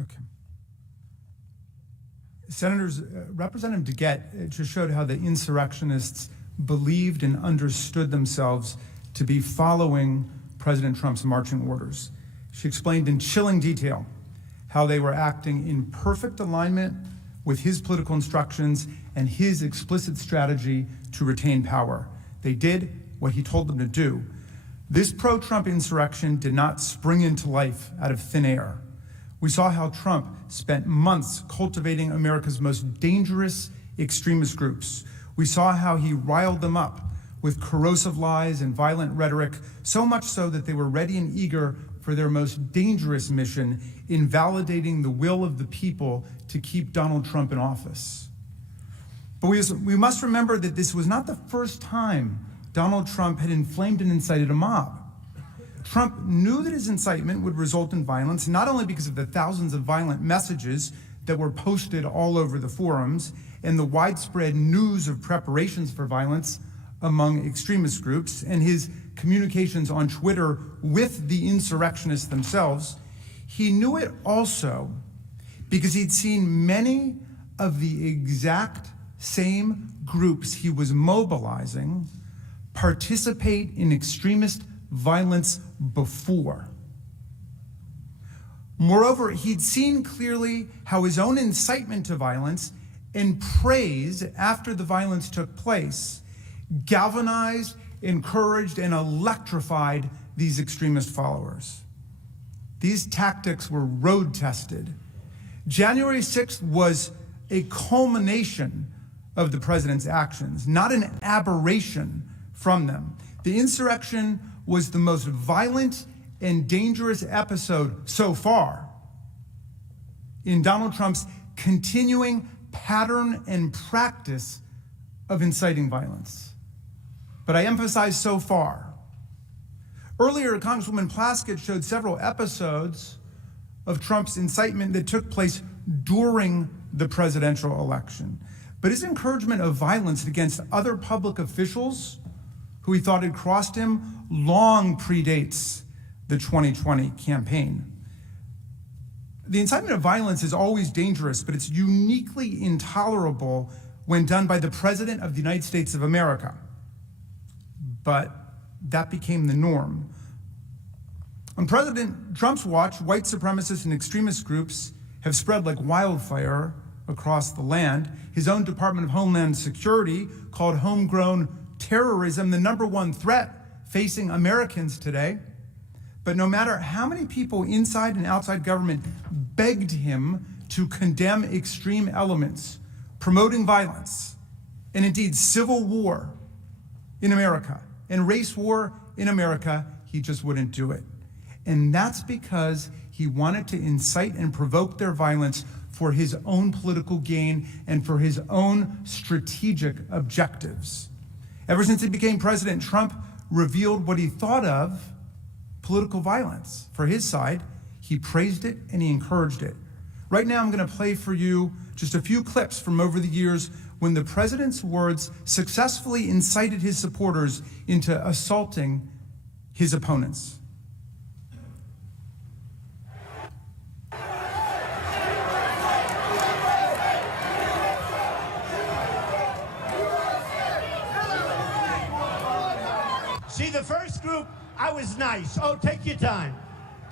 Okay. Senators, Representative DeGette just showed how the insurrectionists believed and understood themselves to be following President Trump's marching orders. She explained in chilling detail how they were acting in perfect alignment with his political instructions and his explicit strategy to retain power. They did what he told them to do. This pro-Trump insurrection did not spring into life out of thin air. We saw how Trump spent months cultivating America's most dangerous extremist groups. We saw how he riled them up with corrosive lies and violent rhetoric, so much so that they were ready and eager for their most dangerous mission, invalidating the will of the people to keep Donald Trump in office. But we must remember that this was not the first time Donald Trump had inflamed and incited a mob. Trump knew that his incitement would result in violence, not only because of the thousands of violent messages that were posted all over the forums and the widespread news of preparations for violence among extremist groups and his communications on Twitter with the insurrectionists themselves. He knew it also because he'd seen many of the exact same groups he was mobilizing participate in extremist violence before. Moreover, he'd seen clearly how his own incitement to violence and praise after the violence took place galvanized, encouraged, and electrified these extremist followers. These tactics were road tested. January 6th was a culmination of the president's actions, not an aberration from them. The insurrection was the most violent and dangerous episode so far in Donald Trump's continuing pattern and practice of inciting violence. But I emphasize so far. Earlier, Congresswoman Plaskett showed several episodes of Trump's incitement that took place during the presidential election. But his encouragement of violence against other public officials who he thought had crossed him long predates the 2020 campaign. The incitement of violence is always dangerous, but it's uniquely intolerable when done by the President of the United States of America. But that became the norm. On President Trump's watch, white supremacist and extremist groups have spread like wildfire across the land. His own Department of Homeland Security called homegrown terrorism the #1 threat facing Americans today. But no matter how many people inside and outside government begged him to condemn extreme elements, promoting violence, and indeed civil war in America, and race war in America, he just wouldn't do it. And that's because he wanted to incite and provoke their violence for his own political gain and for his own strategic objectives. Ever since he became president, Trump revealed what he thought of political violence. For his side, he praised it and he encouraged it. Right now, I'm going to play for you just a few clips from over the years when the president's words successfully incited his supporters into assaulting his opponents. See, the first group, I was nice. Oh, take your time.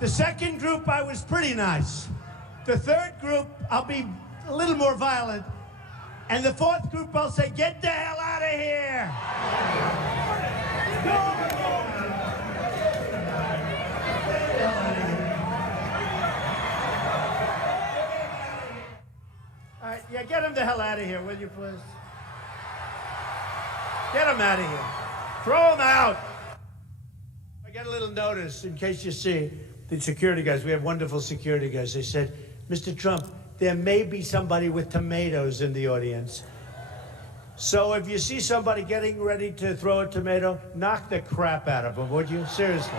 The second group, I was pretty nice. The third group, I'll be a little more violent. And the fourth group, I'll say, get the hell out of here. All right, yeah, get him the hell out of here, will you, please? Get him out of here. Throw him out. I got a little notice, in case you see, the security guys, we have wonderful security guys. They said, Mr. Trump, there may be somebody with tomatoes in the audience. So if you see somebody getting ready to throw a tomato, knock the crap out of them, would you? Seriously.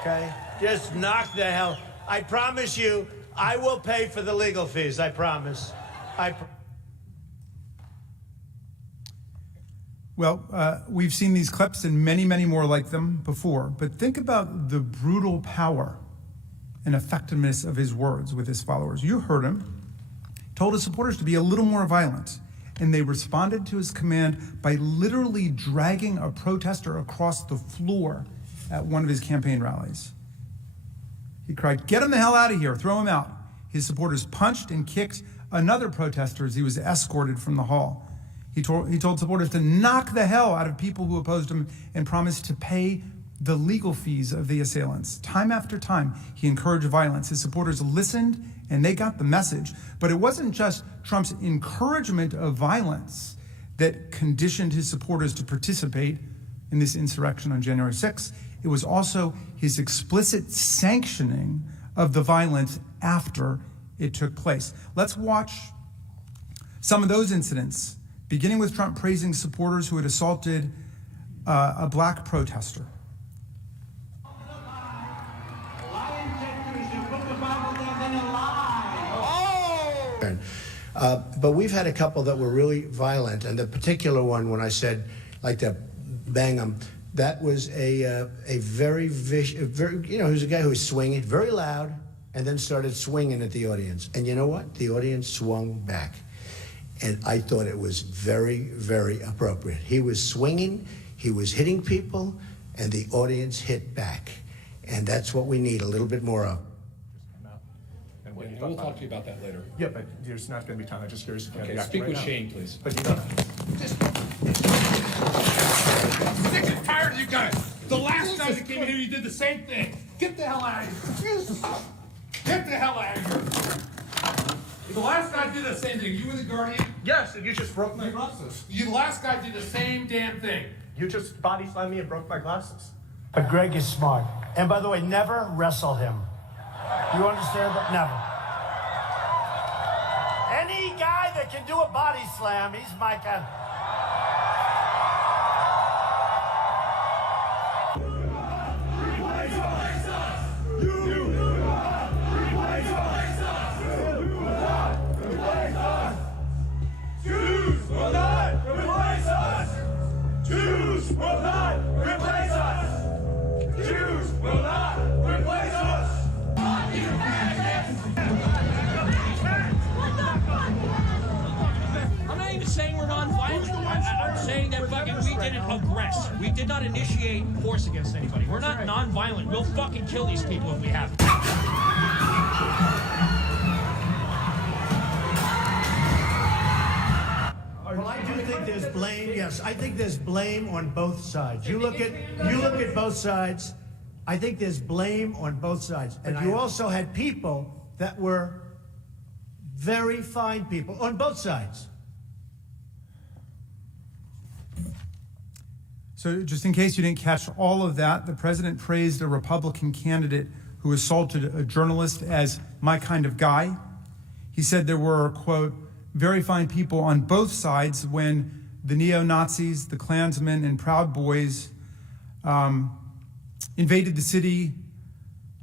Okay? Just knock the hell. I promise you, I will pay for the legal fees. I promise. Well, we've seen these clips and many, many more like them before, but think about the brutal power and effectiveness of his words with his followers. You heard him. He told his supporters to be a little more violent, and they responded to his command by literally dragging a protester across the floor at one of his campaign rallies. He cried, "Get him the hell out of here, throw him out." His supporters punched and kicked another protester as he was escorted from the hall. He told supporters to knock the hell out of people who opposed him and promised to pay the legal fees of the assailants. Time after time, he encouraged violence. His supporters listened and they got the message. But it wasn't just Trump's encouragement of violence that conditioned his supporters to participate in this insurrection on January 6th. It was also his explicit sanctioning of the violence after it took place. Let's watch some of those incidents, beginning with Trump praising supporters who had assaulted a black protester. But we've had a couple that were really violent, and the particular one, when I said like to bang them, that was a very vicious, he was a guy who was swinging very loud and then started swinging at the audience. And you know what? The audience swung back. And I thought it was very, very appropriate. He was swinging, he was hitting people, and the audience hit back. And that's what we need a little bit more of. And we'll talk to you about that later. Yeah, but there's not going to be time. I'm just curious if you have Okay, the speak right with now. Shane, please. But you don't. I'm sick and tired of you guys. The last time that came in here, you did the same thing. Get the hell out of here. Get the hell out of here. The last guy did the same thing. You were the guardian. Yes, and you just broke my glasses. The last guy did the same damn thing. You just body slammed me and broke my glasses. But Greg is smart. And by the way, never wrestle him. You understand that? Never. Any guy that can do a body slam, he's my kind. I'm not even saying we're non-violent. I'm saying that fucking we didn't aggress. We did not initiate force against anybody. We're not non-violent. We'll fucking kill these people if we have to. Well, I do think there's blame. Yes, I think there's blame on both sides. You look at both sides. I think there's blame on both sides. And you also had people that were very fine people on both sides. So just in case you didn't catch all of that, the president praised a Republican candidate who assaulted a journalist as my kind of guy. He said there were, quote, very fine people on both sides when the neo-Nazis, the Klansmen, and Proud Boys invaded the city,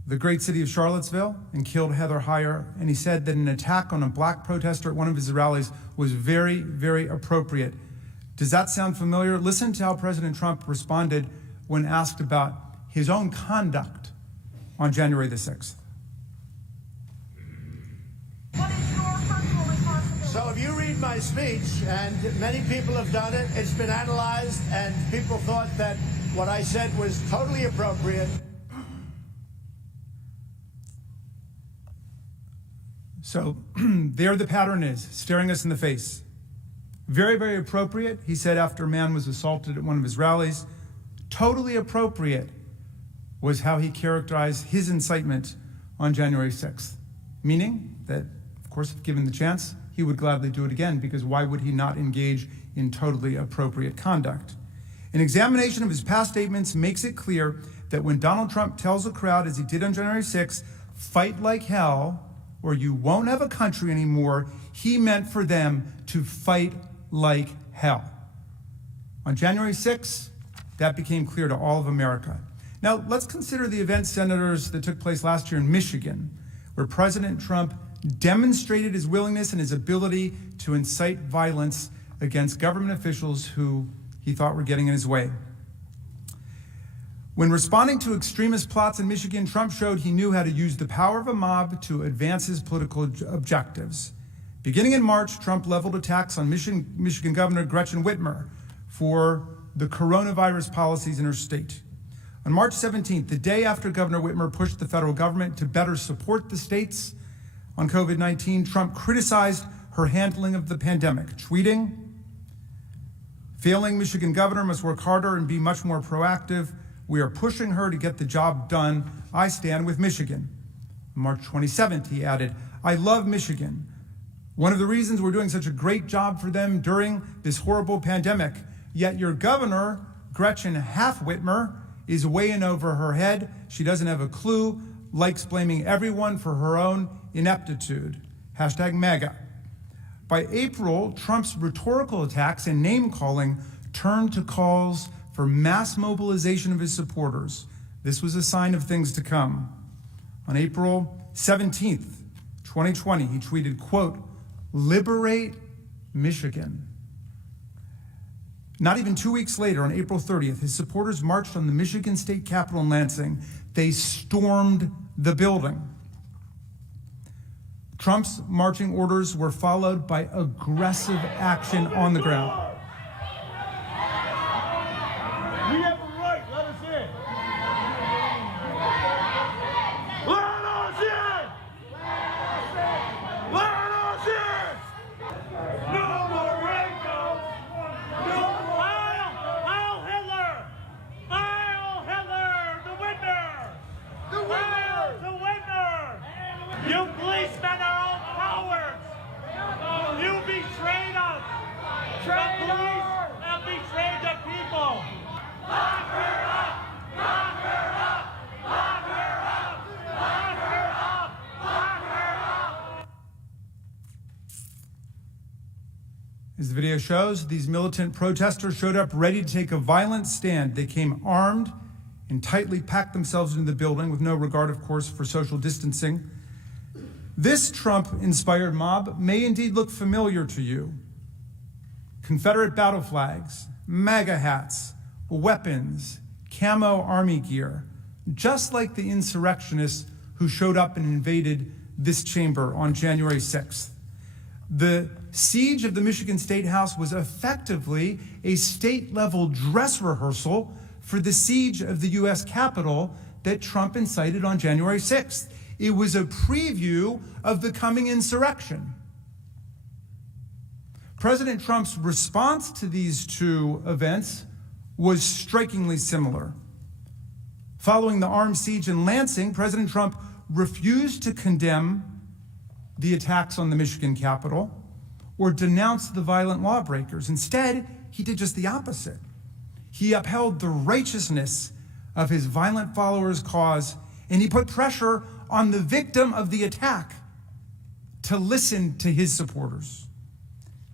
the great city of Charlottesville, and killed Heather Heyer. And he said that an attack on a black protester at one of his rallies was very, very appropriate. Does that sound familiar? Listen to how President Trump responded when asked about his own conduct on January the 6th. So if you read my speech, and many people have done it, it's been analyzed, and people thought that what I said was totally appropriate. So there the pattern is, staring us in the face. Very, very appropriate, he said after a man was assaulted at one of his rallies. Totally appropriate was how he characterized his incitement on January 6th, meaning that, of course, if given the chance, he would gladly do it again, because why would he not engage in totally appropriate conduct? An examination of his past statements makes it clear that when Donald Trump tells a crowd, as he did on January 6th, fight like hell, or you won't have a country anymore, he meant for them to fight like hell. On January 6th, that became clear to all of America. Now, let's consider the event, senators, that took place last year in Michigan, where President Trump demonstrated his willingness and his ability to incite violence against government officials who he thought were getting in his way. When responding to extremist plots in Michigan, Trump showed he knew how to use the power of a mob to advance his political objectives. Beginning in March, Trump leveled attacks on Michigan Governor Gretchen Whitmer for the coronavirus policies in her state. On March 17th, the day after Governor Whitmer pushed the federal government to better support the states on COVID-19, Trump criticized her handling of the pandemic, tweeting, "Failing Michigan governor must work harder and be much more proactive. We are pushing her to get the job done. I stand with Michigan." On March 27th, he added, "I love Michigan. One of the reasons we're doing such a great job for them during this horrible pandemic. Yet your governor, Gretchen Whitmer, is way in over her head. She doesn't have a clue, likes blaming everyone for her own ineptitude. Hashtag MAGA." By April, Trump's rhetorical attacks and name-calling turned to calls for mass mobilization of his supporters. This was a sign of things to come. On April 17th, 2020, he tweeted, quote, "Liberate Michigan." Not even 2 weeks later, on April 30th, his supporters marched on the Michigan State Capitol in Lansing. They stormed the building. Trump's marching orders were followed by aggressive action on the ground. We have a right. Let us in. Let us in. Let us in. No more rainbows. No more. Heil Hitler. Heil Hitler. The winner. The winner. The winner. You policemen are all cowards. You betrayed us. The police have betrayed the people. Lock her up! Lock her up! Lock her up! Lock her up! Lock her up! As the video shows, these militant protesters showed up ready to take a violent stand. They came armed and tightly packed themselves into the building with no regard, of course, for social distancing. This Trump-inspired mob may indeed look familiar to you. Confederate battle flags, MAGA hats, weapons, camo army gear, just like the insurrectionists who showed up and invaded this chamber on January 6th. The siege of the Michigan State House was effectively a state-level dress rehearsal for the siege of the U.S. Capitol that Trump incited on January 6th. It was a preview of the coming insurrection. President Trump's response to these two events was strikingly similar. Following the armed siege in Lansing, President Trump refused to condemn the attacks on the Michigan Capitol or denounce the violent lawbreakers. Instead, he did just the opposite. He upheld the righteousness of his violent followers' cause, and he put pressure on the victim of the attack to listen to his supporters.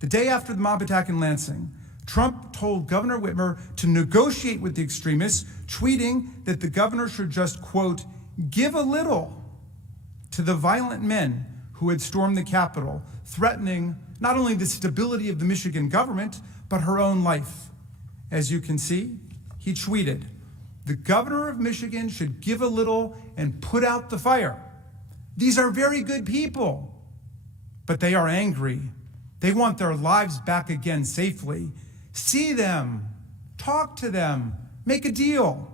The day after the mob attack in Lansing, Trump told Governor Whitmer to negotiate with the extremists, tweeting that the governor should just, quote, "give a little" to the violent men who had stormed the Capitol, threatening not only the stability of the Michigan government, but her own life. As you can see, he tweeted, "The governor of Michigan should give a little and put out the fire. These are very good people, but they are angry. They want their lives back again safely. See them, talk to them, make a deal."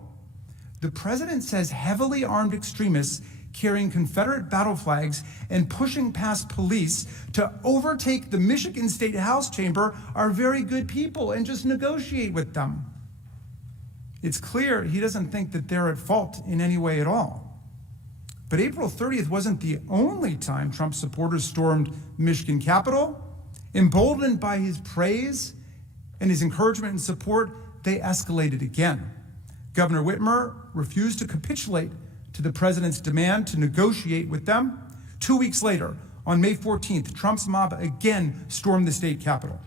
The president says heavily armed extremists carrying Confederate battle flags and pushing past police to overtake the Michigan State House chamber are very good people and just negotiate with them. It's clear he doesn't think that they're at fault in any way at all. But April 30th wasn't the only time Trump supporters stormed the Michigan Capitol. Emboldened by his praise and his encouragement and support, they escalated again. Governor Whitmer refused to capitulate to the president's demand to negotiate with them. 2 weeks later, on May 14th, Trump's mob again stormed the state capitol.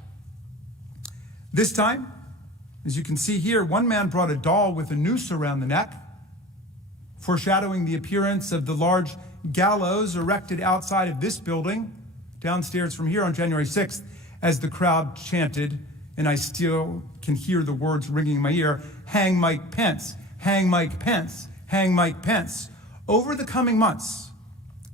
This time, as you can see here, one man brought a doll with a noose around the neck, foreshadowing the appearance of the large gallows erected outside of this building, downstairs from here on January 6th, as the crowd chanted, and I still can hear the words ringing in my ear, "Hang Mike Pence, hang Mike Pence, hang Mike Pence. Over the coming months,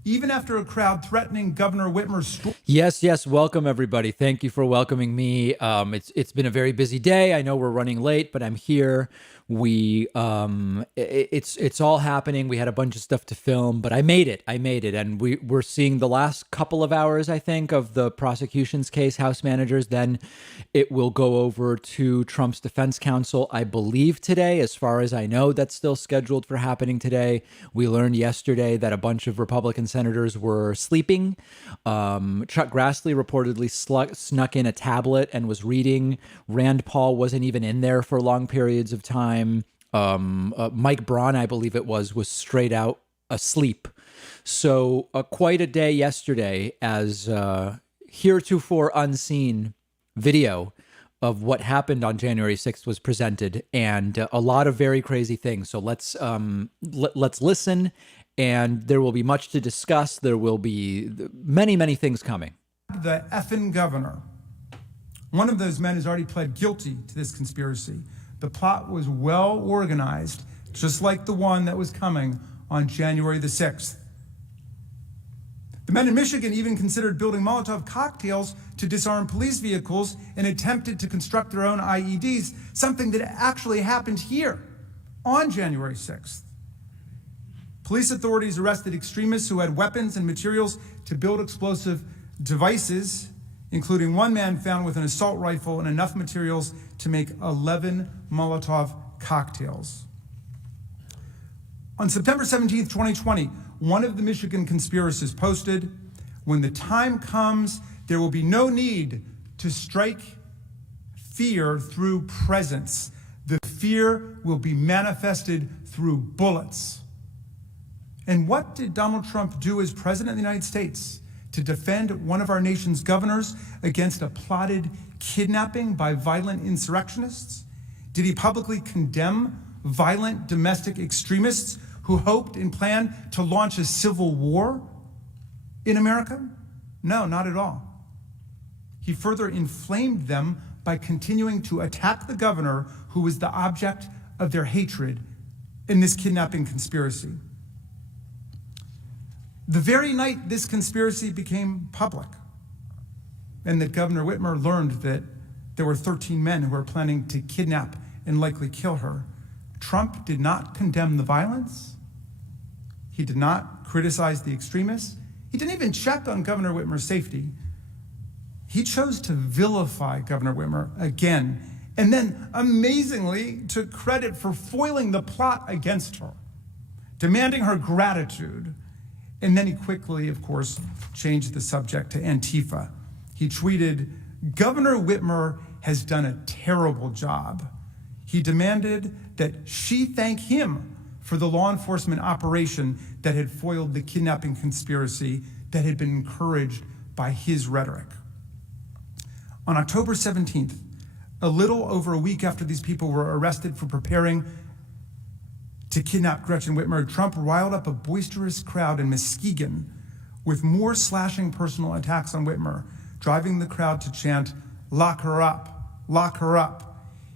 even after a crowd threatening Governor Whitmer's Yes. Welcome, everybody. Thank you for welcoming me. It's been a very busy day. I know we're running late, but I'm here. It's all happening. We had a bunch of stuff to film, but I made it, and we're seeing the last couple of hours, I think, of the prosecution's case, House managers. Then it will go over to Trump's defense counsel, I believe today. As far as I know, that's still scheduled for happening today. We learned yesterday that a bunch of Republican senators were sleeping. Chuck Grassley reportedly snuck in a tablet and was reading. Rand Paul wasn't even in there for long periods of time. Mike Braun, I believe it was straight out asleep. So quite a day yesterday as heretofore unseen video of what happened on January 6th was presented, and a lot of very crazy things. So let's listen, and there will be much to discuss. There will be many things coming. The effing governor. One of those men has already pled guilty to this conspiracy. The plot was well organized, just like the one that was coming on January the 6th. The men in Michigan even considered building Molotov cocktails to disarm police vehicles and attempted to construct their own IEDs, something that actually happened here on January 6th. Police authorities arrested extremists who had weapons and materials to build explosive devices, including one man found with an assault rifle and enough materials to make 11 Molotov cocktails. On September 17th, 2020, one of the Michigan conspiracists posted, "When the time comes, there will be no need to strike fear through presence. The fear will be manifested through bullets." And what did Donald Trump do as president of the United States to defend one of our nation's governors against a plotted kidnapping by violent insurrectionists? Did he publicly condemn violent domestic extremists who hoped and planned to launch a civil war in America? No, not at all. He further inflamed them by continuing to attack the governor who was the object of their hatred in this kidnapping conspiracy. The very night this conspiracy became public, and that Governor Whitmer learned that there were 13 men who were planning to kidnap and likely kill her, Trump did not condemn the violence. He did not criticize the extremists. He didn't even check on Governor Whitmer's safety. He chose to vilify Governor Whitmer again, and then amazingly took credit for foiling the plot against her, demanding her gratitude. And then he quickly, of course, changed the subject to Antifa. He tweeted, "Governor Whitmer has done a terrible job." He demanded that she thank him for the law enforcement operation that had foiled the kidnapping conspiracy that had been encouraged by his rhetoric. On October 17th, a little over a week after these people were arrested for preparing to kidnap Gretchen Whitmer, Trump riled up a boisterous crowd in Muskegon with more slashing personal attacks on Whitmer, driving the crowd to chant, "Lock her up, lock her up."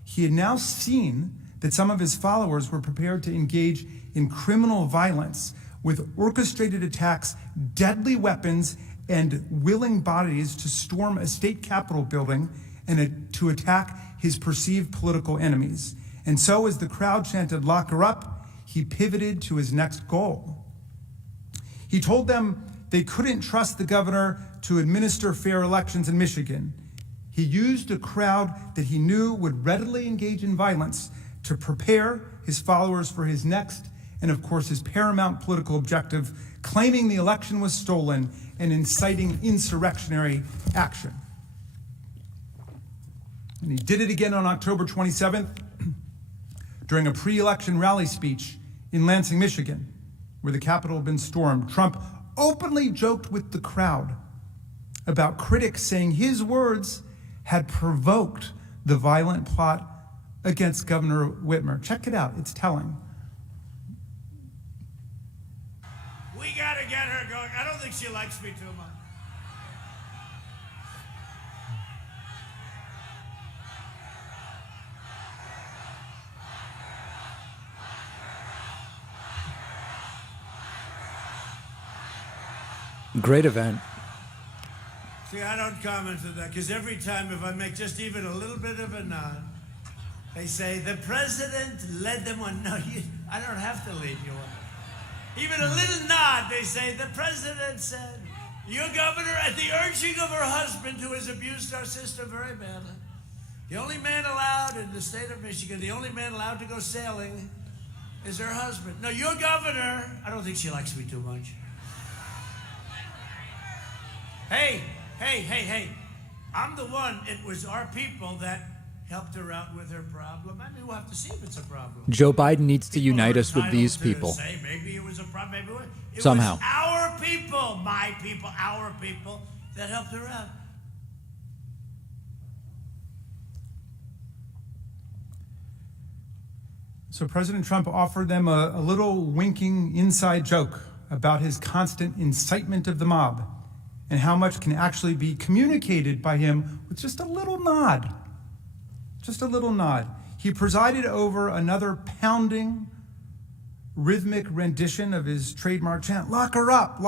He had now seen that some of his followers were prepared to engage in criminal violence with orchestrated attacks, deadly weapons, and willing bodies to storm a state capitol building and to attack his perceived political enemies. And so as the crowd chanted, "Lock her up," he pivoted to his next goal. He told them they couldn't trust the governor to administer fair elections in Michigan. He used a crowd that he knew would readily engage in violence to prepare his followers for his next and, of course, his paramount political objective, claiming the election was stolen and inciting insurrectionary action. And he did it again on October 27th during a pre-election rally speech in Lansing, Michigan, where the Capitol had been stormed. Trump openly joked with the crowd about critics saying his words had provoked the violent plot against Governor Whitmer. Check it out, it's telling. We gotta get her going. I don't think she likes me too much. Great event. See, I don't comment on that because every time if I make just even a little bit of a nod, they say the president led them on. No, I don't have to lead you on. Even a little nod, they say the president said, your governor, at the urging of her husband who has abused our system very badly, the only man allowed in the state of Michigan, the only man allowed to go sailing is her husband. No, your governor, I don't think she likes me too much. Hey, I'm the one, it was our people that helped her out with her problem. I mean, we'll have to see if it's a problem. Joe Biden needs to People unite are us with these entitled to people. say maybe it was a problem, maybe it Somehow. was our people, my people, our people that helped her out. So President Trump offered them a little winking inside joke about his constant incitement of the mob and how much can actually be communicated by him with just a little nod. Just a little nod. He presided over another pounding, rhythmic rendition of his trademark chant, lock her up,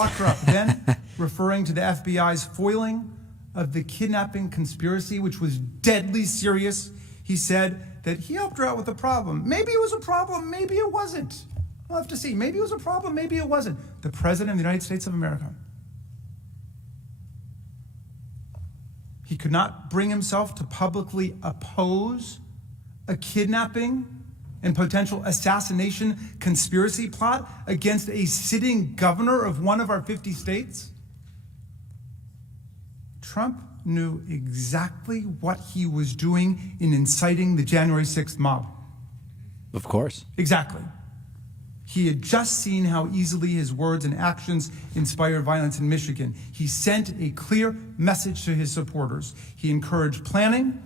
then referring to the FBI's foiling of the kidnapping conspiracy, which was deadly serious. He said that he helped her out with the problem. Maybe it was a problem, maybe it wasn't. We'll have to see. Maybe it was a problem, maybe it wasn't. The President of the United States of America. He could not bring himself to publicly oppose a kidnapping and potential assassination conspiracy plot against a sitting governor of one of our 50 states. Trump knew exactly what he was doing in inciting the January 6th mob. Of course. Exactly. He had just seen how easily his words and actions inspired violence in Michigan. He sent a clear message to his supporters. He encouraged planning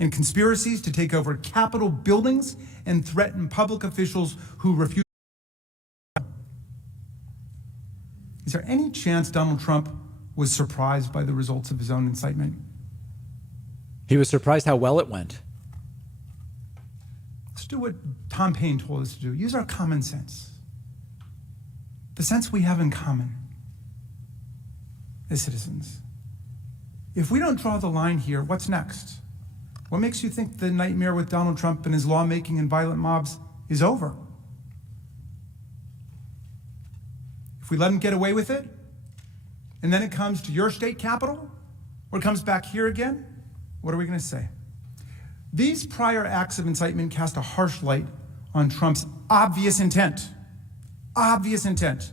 and conspiracies to take over Capitol buildings and threaten public officials who refused. Is there any chance Donald Trump was surprised by the results of his own incitement? He was surprised how well it went. Let's do what Tom Paine told us to do. Use our common sense. The sense we have in common as citizens. If we don't draw the line here, what's next? What makes you think the nightmare with Donald Trump and his lawmaking and violent mobs is over? If we let him get away with it, and then it comes to your state capitol, or it comes back here again, what are we going to say? These prior acts of incitement cast a harsh light on Trump's obvious intent. Obvious intent.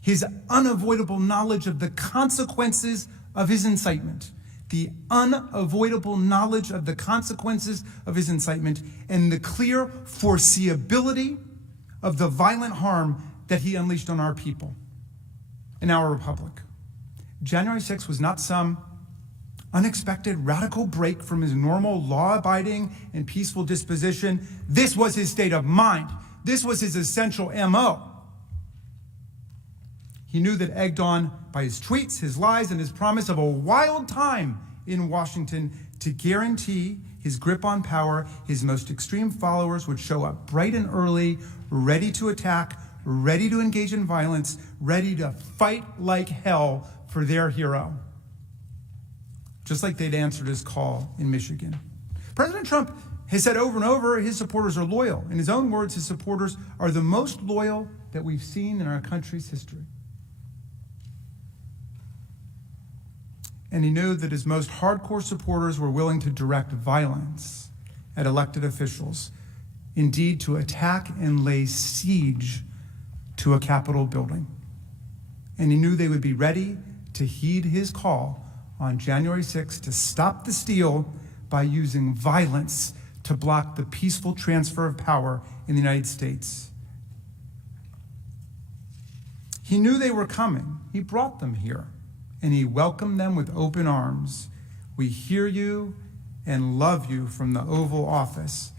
His unavoidable knowledge of the consequences of his incitement. The unavoidable knowledge of the consequences of his incitement and the clear foreseeability of the violent harm that he unleashed on our people and our republic. January 6th was not some unexpected radical break from his normal law-abiding and peaceful disposition. This was his state of mind. This was his essential MO. He knew that, egged on by his tweets, his lies, and his promise of a wild time in Washington to guarantee his grip on power, his most extreme followers would show up bright and early, ready to attack, ready to engage in violence, ready to fight like hell for their hero. Just like they'd answered his call in Michigan. President Trump has said over and over his supporters are loyal. In his own words, his supporters are the most loyal that we've seen in our country's history. And he knew that his most hardcore supporters were willing to direct violence at elected officials, indeed to attack and lay siege to a Capitol building. And he knew they would be ready to heed his call on January 6th to stop the steal by using violence to block the peaceful transfer of power in the United States. He knew they were coming. He brought them here, and he welcomed them with open arms. We hear you and love you from the Oval Office.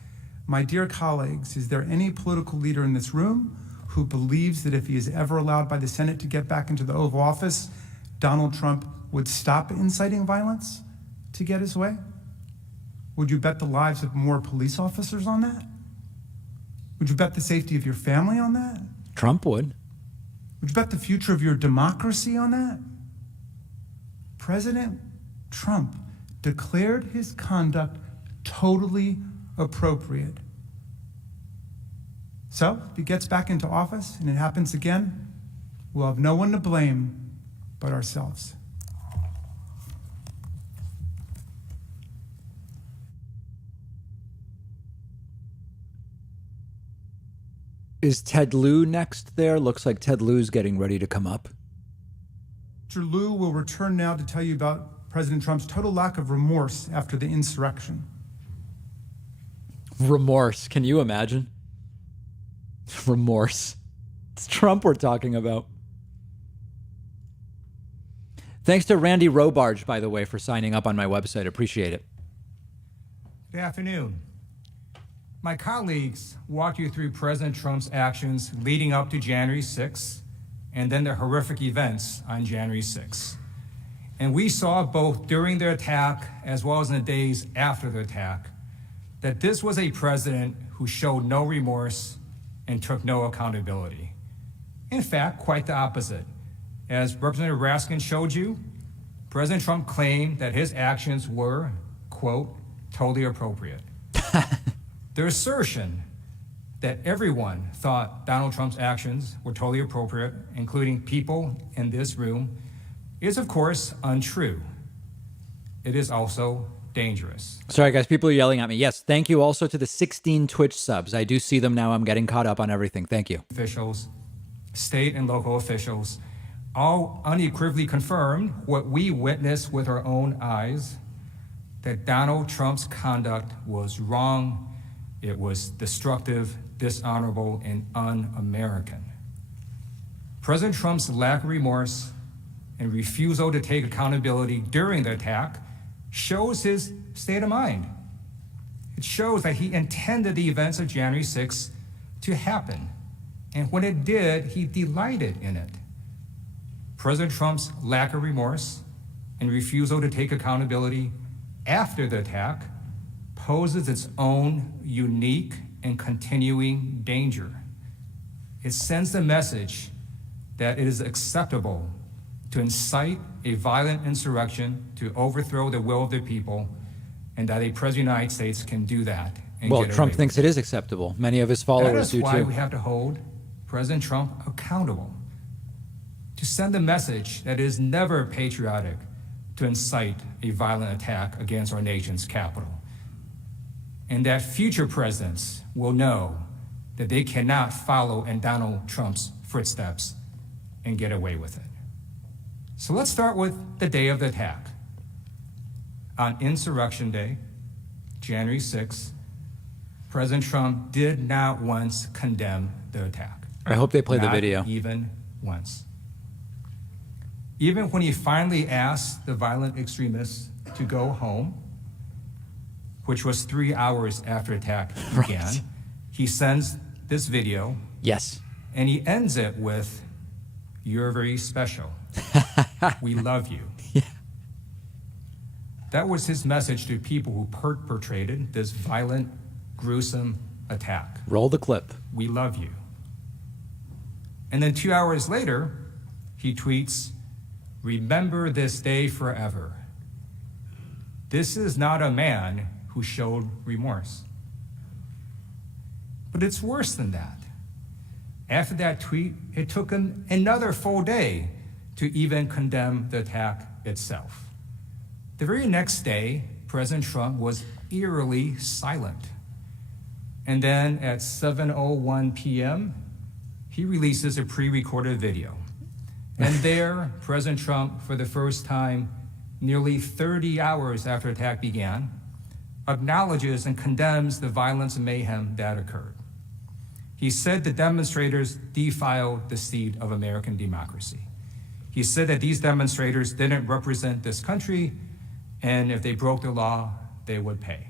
My dear colleagues, is there any political leader in this room who believes that if he is ever allowed by the Senate to get back into the Oval Office, Donald Trump would stop inciting violence to get his way? Would you bet the lives of more police officers on that? Would you bet the safety of your family on that? Trump would. Would you bet the future of your democracy on that? President Trump declared his conduct totally appropriate. So, if he gets back into office and it happens again, we'll have no one to blame but ourselves. Is Ted Lieu next there? Looks like Ted Lieu's getting ready to come up. Mr. Lieu will return now to tell you about President Trump's total lack of remorse after the insurrection. Remorse. Can you imagine? Remorse. It's Trump we're talking about. Thanks to Randy Robarge, by the way, for signing up on my website. Appreciate it. Good afternoon. My colleagues walked you through President Trump's actions leading up to January 6th and then the horrific events on January 6th. And we saw both during the attack as well as in the days after the attack that this was a president who showed no remorse and took no accountability. In fact, quite the opposite. As Representative Raskin showed you, President Trump claimed that his actions were, quote, totally appropriate. The assertion that everyone thought Donald Trump's actions were totally appropriate, including people in this room, is of course untrue. It is also dangerous. Sorry, guys, people are yelling at me. Yes, thank you also to the 16 Twitch subs. I do see them now. I'm getting caught up on everything. Thank you. Officials, state and local officials, all unequivocally confirmed what we witnessed with our own eyes, that Donald Trump's conduct was wrong. It was destructive, dishonorable, and un-American. President Trump's lack of remorse and refusal to take accountability during the attack shows his state of mind. It shows that he intended the events of January 6th to happen. And when it did, he delighted in it. President Trump's lack of remorse and refusal to take accountability after the attack poses its own unique and continuing danger. It sends the message that it is acceptable to incite a violent insurrection to overthrow the will of the people, and that a president of the United States can do that. And Well, get Trump away thinks with it is acceptable. Many of his followers do That is why too. we have to hold President Trump accountable, to send a message that it is never patriotic to incite a violent attack against our nation's capital, and that future presidents will know that they cannot follow in Donald Trump's footsteps and get away with it. So let's start with the day of the attack. On Insurrection Day, January 6th, President Trump did not once condemn the attack. I hope they play the Not video. even once. Even when he finally asked the violent extremists to go home, which was 3 hours after attack began, Right. he sends this video, Yes. and he ends it with, "You're very special. We love you." Yeah. That was his message to people who perpetrated this violent, gruesome attack. Roll the clip. We love you. And then 2 hours later, he tweets, "Remember this day forever." This is not a man who showed remorse. But it's worse than that. After that tweet, it took him another full day to even condemn the attack itself. The very next day, President Trump was eerily silent. And then at 7:01 p.m., he releases a pre-recorded video. And there, President Trump, for the first time, nearly 30 hours after the attack began, acknowledges and condemns the violence and mayhem that occurred. He said the demonstrators defiled the seed of American democracy. He said that these demonstrators didn't represent this country, and if they broke the law, they would pay.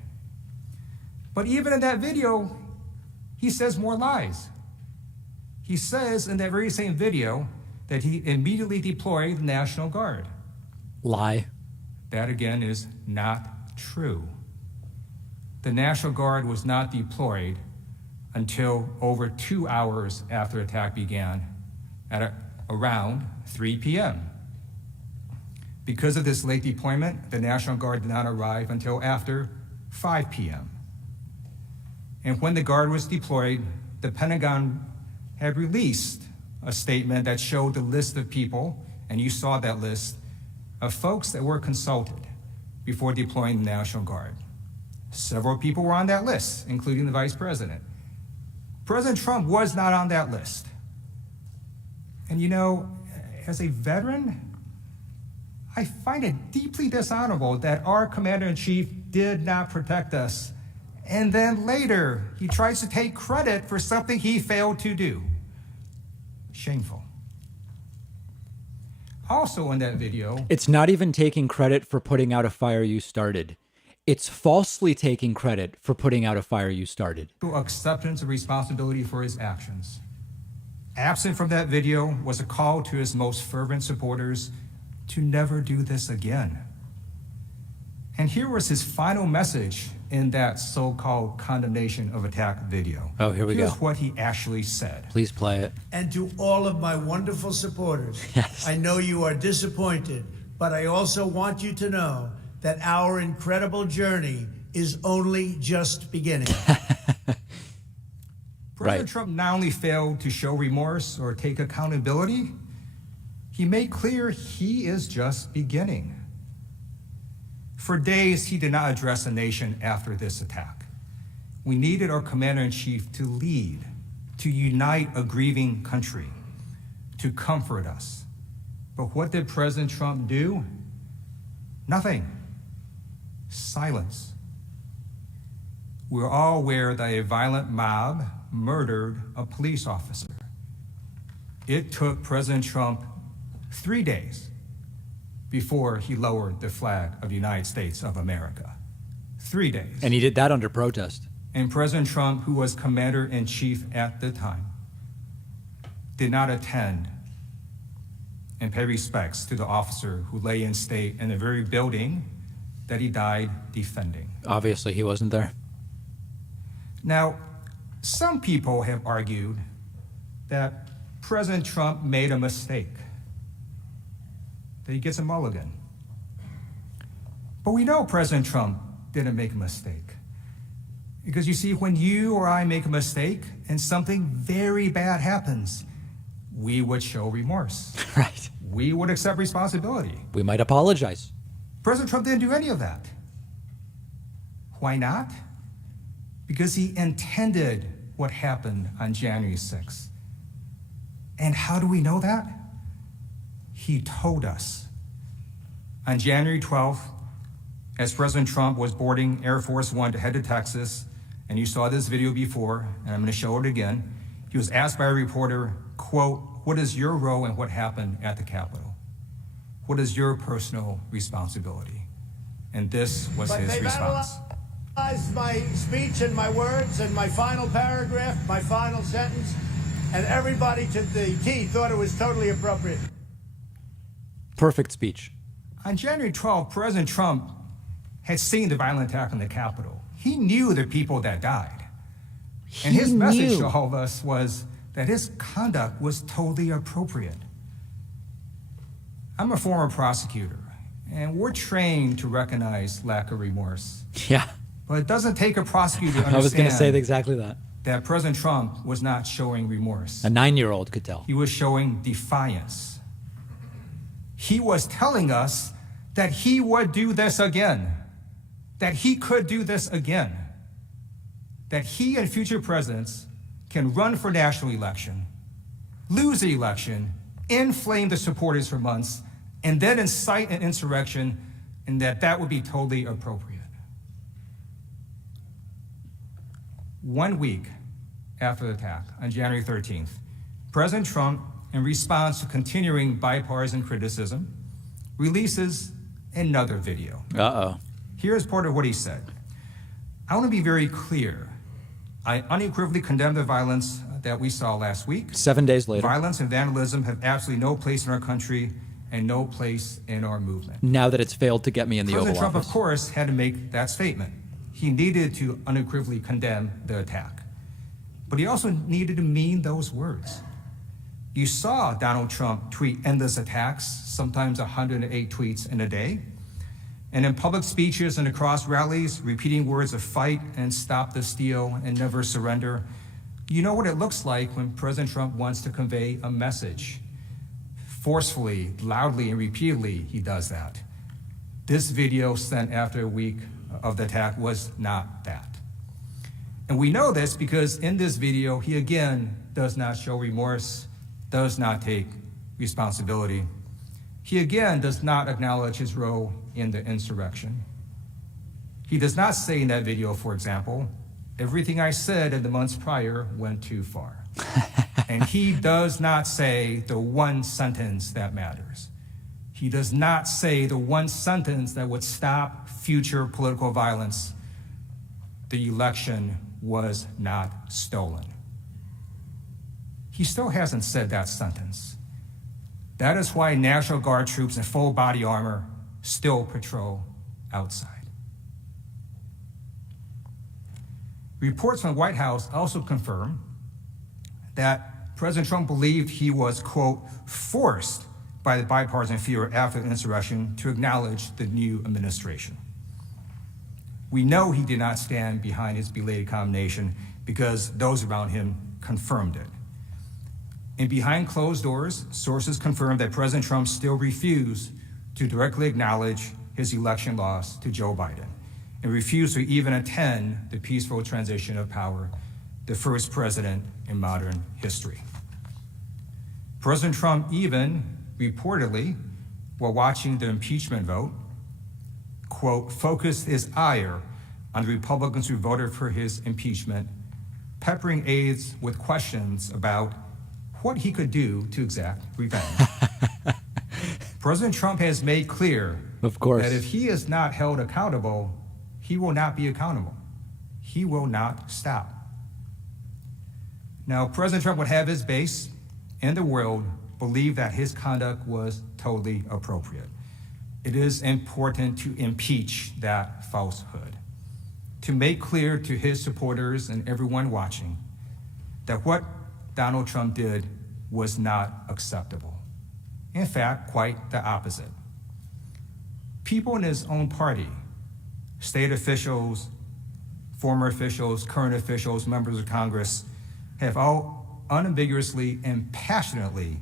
But even in that video, he says more lies. He says in that very same video that he immediately deployed the National Guard. Lie. That again is not true. The National Guard was not deployed until over 2 hours after the attack began at around 3 p.m. Because of this late deployment, the National Guard did not arrive until after 5 p.m. And when the Guard was deployed, the Pentagon had released a statement that showed the list of people, and you saw that list, of folks that were consulted before deploying the National Guard. Several people were on that list, including the Vice President. President Trump was not on that list. And you know, as a veteran, I find it deeply dishonorable that our Commander-in-Chief did not protect us. And then later, he tries to take credit for something he failed to do. Shameful. Also in that video, It's not even taking credit for putting out a fire you started. It's falsely taking credit for putting out a fire you started. acceptance of responsibility for his actions. Absent from that video was a call to his most fervent supporters to never do this again. And here was his final message in that so-called condemnation of attack video. Oh, here we go. Here's what he actually said. Please play it. And to all of my wonderful supporters, Yes. I know you are disappointed, but I also want you to know that our incredible journey is only just beginning. President Right. Trump not only failed to show remorse or take accountability, he made clear he is just beginning. For days, he did not address the nation after this attack. We needed our Commander-in-Chief to lead, to unite a grieving country, to comfort us. But what did President Trump do? Nothing. Silence. We're all aware that a violent mob murdered a police officer. It took President Trump 3 days before he lowered the flag of the United States of America. 3 days. And he did that under protest. And President Trump, who was Commander-in-Chief at the time, did not attend and pay respects to the officer who lay in state in the very building that he died defending. Obviously, he wasn't there. Now, some people have argued that President Trump made a mistake, that he gets a mulligan. But we know President Trump didn't make a mistake. Because you see, when you or I make a mistake and something very bad happens, we would show remorse. Right. We would accept responsibility. We might apologize. President Trump didn't do any of that. Why not? Because he intended what happened on January 6th. And how do we know that? He told us. On January 12th, as President Trump was boarding Air Force One to head to Texas, and you saw this video before, and I'm going to show it again, he was asked by a reporter, quote, "What is your role in what happened at the Capitol? What is your personal responsibility?" And this was But his they've response. analyzed my speech and my words and my final paragraph, my final sentence, and everybody to the T thought it was totally appropriate. Perfect speech. On January 12th, President Trump had seen the violent attack on the Capitol. He knew the people that died. And his message to all of us was that his conduct was totally appropriate. I'm a former prosecutor, and we're trained to recognize lack of remorse. Yeah. But it doesn't take a prosecutor to understand I was going to say exactly that. that President Trump was not showing remorse. A 9-year-old could tell. He was showing defiance. He was telling us that he would do this again, that he could do this again, that he and future presidents can run for national election, lose the election, inflame the supporters for months, and then incite an insurrection, and that would be totally appropriate. 1 week after the attack, on January 13th, President Trump, in response to continuing bipartisan criticism, releases another video. Uh-oh. Here's part of what he said. I want to be very clear. I unequivocally condemn the violence that we saw last week. 7 days later. Violence and vandalism have absolutely no place in our country and no place in our movement. Now that it's failed to get me in the President Oval Trump, Office. of course, had to make that statement. He needed to unequivocally condemn the attack. But he also needed to mean those words. You saw Donald Trump tweet endless attacks, sometimes 108 tweets in a day. And in public speeches and across rallies, repeating words of fight and stop the steal and never surrender. You know what it looks like when President Trump wants to convey a message. Forcefully, loudly, and repeatedly, he does that. This video sent after a week of the attack was not that. And we know this because in this video, he again does not show remorse, does not take responsibility. He again does not acknowledge his role in the insurrection. He does not say in that video, for example, everything I said in the months prior went too far. And he does not say the one sentence that matters. He does not say the one sentence that would stop future political violence. The election was not stolen. He still hasn't said that sentence. That is why National Guard troops in full body armor still patrol outside. Reports from the White House also confirm that President Trump believed he was, quote, forced by the bipartisan fear after the insurrection to acknowledge the new administration. We know he did not stand behind his belated condemnation because those around him confirmed it. And behind closed doors, sources confirmed that President Trump still refused to directly acknowledge his election loss to Joe Biden and refused to even attend the peaceful transition of power, the first president in modern history. President Trump even reportedly, while watching the impeachment vote, quote, focused his ire on the Republicans who voted for his impeachment, peppering aides with questions about what he could do to exact revenge. President Trump has made clear, of course, that if he is not held accountable, he will not be accountable. He will not stop. Now, President Trump would have his base and the world believe that his conduct was totally appropriate. It is important to impeach that falsehood, to make clear to his supporters and everyone watching that what Donald Trump did was not acceptable. In fact, quite the opposite. People in his own party, state officials, former officials, current officials, members of Congress, have all unambiguously and passionately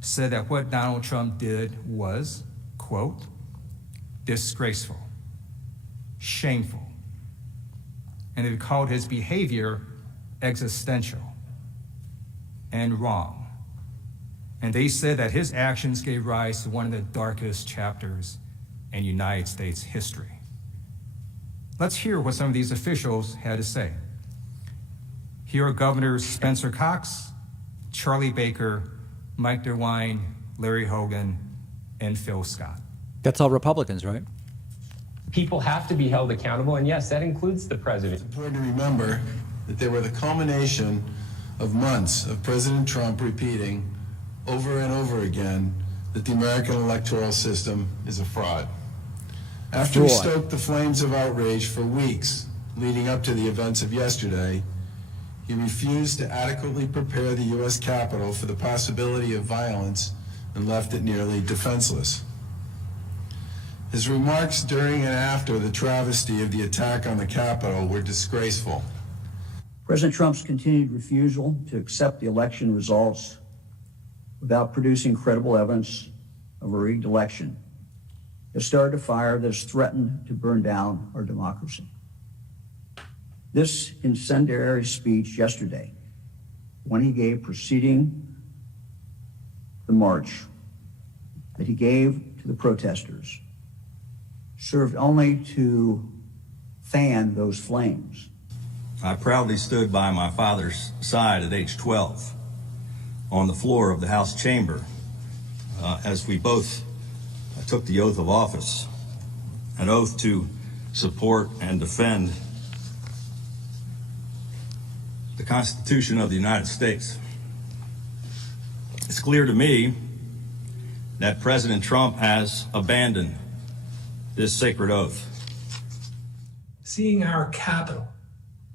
said that what Donald Trump did was, quote, disgraceful, shameful, and it called his behavior existential and wrong. And they said that his actions gave rise to one of the darkest chapters in United States history. Let's hear what some of these officials had to say. Here are Governors Spencer Cox, Charlie Baker, Mike DeWine, Larry Hogan, and Phil Scott. That's all Republicans, right? People have to be held accountable, and yes, that includes the president. It's important to remember that they were the culmination of months of President Trump repeating over and over again that the American electoral system is a fraud. After he stoked the flames of outrage for weeks leading up to the events of yesterday, he refused to adequately prepare the U.S. Capitol for the possibility of violence and left it nearly defenseless. His remarks during and after the travesty of the attack on the Capitol were disgraceful. President Trump's continued refusal to accept the election results without producing credible evidence of a rigged election has started a fire that has threatened to burn down our democracy. This incendiary speech yesterday, when he gave preceding the march that he gave to the protesters, served only to fan those flames. I proudly stood by my father's side at age 12 on the floor of the House chamber as we both took the oath of office, an oath to support and defend the Constitution of the United States. It's clear to me that President Trump has abandoned this sacred oath. Seeing our Capitol,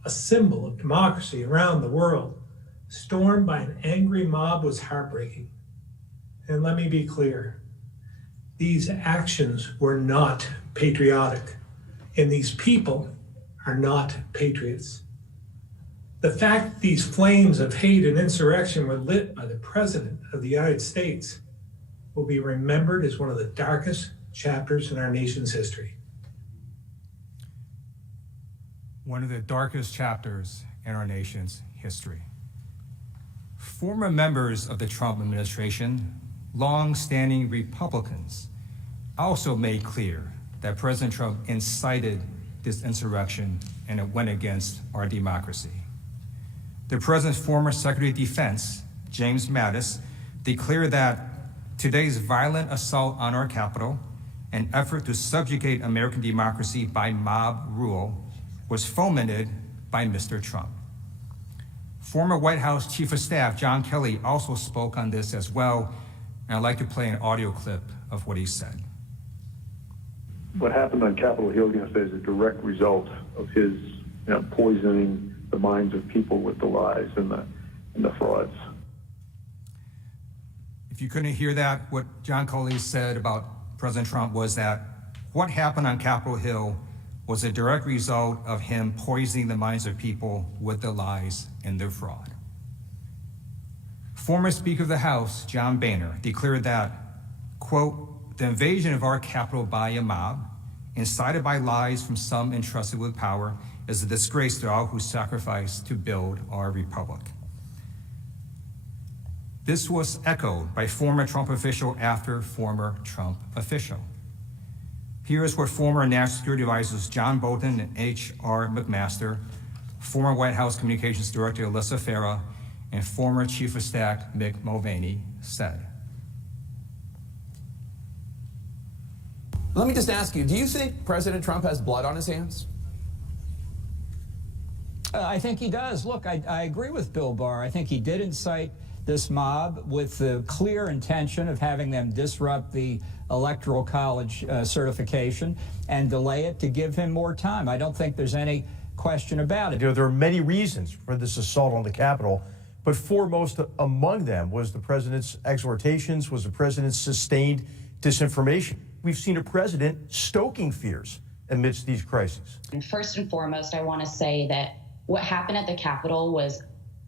a symbol of democracy around the world, stormed by an angry mob was heartbreaking. And let me be clear, these actions were not patriotic, and these people are not patriots. The fact that these flames of hate and insurrection were lit by the President of the United States will be remembered as one of the darkest chapters in our nation's history. One of the darkest chapters in our nation's history. Former members of the Trump administration, long-standing Republicans, also made clear that President Trump incited this insurrection and it went against our democracy. The president's former Secretary of Defense, James Mattis, declared that today's violent assault on our Capitol, an effort to subjugate American democracy by mob rule, was fomented by Mr. Trump. Former White House Chief of Staff John Kelly also spoke on this as well, and I'd like to play an audio clip of what he said. What happened on Capitol Hill yesterday is a direct result of his poisoning the minds of people with the lies and the frauds. If you couldn't hear that, what John Kelly said about President Trump was that what happened on Capitol Hill was a direct result of him poisoning the minds of people with the lies and the fraud. Former Speaker of the House, John Boehner, declared that, quote, the invasion of our Capitol by a mob, incited by lies from some entrusted with power, is a disgrace to all who sacrificed to build our republic. This was echoed by former Trump official after former Trump official. Here is what former National Security Advisors John Bolton and H.R. McMaster, former White House Communications Director Alyssa Farah, and former Chief of Staff Mick Mulvaney said. Let me just ask you, do you think President Trump has blood on his hands? I think he does. Look, I agree with Bill Barr. I think he did incite this mob with the clear intention of having them disrupt the Electoral College certification and delay it to give him more time. I don't think there's any question about it. There are many reasons for this assault on the Capitol, but foremost among them was the president's exhortations, was the president's sustained disinformation. We've seen a president stoking fears amidst these crises. And first and foremost, I want to say that what happened at the Capitol was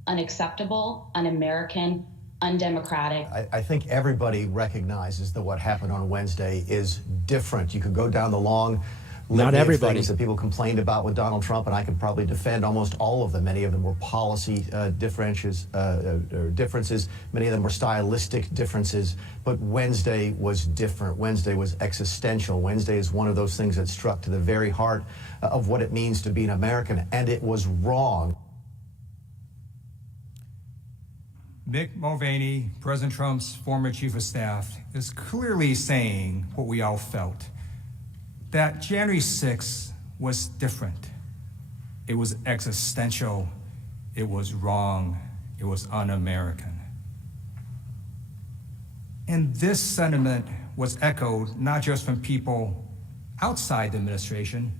unacceptable, un-American, undemocratic. I think everybody recognizes that what happened on Wednesday is different. You could go down the long Not litany of everybody. things that people complained about with Donald Trump, and I could probably defend almost all of them. Many of them were policy differences. Many of them were stylistic differences. But Wednesday was different. Wednesday was existential. Wednesday is one of those things that struck to the very heart of what it means to be an American, and it was wrong. Mick Mulvaney, President Trump's former chief of staff, is clearly saying what we all felt, that January 6th was different. It was existential, it was wrong, it was un-American. And this sentiment was echoed not just from people outside the administration,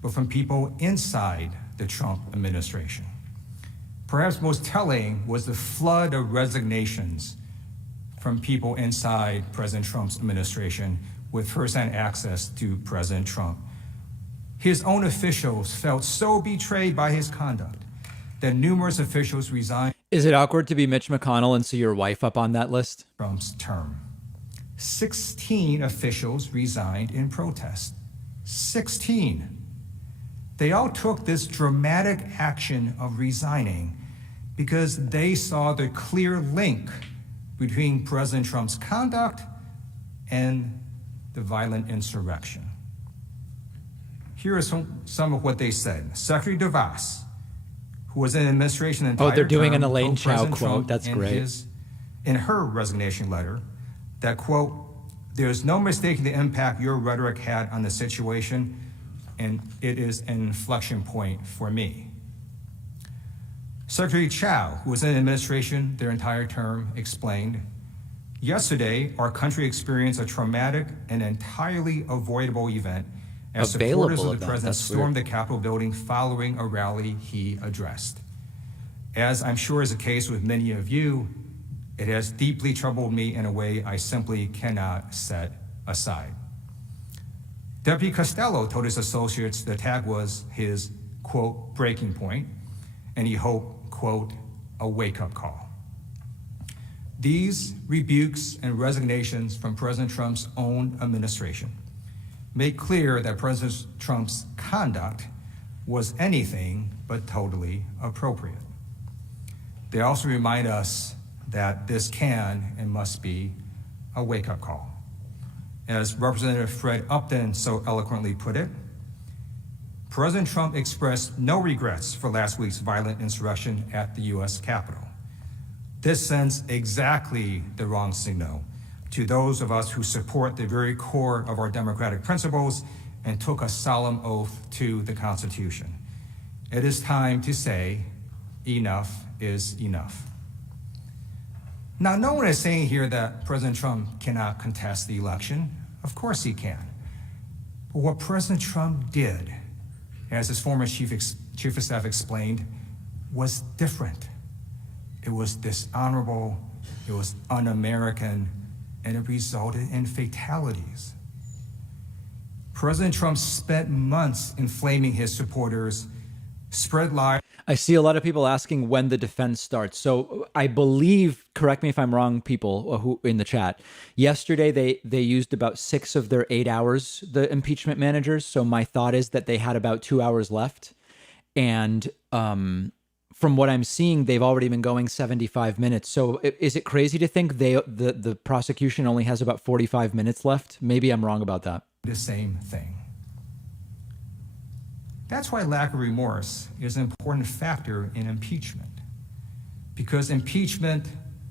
but from people inside the Trump administration. Perhaps most telling was the flood of resignations from people inside President Trump's administration with firsthand access to President Trump. His own officials felt so betrayed by his conduct that numerous officials resigned. Is it awkward to be Mitch McConnell and see your wife up on that list? Trump's term. 16 officials resigned in protest. 16. They all took this dramatic action of resigning because they saw the clear link between President Trump's conduct and the violent insurrection. Here are some of what they said. Secretary DeVos, who was in administration the entire they're doing term, an Elaine told Chao President quote. Trump That's great. In her resignation letter, that, quote, there's no mistaking the impact your rhetoric had on the situation, and it is an inflection point for me. Secretary Chao, who was in administration their entire term, explained, yesterday, our country experienced a traumatic and entirely avoidable event as supporters of the president stormed the Capitol building following a rally he addressed. As I'm sure is the case with many of you, it has deeply troubled me in a way I simply cannot set aside. Deputy Costello told his associates the attack was his, quote, breaking point, and he hoped, quote, a wake-up call. These rebukes and resignations from President Trump's own administration make clear that President Trump's conduct was anything but totally appropriate. They also remind us that this can and must be a wake-up call. As Representative Fred Upton so eloquently put it, President Trump expressed no regrets for last week's violent insurrection at the U.S. Capitol. This sends exactly the wrong signal to those of us who support the very core of our democratic principles and took a solemn oath to the Constitution. It is time to say, enough is enough. Now, no one is saying here that President Trump cannot contest the election. Of course he can. But what President Trump did, as his former chief of staff explained, was different. It was dishonorable, it was un-American, and it resulted in fatalities. President Trump spent months inflaming his supporters, spread lies. I see a lot of people asking when the defense starts. So I believe, correct me if I'm wrong, people who in the chat, yesterday they used about 6 of their 8 hours, the impeachment managers. So my thought is that they had about 2 hours left. And from what I'm seeing, they've already been going 75 minutes. So is it crazy to think the prosecution only has about 45 minutes left? Maybe I'm wrong about that. The same thing. That's why lack of remorse is an important factor in impeachment. Because impeachment,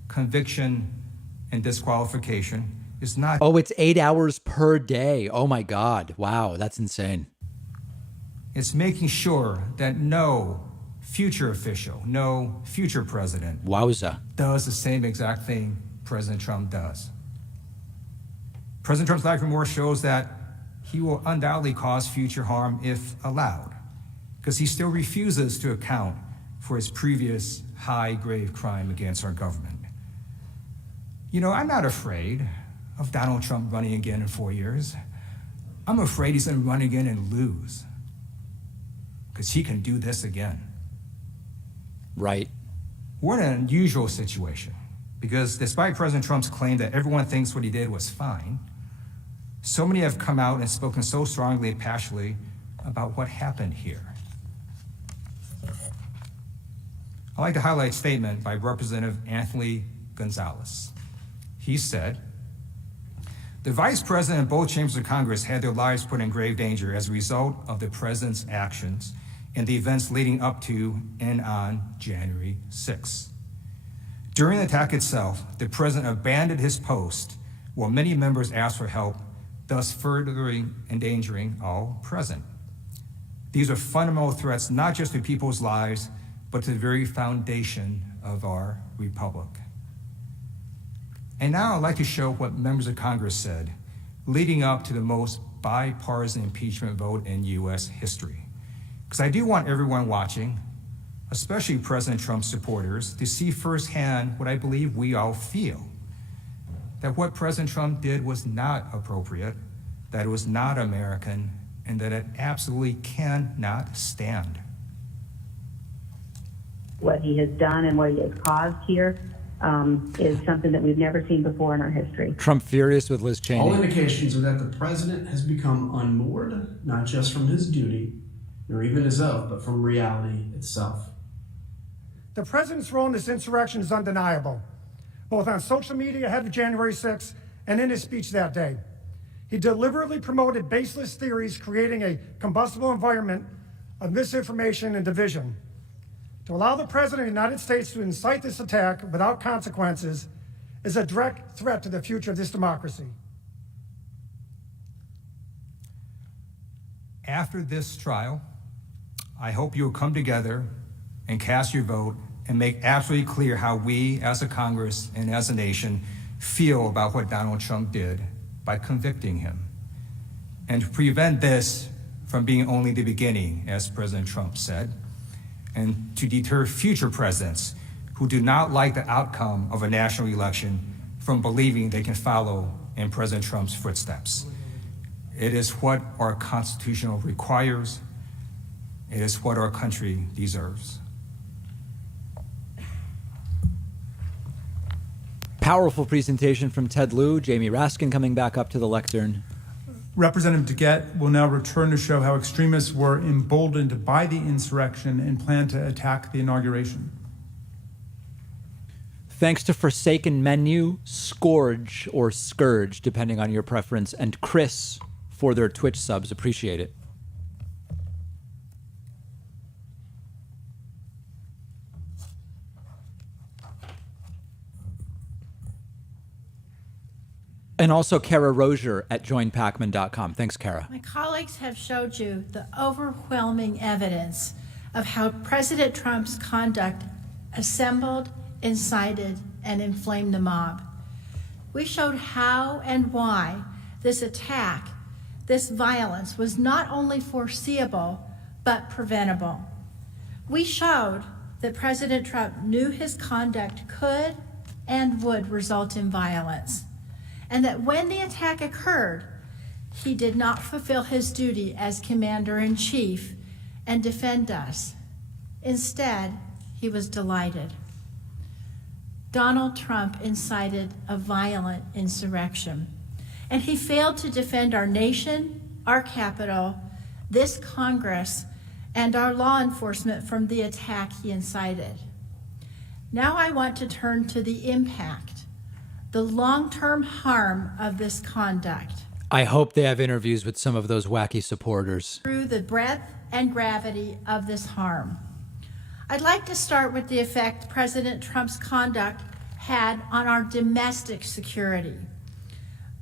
conviction, and disqualification is not... Oh, it's 8 hours per day. Oh my God. Wow, that's insane. It's making sure that no future official, no future president does the same exact thing President Trump does. President Trump's lack of remorse shows that he will undoubtedly cause future harm if allowed, because he still refuses to account for his previous high-grade crime against our government. You know, I'm not afraid of Donald Trump running again in 4 years. I'm afraid he's going to run again and lose, because he can do this again. Right. We're in an unusual situation, because despite President Trump's claim that everyone thinks what he did was fine, so many have come out and spoken so strongly and passionately about what happened here. I'd like to highlight a statement by Representative Anthony Gonzalez. He said, "The Vice President and both chambers of Congress had their lives put in grave danger as a result of the President's actions and the events leading up to and on January 6th. During the attack itself, the President abandoned his post while many members asked for help, thus further endangering all present. These are fundamental threats not just to people's lives, but to the very foundation of our republic." And now I'd like to show what members of Congress said leading up to the most bipartisan impeachment vote in U.S. history. Because I do want everyone watching, especially President Trump's supporters, to see firsthand what I believe we all feel. That what President Trump did was not appropriate, that it was not American, and that it absolutely cannot stand. What he has done and what he has caused here is something that we've never seen before in our history. Trump furious with Liz Cheney. All indications are that the president has become unmoored, not just from his duty, nor even his oath, but from reality itself. The president's role in this insurrection is undeniable, both on social media ahead of January 6th and in his speech that day. He deliberately promoted baseless theories, creating a combustible environment of misinformation and division. To allow the President of the United States to incite this attack without consequences is a direct threat to the future of this democracy. After this trial, I hope you will come together and cast your vote and make absolutely clear how we as a Congress and as a nation feel about what Donald Trump did by convicting him. And to prevent this from being only the beginning, as President Trump said, and to deter future presidents who do not like the outcome of a national election from believing they can follow in President Trump's footsteps. It is what our Constitution requires. It is what our country deserves. Powerful presentation from Ted Lieu. Jamie Raskin coming back up to the lectern. Representative DeGette will now return to show how extremists were emboldened by the insurrection and plan to attack the inauguration. Thanks to Forsaken Menu, Scourge, or Scourge, depending on your preference, and Chris for their Twitch subs. Appreciate it. And also Kara Rozier at joinpacman.com. Thanks, Kara. My colleagues have showed you the overwhelming evidence of how President Trump's conduct assembled, incited, and inflamed the mob. We showed how and why this attack, this violence, was not only foreseeable, but preventable. We showed that President Trump knew his conduct could and would result in violence, and that when the attack occurred, he did not fulfill his duty as commander-in-chief and defend us. Instead, he was delighted. Donald Trump incited a violent insurrection, and he failed to defend our nation, our Capitol, this Congress, and our law enforcement from the attack he incited. Now I want to turn to the impact, the long-term harm of this conduct. I hope they have interviews with some of those wacky supporters. Through the breadth and gravity of this harm. I'd like to start with the effect President Trump's conduct had on our domestic security.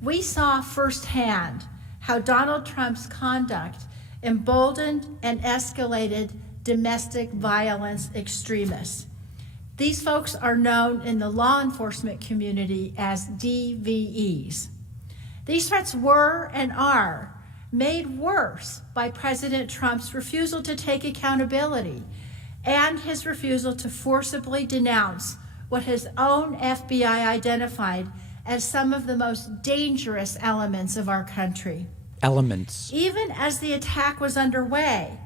We saw firsthand how Donald Trump's conduct emboldened and escalated domestic violence extremists. These folks are known in the law enforcement community as DVEs. These threats were and are made worse by President Trump's refusal to take accountability and his refusal to forcibly denounce what his own FBI identified as some of the most dangerous elements of our country. Elements. Even as the attack was underway,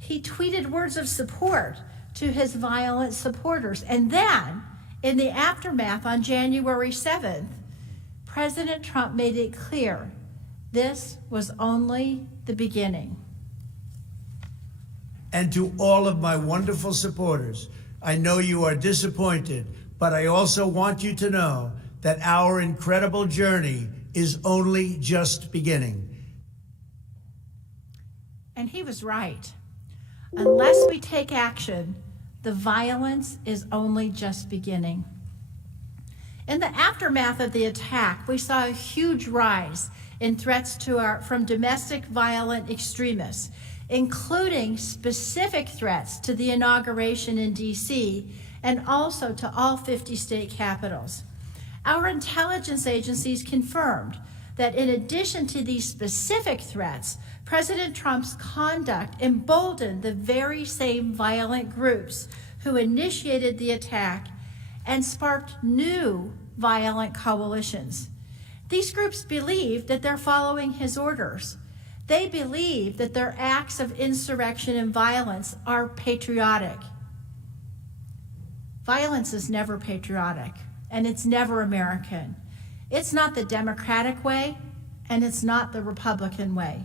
he tweeted words of support to his violent supporters. And then, in the aftermath on January 7th, President Trump made it clear this was only the beginning. And to all of my wonderful supporters, I know you are disappointed, but I also want you to know that our incredible journey is only just beginning. And he was right. Unless we take action, the violence is only just beginning. In the aftermath of the attack, we saw a huge rise in threats from domestic violent extremists, including specific threats to the inauguration in D.C. and also to all 50 state capitals. Our intelligence agencies confirmed that in addition to these specific threats, President Trump's conduct emboldened the very same violent groups who initiated the attack and sparked new violent coalitions. These groups believe that they're following his orders. They believe that their acts of insurrection and violence are patriotic. Violence is never patriotic, and it's never American. It's not the Democratic way, and it's not the Republican way.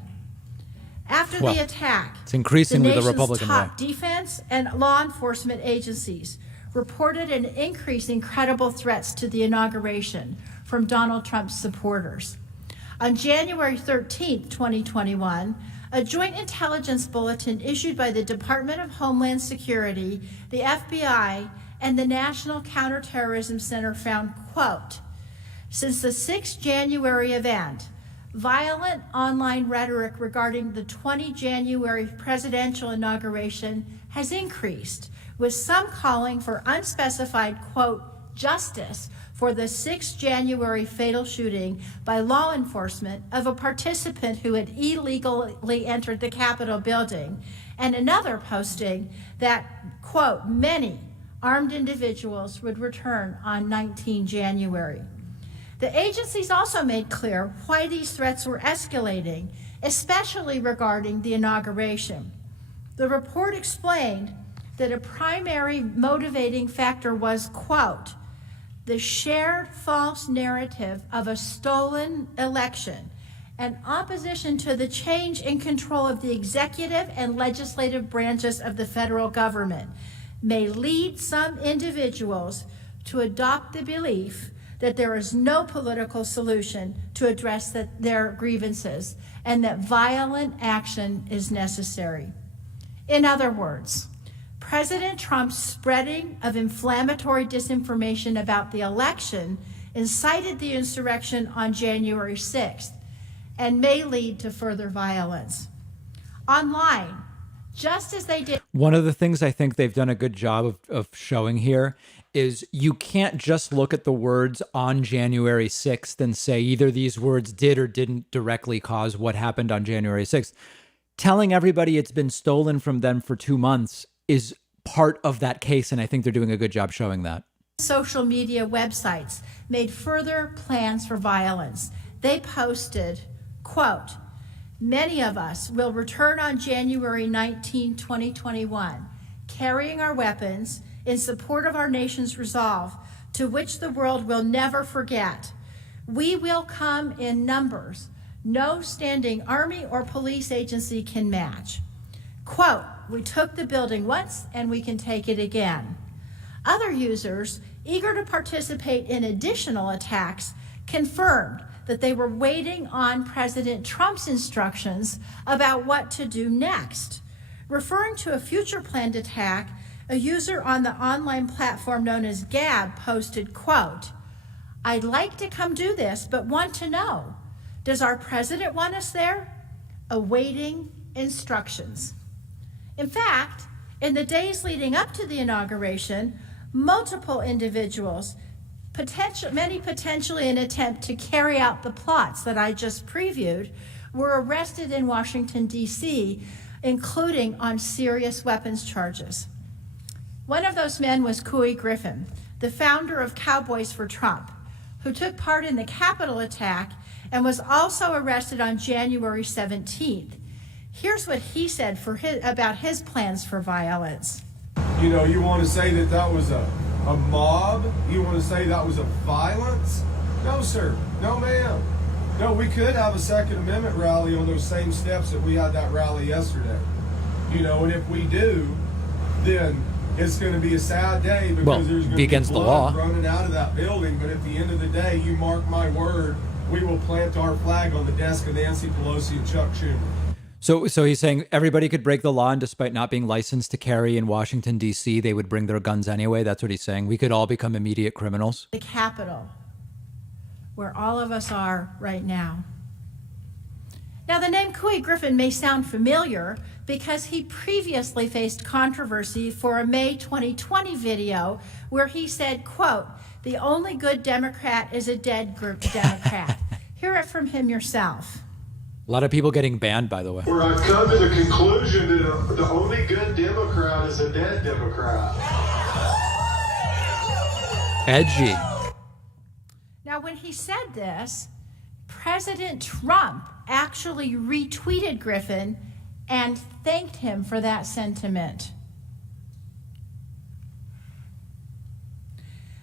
After the attack, it's increasingly the nation's Republican top way. defense and law enforcement agencies reported an increase in credible threats to the inauguration from Donald Trump's supporters. On January 13, 2021, a joint intelligence bulletin issued by the Department of Homeland Security, the FBI, and the National Counterterrorism Center found, quote, since the 6th January event, violent online rhetoric regarding the 20 January presidential inauguration has increased, with some calling for unspecified, quote, justice for the 6 January fatal shooting by law enforcement of a participant who had illegally entered the Capitol building, and another posting that, quote, many armed individuals would return on 19 January. The agencies also made clear why these threats were escalating, especially regarding the inauguration. The report explained that a primary motivating factor was, quote, the shared false narrative of a stolen election and opposition to the change in control of the executive and legislative branches of the federal government may lead some individuals to adopt the belief that there is no political solution to address their grievances and that violent action is necessary. In other words, President Trump's spreading of inflammatory disinformation about the election incited the insurrection on January 6th and may lead to further violence. Online, just as they did. One of the things I think they've done a good job of showing here is you can't just look at the words on January 6th and say either these words did or didn't directly cause what happened on January 6th. Telling everybody it's been stolen from them for 2 months is part of that case, and I think they're doing a good job showing that. Social media websites made further plans for violence. They posted, quote, many of us will return on January 19, 2021, carrying our weapons in support of our nation's resolve, to which the world will never forget. We will come in numbers no standing army or police agency can match. Quote, we took the building once and we can take it again. Other users, eager to participate in additional attacks, confirmed that they were waiting on President Trump's instructions about what to do next. Referring to a future planned attack, a user on the online platform known as Gab posted, quote, I'd like to come do this, but want to know, does our president want us there? Awaiting instructions. In fact, in the days leading up to the inauguration, multiple individuals, many potentially in an attempt to carry out the plots that I just previewed, were arrested in Washington, D.C., including on serious weapons charges. One of those men was Couy Griffin, the founder of Cowboys for Trump, who took part in the Capitol attack and was also arrested on January 17th. Here's what he said about his plans for violence. You know, you want to say that that was a mob? You want to say that was a violence? No, sir. No, ma'am. No, we could have a Second Amendment rally on those same steps that we had that rally yesterday. You know, and if we do, then it's going to be a sad day because there's going to be against the law running out of that building. But at the end of the day, you mark my word, we will plant our flag on the desk of Nancy Pelosi and Chuck Schumer. So he's saying everybody could break the law, and despite not being licensed to carry in Washington, D.C., they would bring their guns anyway. That's what he's saying. We could all become immediate criminals. The Capitol, where all of us are right now. Now, the name Couy Griffin may sound familiar because he previously faced controversy for a May 2020 video where he said, quote, the only good Democrat is a dead Democrat. Hear it from him yourself. A lot of people getting banned, by the way. Where I've come to the conclusion that the only good Democrat is a dead Democrat. Edgy. Now, when he said this, President Trump actually retweeted Griffin and thanked him for that sentiment.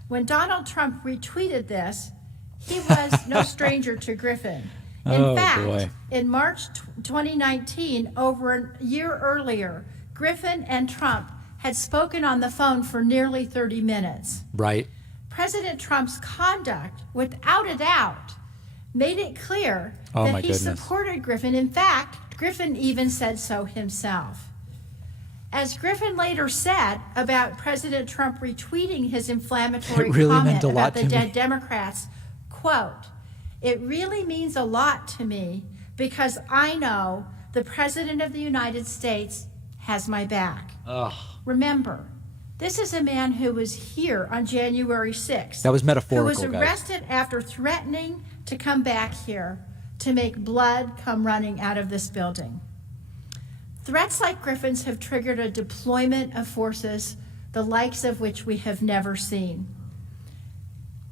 When Donald Trump retweeted this, he was no stranger to Griffin. In fact, in March 2019, over a year earlier, Griffin and Trump had spoken on the phone for nearly 30 minutes. Right. President Trump's conduct, without a doubt, made it clear that he supported Griffin. In fact, Griffin even said so himself. As Griffin later said about President Trump retweeting his inflammatory comment about the dead Democrats, quote, it really means a lot to me because I know the President of the United States has my back. Ugh. Remember, This is a man who was here on January 6th. That was metaphorical, Who was guys. arrested after threatening to come back here to make blood come running out of this building. Threats like Griffin's have triggered a deployment of forces, the likes of which we have never seen.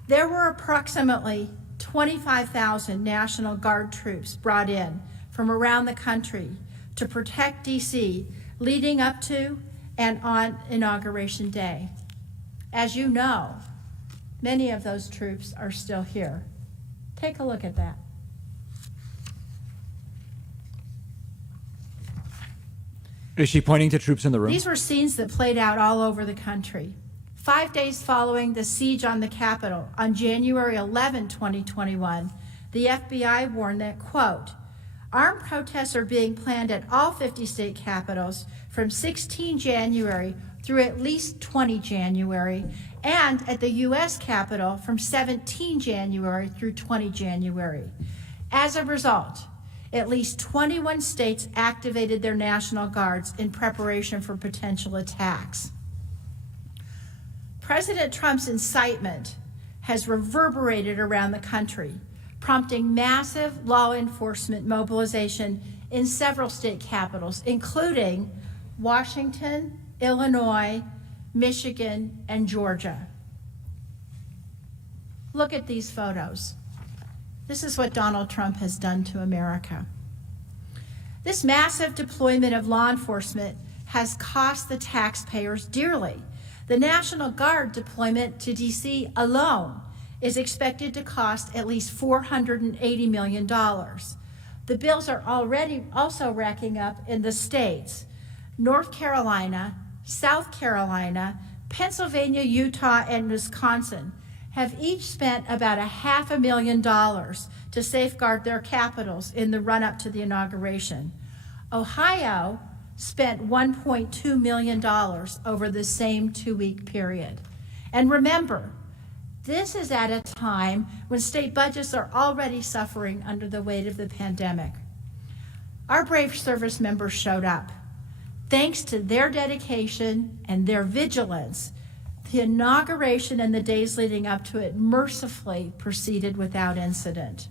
There were approximately 25,000 National Guard troops brought in from around the country to protect D.C. leading up to and on Inauguration Day. As you know, many of those troops are still here. Take a look at that. Is she pointing to troops in the room? These were scenes that played out all over the country. 5 days following the siege on the Capitol, on January 11, 2021, the FBI warned that, quote, armed protests are being planned at all 50 state capitals from 16 January through at least 20 January, and at the U.S. Capitol from 17 January through 20 January. As a result, at least 21 states activated their National Guards in preparation for potential attacks. President Trump's incitement has reverberated around the country, prompting massive law enforcement mobilization in several state capitals, including Washington, Illinois, Michigan, and Georgia. Look at these photos. This is what Donald Trump has done to America. This massive deployment of law enforcement has cost the taxpayers dearly. The National Guard deployment to D.C. alone is expected to cost at least $480 million. The bills are already also racking up in the states. North Carolina, South Carolina, Pennsylvania, Utah, and Wisconsin have each spent about $500,000 to safeguard their capitals in the run-up to the inauguration. Ohio spent $1.2 million over the same 2-week period. And remember, this is at a time when state budgets are already suffering under the weight of the pandemic. Our brave service members showed up. Thanks to their dedication and their vigilance, the inauguration and the days leading up to it mercifully proceeded without incident.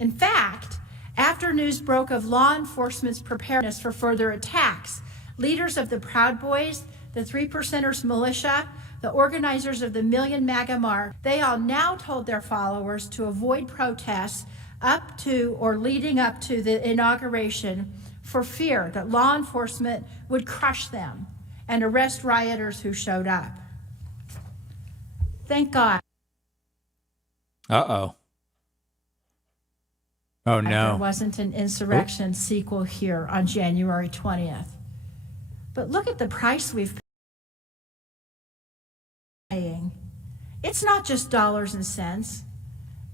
In fact, after news broke of law enforcement's preparedness for further attacks, leaders of the Proud Boys, the Three Percenters militia, the organizers of the Million MAGA March, they all now told their followers to avoid protests up to or leading up to the inauguration for fear that law enforcement would crush them and arrest rioters who showed up. Thank God. Uh-oh. Oh, no. There wasn't an insurrection sequel here on January 20th. But look at the price we've been paying. It's not just dollars and cents.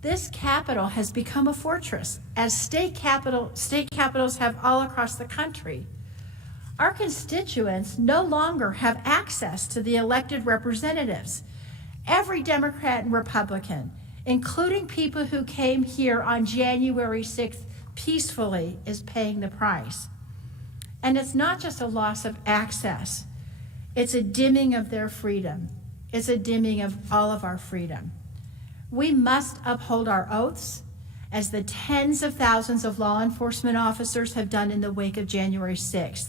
This capital has become a fortress, as state capitals have all across the country. Our constituents no longer have access to the elected representatives. Every Democrat and Republican, including people who came here on January 6th peacefully, is paying the price. And it's not just a loss of access. It's a dimming of their freedom. It's a dimming of all of our freedom. We must uphold our oaths, as the tens of thousands of law enforcement officers have done in the wake of January 6th.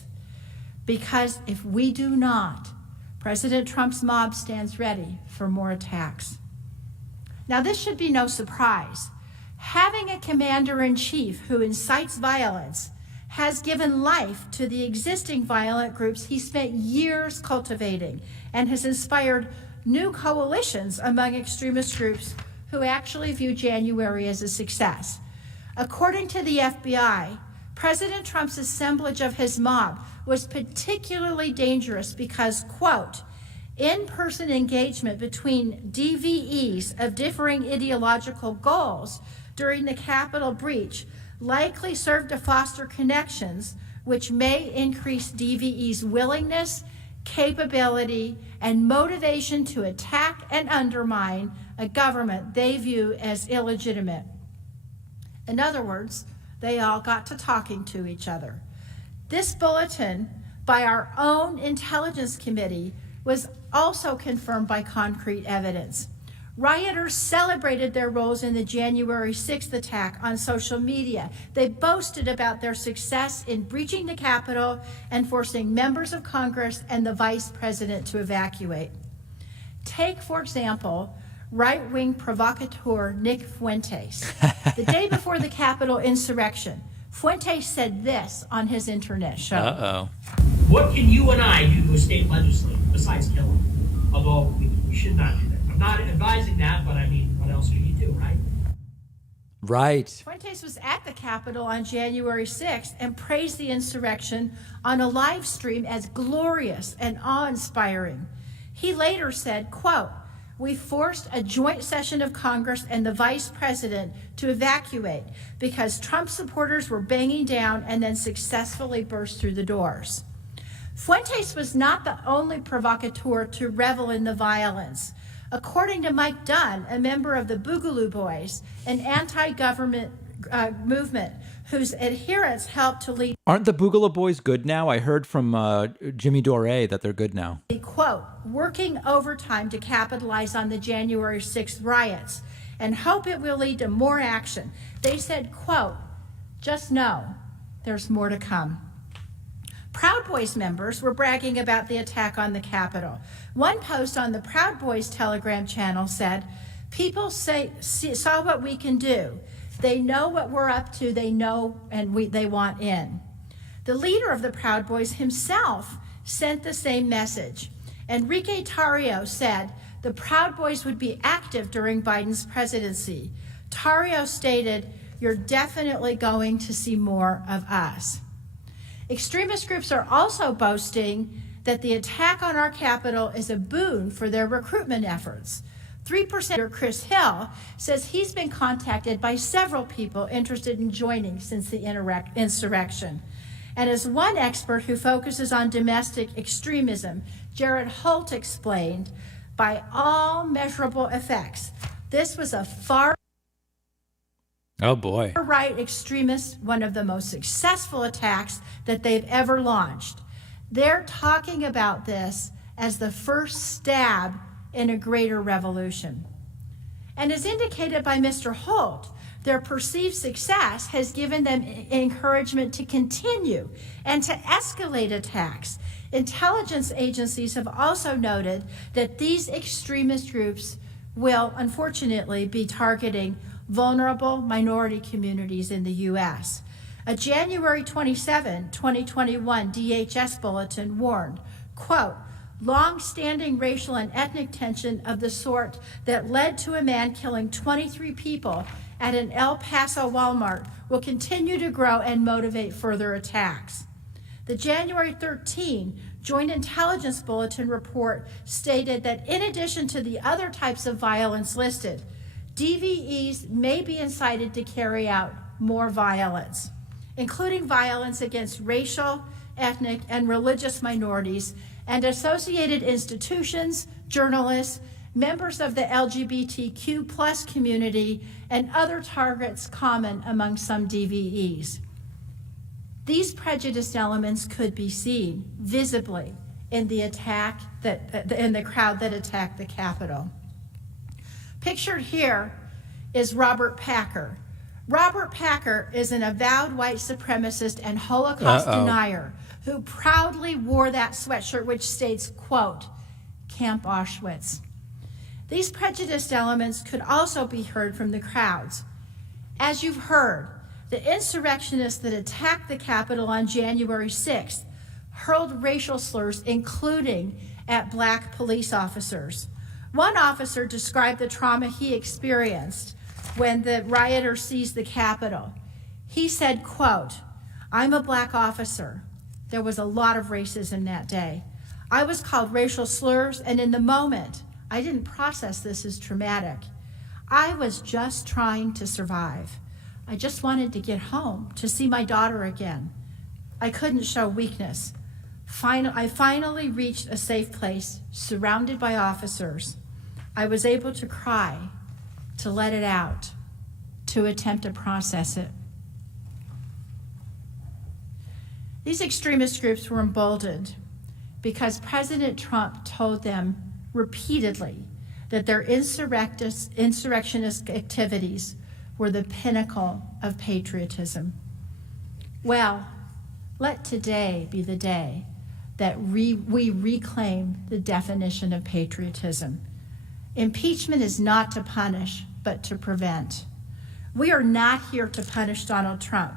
Because if we do not, President Trump's mob stands ready for more attacks. Now, this should be no surprise. Having a commander-in-chief who incites violence has given life to the existing violent groups he spent years cultivating and has inspired new coalitions among extremist groups who actually view January as a success. According to the FBI, President Trump's assemblage of his mob was particularly dangerous because, quote, in-person engagement between DVEs of differing ideological goals during the Capitol breach likely served to foster connections which may increase DVE's willingness, capability, and motivation to attack and undermine a government they view as illegitimate. In other words, they all got to talking to each other. This bulletin by our own Intelligence Committee was also confirmed by concrete evidence. Rioters celebrated their roles in the January 6th attack on social media. They boasted about their success in breaching the Capitol and forcing members of Congress and the vice president to evacuate. Take, for example, right-wing provocateur Nick Fuentes. The day before the Capitol insurrection, Fuentes said this on his internet show. Uh-oh. What can you and I do to a state legislator besides kill him? Although we should not do that. I'm not advising that, but I mean, what else can you do, right? Right. Fuentes was at the Capitol on January 6th and praised the insurrection on a live stream as glorious and awe-inspiring. He later said, quote, "We forced a joint session of Congress and the vice president to evacuate because Trump supporters were banging down and then successfully burst through the doors." Fuentes was not the only provocateur to revel in the violence. According to Mike Dunn, a member of the Boogaloo Boys, an anti-government movement whose adherents helped to lead... Aren't the Boogaloo Boys good now? I heard from Jimmy Dore that they're good now. Quote, "working overtime to capitalize on the January 6th riots and hope it will lead to more action." They said, quote, "just know there's more to come." Proud Boys members were bragging about the attack on the Capitol. One post on the Proud Boys Telegram channel said, "People saw what we can do. They know what we're up to. They know and they want in." The leader of the Proud Boys himself sent the same message. Enrique Tarrio said the Proud Boys would be active during Biden's presidency. Tarrio stated, "You're definitely going to see more of us." Extremist groups are also boasting that the attack on our Capitol is a boon for their recruitment efforts. 3% Chris Hill says he's been contacted by several people interested in joining since the insurrection. And as one expert who focuses on domestic extremism, Jared Holt, explained, by all measurable effects, this was a Oh boy. far-right extremist, one of the most successful attacks that they've ever launched. They're talking about this as the first stab in a greater revolution. And as indicated by Mr. Holt, their perceived success has given them encouragement to continue and to escalate attacks. Intelligence agencies have also noted that these extremist groups will, unfortunately, be targeting vulnerable minority communities in the U.S. A January 27, 2021 DHS bulletin warned, quote, "long-standing racial and ethnic tension of the sort that led to a man killing 23 people at an El Paso Walmart will continue to grow and motivate further attacks." The January 13 Joint Intelligence Bulletin report stated that in addition to the other types of violence listed, DVEs may be incited to carry out more violence, including violence against racial, ethnic, and religious minorities and associated institutions, journalists, members of the LGBTQ+ community, and other targets common among some DVEs. These prejudiced elements could be seen visibly in the crowd that attacked the Capitol. Pictured here is Robert Packer. Robert Packer is an avowed white supremacist and Holocaust denier who proudly wore that sweatshirt which states, quote, "Camp Auschwitz." These prejudiced elements could also be heard from the crowds. As you've heard, the insurrectionists that attacked the Capitol on January 6th hurled racial slurs, including at black police officers. One officer described the trauma he experienced when the rioters seized the Capitol. He said, quote, "I'm a black officer. There was a lot of racism that day. I was called racial slurs, and in the moment, I didn't process this as traumatic. I was just trying to survive. I just wanted to get home, to see my daughter again. I couldn't show weakness. I finally reached a safe place, surrounded by officers. I was able to cry, to let it out, to attempt to process it." These extremist groups were emboldened. because President Trump told them repeatedly that their insurrectionist activities were the pinnacle of patriotism. Well, let today be the day that we reclaim the definition of patriotism. Impeachment is not to punish, but to prevent. We are not here to punish Donald Trump.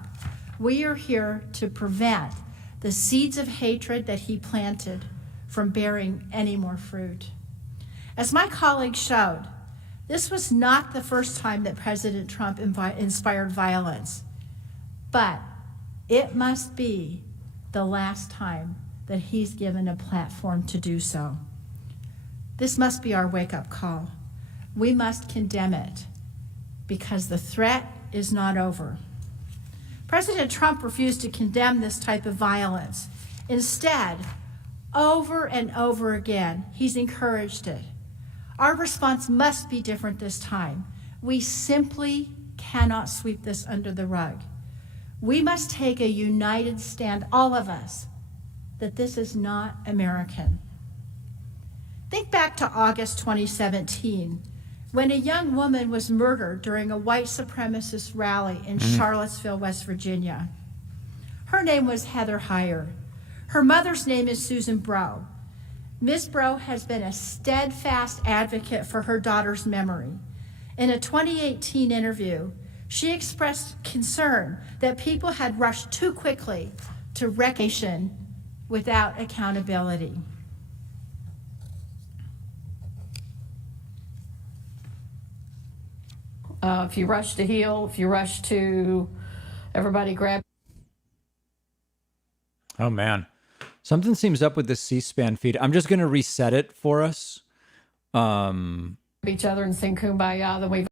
We are here to prevent the seeds of hatred that he planted from bearing any more fruit. As my colleague showed, this was not the first time that President Trump inspired violence, but it must be the last time that he's given a platform to do so. This must be our wake-up call. We must condemn it because the threat is not over. President Trump refused to condemn this type of violence. Instead, over and over again, he's encouraged it. Our response must be different this time. We simply cannot sweep this under the rug. We must take a united stand, all of us, that this is not American. Think back to August 2017, when a young woman was murdered during a white supremacist rally in Charlottesville, West Virginia. Her name was Heather Heyer. Her mother's name is Susan Breaux. Ms. Breaux has been a steadfast advocate for her daughter's memory. In a 2018 interview, she expressed concern that people had rushed too quickly to recognition without accountability. If you rush to heal, if you rush to everybody grab. Oh, man. Something seems up with this C-SPAN feed. I'm just going to reset it for us. Each other and sing Kumbaya, then we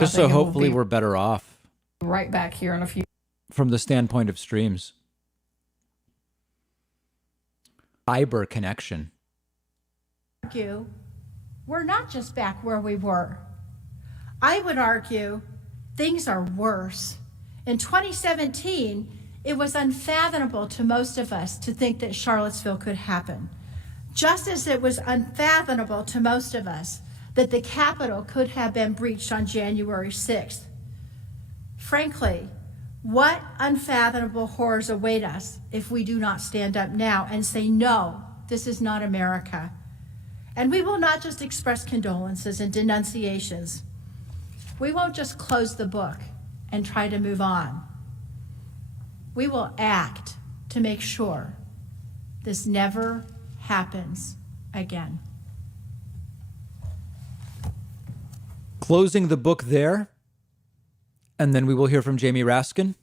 Just so hopefully we're better off. Right back here in a few. From the standpoint of streams. Fiber connection. We're not just back where we were. I would argue things are worse. In 2017, it was unfathomable to most of us to think that Charlottesville could happen, just as it was unfathomable to most of us that the Capitol could have been breached on January 6th. Frankly, what unfathomable horrors await us if we do not stand up now and say, no, this is not America. And we will not just express condolences and denunciations. We won't just close the book and try to move on. We will act to make sure this never happens again. Closing the book there, and then we will hear from Jamie Raskin.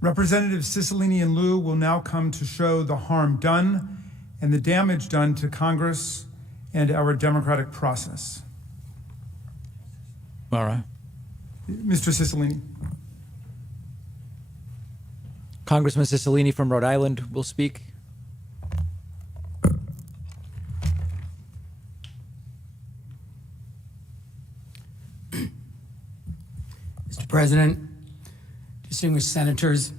Representatives Cicilline and Liu will now come to show the harm done and the damage done to Congress and our democratic process. All right. Mr. Cicilline. Congressman Cicilline from Rhode Island will speak. Mr. President, distinguished senators,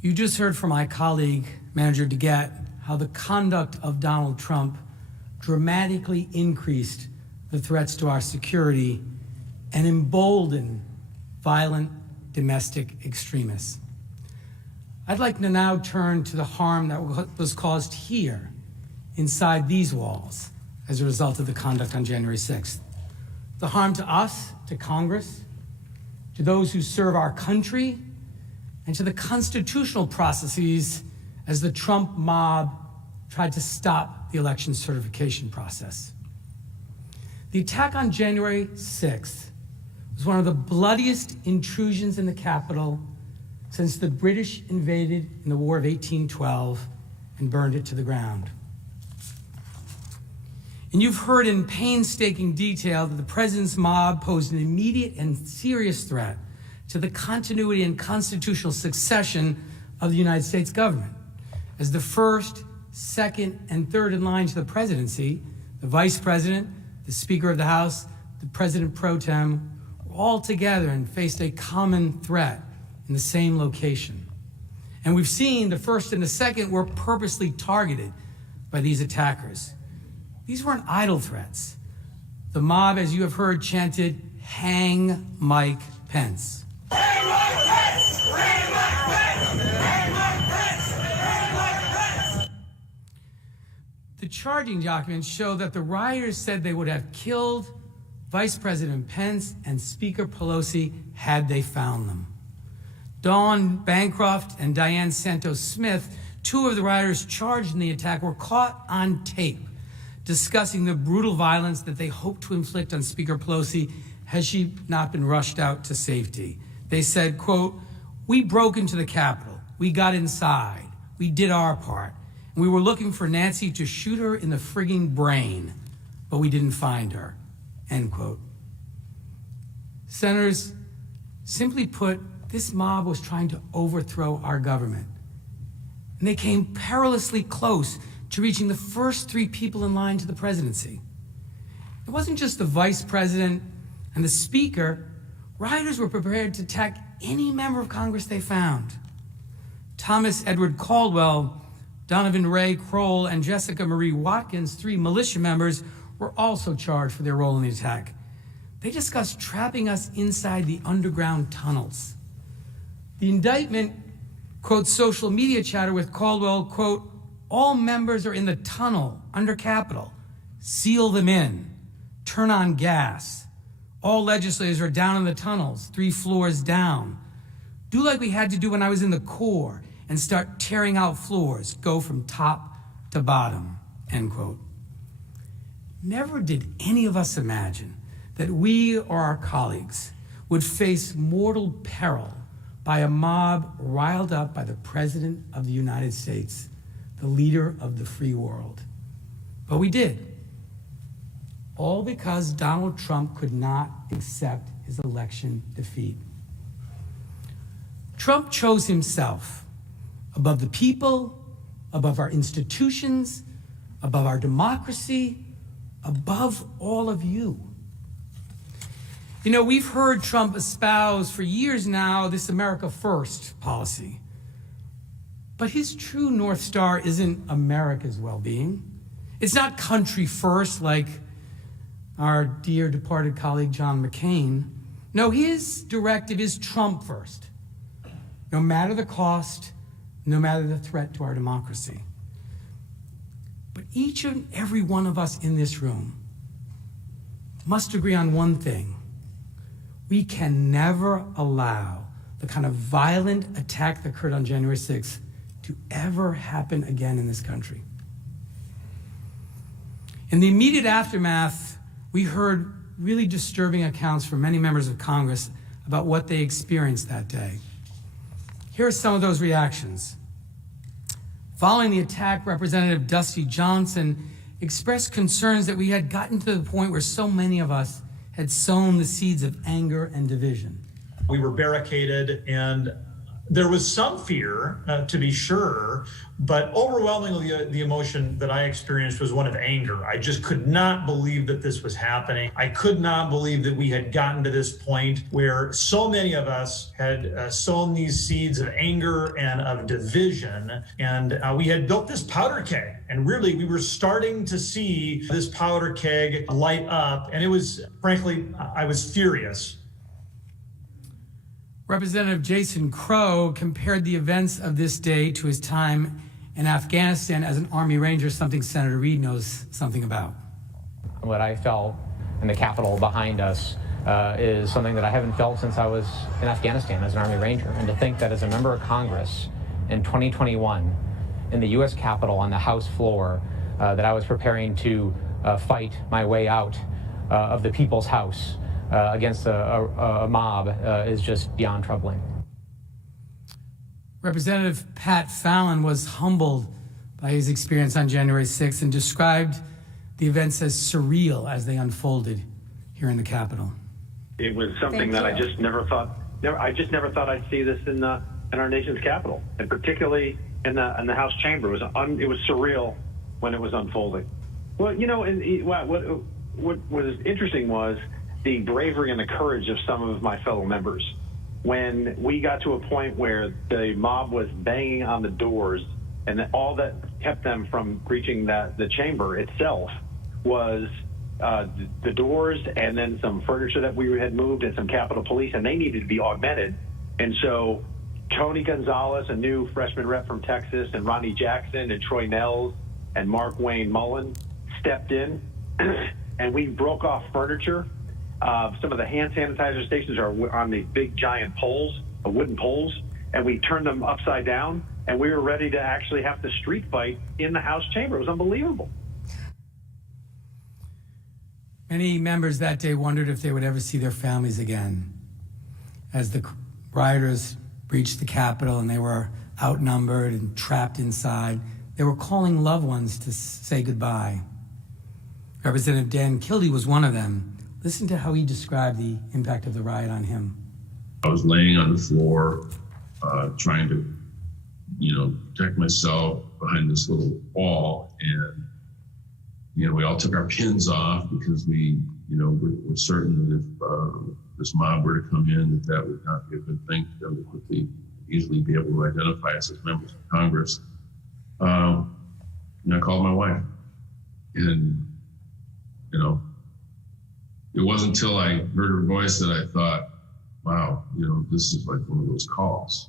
you just heard from my colleague, Manager DeGette, how the conduct of Donald Trump dramatically increased the threats to our security and emboldened violent domestic extremists. I'd like to now turn to the harm that was caused here, inside these walls, as a result of the conduct on January 6th. The harm to us, to Congress, to those who serve our country, and to the constitutional processes as the Trump mob tried to stop the election certification process. The attack on January 6th was one of the bloodiest intrusions in the Capitol since the British invaded in the War of 1812 and burned it to the ground. And you've heard in painstaking detail that the president's mob posed an immediate and serious threat to the continuity and constitutional succession of the United States government. As the first, second, and third in line to the presidency, the vice president, the Speaker of the House, the President pro tem, were all together and faced a common threat in the same location. And we've seen the first and the second were purposely targeted by these attackers. These weren't idle threats. The mob, as you have heard, chanted, "Hang Mike Pence." Hang Mike Pence! Hang Mike Pence! Hang Mike Pence! Hang Mike Pence! The charging documents show that the rioters said they would have killed Vice President Pence and Speaker Pelosi had they found them. Dawn Bancroft and Diane Santos Smith, two of the rioters charged in the attack, were caught on tape discussing the brutal violence that they hoped to inflict on Speaker Pelosi had she not been rushed out to safety. They said, quote, "We broke into the Capitol. We got inside. We did our part. And we were looking for Nancy to shoot her in the frigging brain, but we didn't find her," end quote. Senators, simply put, this mob was trying to overthrow our government. And they came perilously close to reaching the first three people in line to the presidency. It wasn't just the vice president and the speaker. Rioters were prepared to attack any member of Congress they found. Thomas Edward Caldwell, Donovan Ray Kroll, and Jessica Marie Watkins, three militia members, were also charged for their role in the attack. They discussed trapping us inside the underground tunnels. The indictment quotes social media chatter with Caldwell, quote, "All members are in the tunnel under Capitol. Seal them in. Turn on gas. All legislators are down in the tunnels, 3 floors down. Do like we had to do when I was in the Corps and start tearing out floors, go from top to bottom," end quote. Never did any of us imagine that we or our colleagues would face mortal peril by a mob riled up by the President of the United States, the leader of the free world. But we did. All because Donald Trump could not accept his election defeat. Trump chose himself above the people, above our institutions, above our democracy, above all of you. You know, we've heard Trump espouse for years now this America First policy. But his true North Star isn't America's well-being. It's not country first like our dear departed colleague John McCain. No, his directive is Trump first. No matter the cost, no matter the threat to our democracy. But each and every one of us in this room must agree on one thing. We can never allow the kind of violent attack that occurred on January 6th to ever happen again in this country. In the immediate aftermath, we heard really disturbing accounts from many members of Congress about what they experienced that day. Here are some of those reactions. Following the attack, Representative Dusty Johnson expressed concerns that we had gotten to the point where so many of us had sown the seeds of anger and division. We were barricaded, and there was some fear, to be sure, but overwhelmingly the emotion that I experienced was one of anger. I just could not believe that this was happening. I could not believe that we had gotten to this point where so many of us had sown these seeds of anger and of division, and we had built this powder keg. And really, we were starting to see this powder keg light up, and it was, frankly, I was furious. Representative Jason Crow compared the events of this day to his time in Afghanistan as an Army Ranger, something Senator Reid knows something about. What I felt in the Capitol behind us is something that I haven't felt since I was in Afghanistan as an Army Ranger. And to think that as a member of Congress in 2021, in the U.S. Capitol on the House floor, that I was preparing to fight my way out of the People's House against a mob is just beyond troubling. Representative Pat Fallon was humbled by his experience on January 6th and described the events as surreal as they unfolded here in the Capitol. It was something that I just never thought I'd see this in our nation's capital, and particularly in the House chamber. It was surreal when it was unfolding. Well, you know, and what was interesting was the bravery and the courage of some of my fellow members. when we got to a point where the mob was banging on the doors, and all that kept them from breaching the chamber itself was the doors and then some furniture that we had moved and some Capitol Police, and they needed to be augmented. And so Tony Gonzalez, a new freshman rep from Texas, and Ronnie Jackson and Troy Nels and Mark Wayne Mullen stepped in, and we broke off furniture. Some of the hand sanitizer stations are on these big giant poles, wooden poles, and we turned them upside down, and we were ready to actually have the street fight in the House chamber. It was unbelievable. Many members that day wondered if they would ever see their families again. As the rioters breached the Capitol and they were outnumbered and trapped inside, they were calling loved ones to say goodbye. Representative Dan Kildee was one of them. Listen to how he described the impact of the riot on him. I was laying on the floor, trying to, protect myself behind this little wall. And, we all took our pins off because we're certain that if this mob were to come in, that would not be a good thing for them to quickly, easily be able to identify us as members of Congress. I called my wife, and, it wasn't until I heard her voice that I thought, wow, this is like one of those calls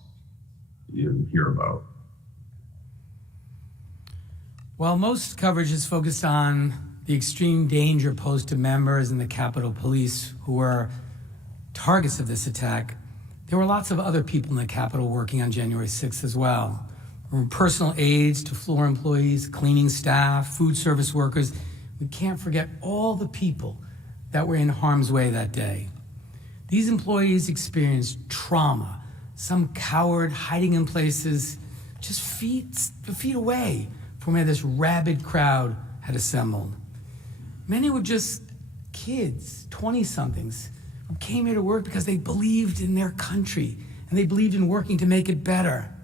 you didn't hear about. While most coverage is focused on the extreme danger posed to members and the Capitol Police who were targets of this attack, there were lots of other people in the Capitol working on January 6th as well. From personal aides to floor employees, cleaning staff, food service workers. We can't forget all the people that were in harm's way that day. These employees experienced trauma, some coward hiding in places just feet away from where this rabid crowd had assembled. Many were just kids, 20-somethings, who came here to work because they believed in their country and they believed in working to make it better.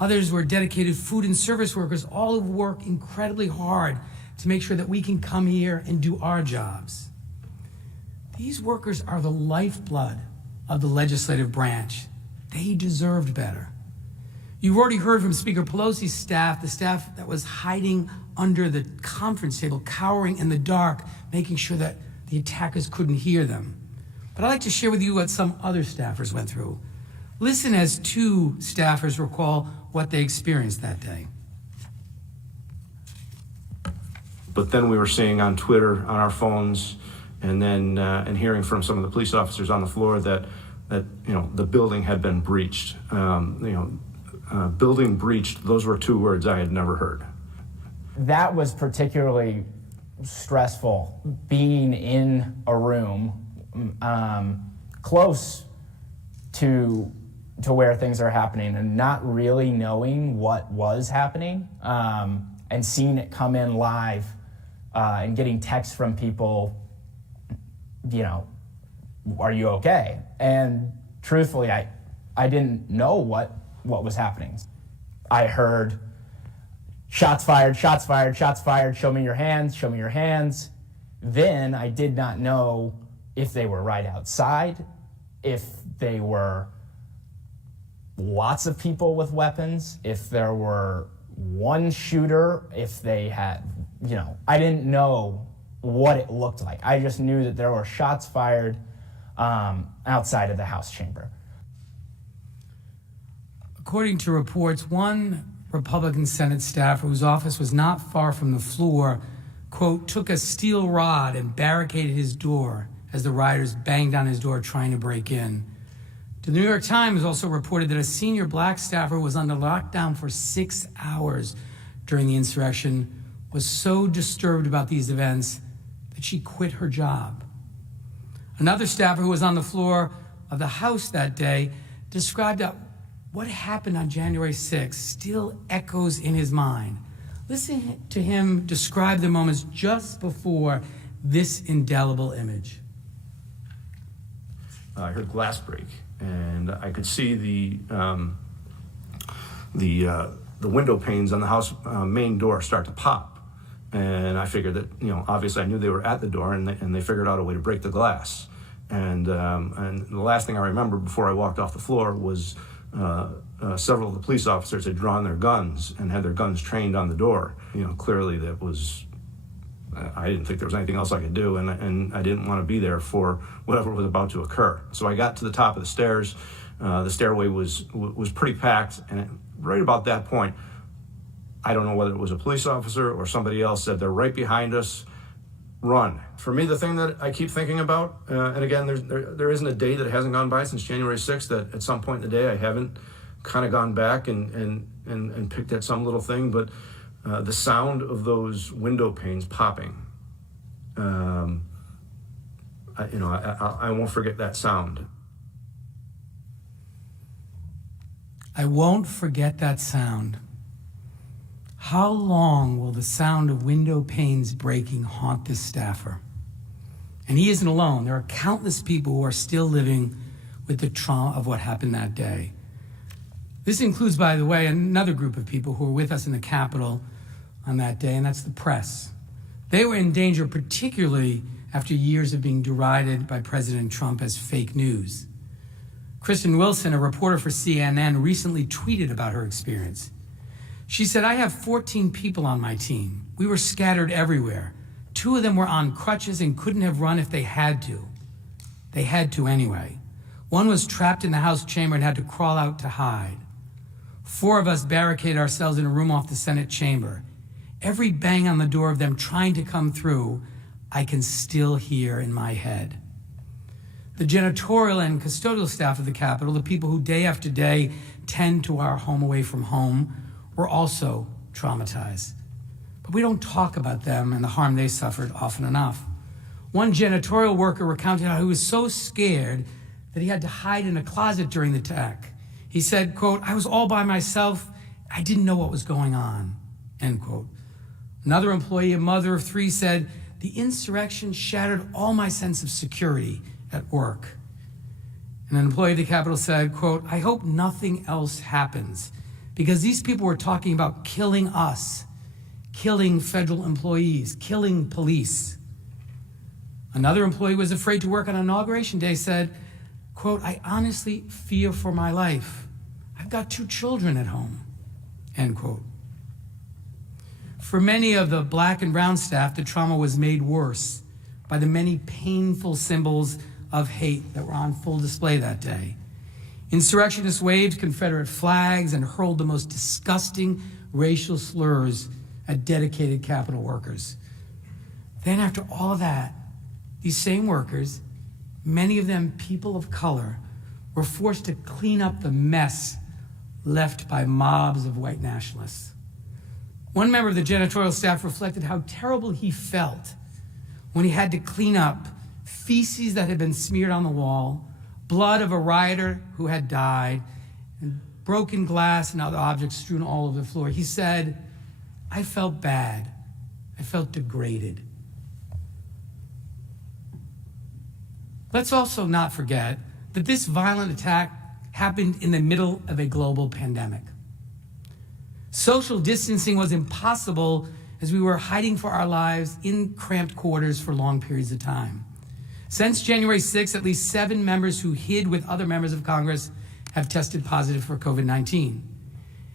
Others were dedicated food and service workers, all who work incredibly hard to make sure that we can come here and do our jobs. These workers are the lifeblood of the legislative branch. They deserved better. You've already heard from Speaker Pelosi's staff, the staff that was hiding under the conference table, cowering in the dark, making sure that the attackers couldn't hear them. But I'd like to share with you what some other staffers went through. Listen as two staffers recall what they experienced that day. But then we were seeing on Twitter, on our phones, and then and hearing from some of the police officers on the floor that the building had been breached. Building breached, those were two words I had never heard. That was particularly stressful, being in a room close to where things are happening and not really knowing what was happening, and seeing it come in live and getting texts from people, are you okay? And truthfully, I didn't know what was happening. I heard shots fired, shots fired, shots fired, show me your hands, show me your hands. Then I did not know if they were right outside, if they were lots of people with weapons, if there were one shooter, if they had, I didn't know what it looked like. I just knew that there were shots fired outside of the House chamber. According to reports, one Republican Senate staffer whose office was not far from the floor, quote, took a steel rod and barricaded his door as the rioters banged on his door trying to break in. The New York Times also reported that a senior black staffer was under lockdown for 6 hours during the insurrection, was so disturbed about these events that she quit her job. Another staffer who was on the floor of the House that day described that what happened on January 6th still echoes in his mind. Listen to him describe the moments just before this indelible image. I heard glass break, and I could see the window panes on the house main door start to pop. And I figured that, obviously I knew they were at the door, and they figured out a way to break the glass. And the last thing I remember before I walked off the floor was several of the police officers had drawn their guns and had their guns trained on the door. Clearly that was, I didn't think there was anything else I could do, and I didn't want to be there for whatever was about to occur. So I got to the top of the stairs. The stairway was pretty packed, and right about that point, I don't know whether it was a police officer or somebody else said, "They're right behind us, run." For me, the thing that I keep thinking about, and again, there isn't a day that hasn't gone by since January 6th that at some point in the day I haven't kind of gone back and picked at some little thing, but the sound of those window panes popping, I won't forget that sound. I won't forget that sound. How long will the sound of window panes breaking haunt this staffer? And he isn't alone. There are countless people who are still living with the trauma of what happened that day. This includes, by the way, another group of people who were with us in the Capitol on that day, and that's the press. They were in danger, particularly after years of being derided by President Trump as fake news. Kristen Wilson, a reporter for CNN, recently tweeted about her experience. She said, "I have 14 people on my team. We were scattered everywhere. 2 of them were on crutches and couldn't have run if they had to. They had to anyway. 1 was trapped in the House chamber and had to crawl out to hide. 4 of us barricaded ourselves in a room off the Senate chamber. Every bang on the door of them trying to come through, I can still hear in my head." The janitorial and custodial staff of the Capitol, the people who day after day tend to our home away from home, were also traumatized. But we don't talk about them and the harm they suffered often enough. One janitorial worker recounted how he was so scared that he had to hide in a closet during the attack. He said, quote, "I was all by myself. I didn't know what was going on," end quote. Another employee, a mother of 3, said, "The insurrection shattered all my sense of security at work." And an employee of the Capitol said, quote, "I hope nothing else happens because these people were talking about killing us, killing federal employees, killing police." Another employee was afraid to work on Inauguration Day, said, quote, "I honestly fear for my life. I've got 2 children at home," end quote. For many of the black and brown staff, the trauma was made worse by the many painful symbols of hate that were on full display that day. Insurrectionists waved Confederate flags and hurled the most disgusting racial slurs at dedicated Capitol workers. Then after all that, these same workers, many of them people of color, were forced to clean up the mess left by mobs of white nationalists. One member of the janitorial staff reflected how terrible he felt when he had to clean up feces that had been smeared on the wall, blood of a rioter who had died, and broken glass and other objects strewn all over the floor. He said, "I felt bad. I felt degraded." Let's also not forget that this violent attack happened in the middle of a global pandemic. Social distancing was impossible as we were hiding for our lives in cramped quarters for long periods of time. Since January 6th, at least 7 members who hid with other members of Congress have tested positive for COVID-19.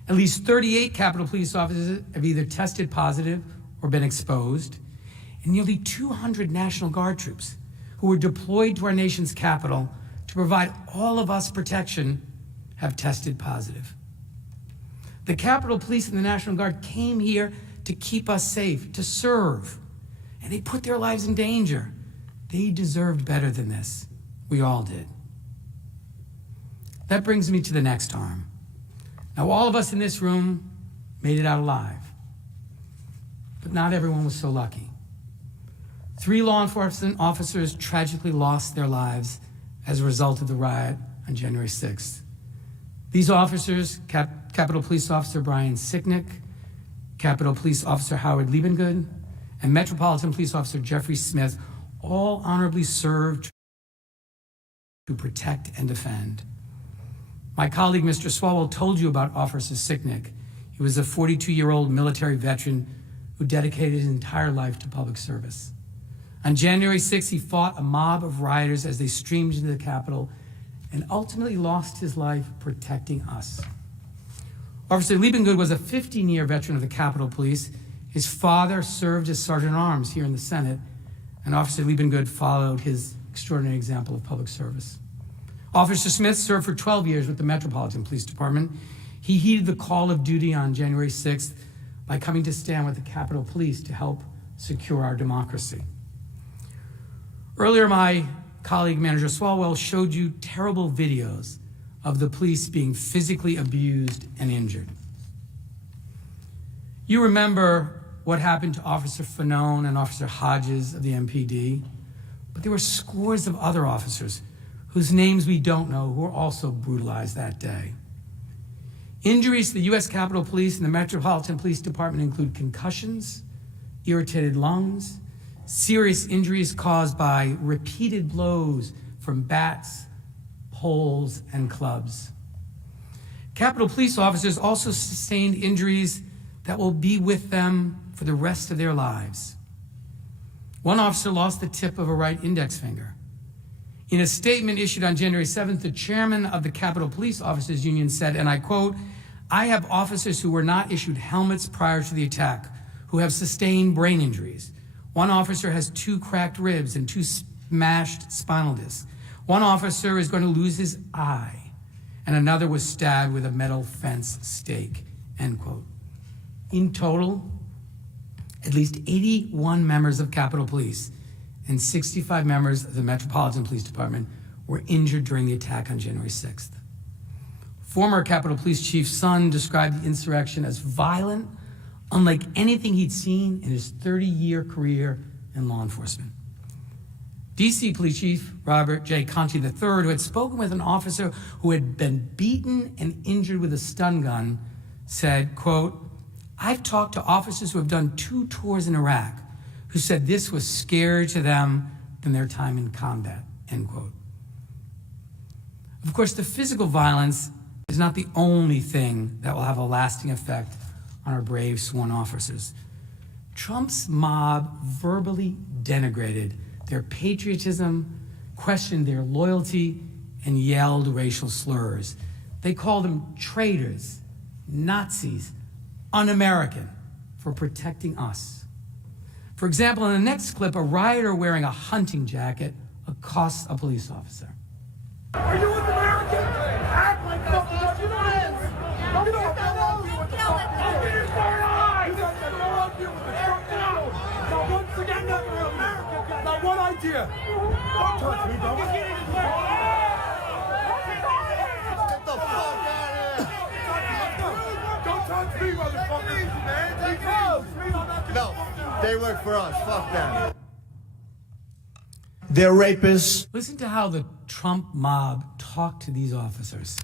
At least 38 Capitol Police officers have either tested positive or been exposed, and nearly 200 National Guard troops who were deployed to our nation's capital to provide all of us protection have tested positive. The Capitol Police and the National Guard came here to keep us safe, to serve, and they put their lives in danger. They deserved better than this. We all did. That brings me to the next harm. Now, all of us in this room made it out alive, but not everyone was so lucky. 3 law enforcement officers tragically lost their lives as a result of the riot on January 6th. These officers, Capitol Police Officer Brian Sicknick, Capitol Police Officer Howard Liebengood, and Metropolitan Police Officer Jeffrey Smith, all honorably served to protect and defend. My colleague, Mr. Swalwell, told you about Officer Sicknick. He was a 42-year-old military veteran who dedicated his entire life to public service. On January 6th, he fought a mob of rioters as they streamed into the Capitol and ultimately lost his life protecting us. Officer Liebengood was a 15-year veteran of the Capitol Police. His father served as Sergeant-at-Arms here in the Senate, and Officer Liebengood followed his extraordinary example of public service. Officer Smith served for 12 years with the Metropolitan Police Department. He heeded the call of duty on January 6th by coming to stand with the Capitol Police to help secure our democracy. Earlier, my colleague, Manager Swalwell, showed you terrible videos of the police being physically abused and injured. You remember what happened to Officer Fanone and Officer Hodges of the MPD, but there were scores of other officers whose names we don't know who were also brutalized that day. Injuries to the U.S. Capitol Police and the Metropolitan Police Department include concussions, irritated lungs, serious injuries caused by repeated blows from bats, poles, and clubs. Capitol Police officers also sustained injuries that will be with them for the rest of their lives. One officer lost the tip of a right index finger. In a statement issued on January 7th, the chairman of the Capitol Police Officers Union said, and I quote, "I have officers who were not issued helmets prior to the attack, who have sustained brain injuries. One officer has 2 cracked ribs and 2 smashed spinal discs. One officer is going to lose his eye, and another was stabbed with a metal fence stake," end quote. In total, at least 81 members of Capitol Police and 65 members of the Metropolitan Police Department were injured during the attack on January 6th. Former Capitol Police Chief Sun described the insurrection as violent, unlike anything he'd seen in his 30-year career in law enforcement. DC Police Chief Robert J. Conti III, who had spoken with an officer who had been beaten and injured with a stun gun, said, quote, "I've talked to officers who have done 2 tours in Iraq who said this was scarier to them than their time in combat," end quote. Of course, the physical violence is not the only thing that will have a lasting effect on our brave sworn officers. Trump's mob verbally denigrated their patriotism, questioned their loyalty, and yelled racial slurs. They called them traitors, Nazis, un-American for protecting us. For example, in the next clip, a rioter wearing a hunting jacket accosts a police officer. Are you with American? Act like something that you friends. Don't get off with the fuck. Don't get your third eye. You guys are all up here with the short down. Not one forget nothing for America. Not one idea. Don't touch me, don't. Get the fuck out of here. Don't touch me, motherfucker. No, they work for us. Fuck them. They're rapists. Listen to how the Trump mob talked to these officers.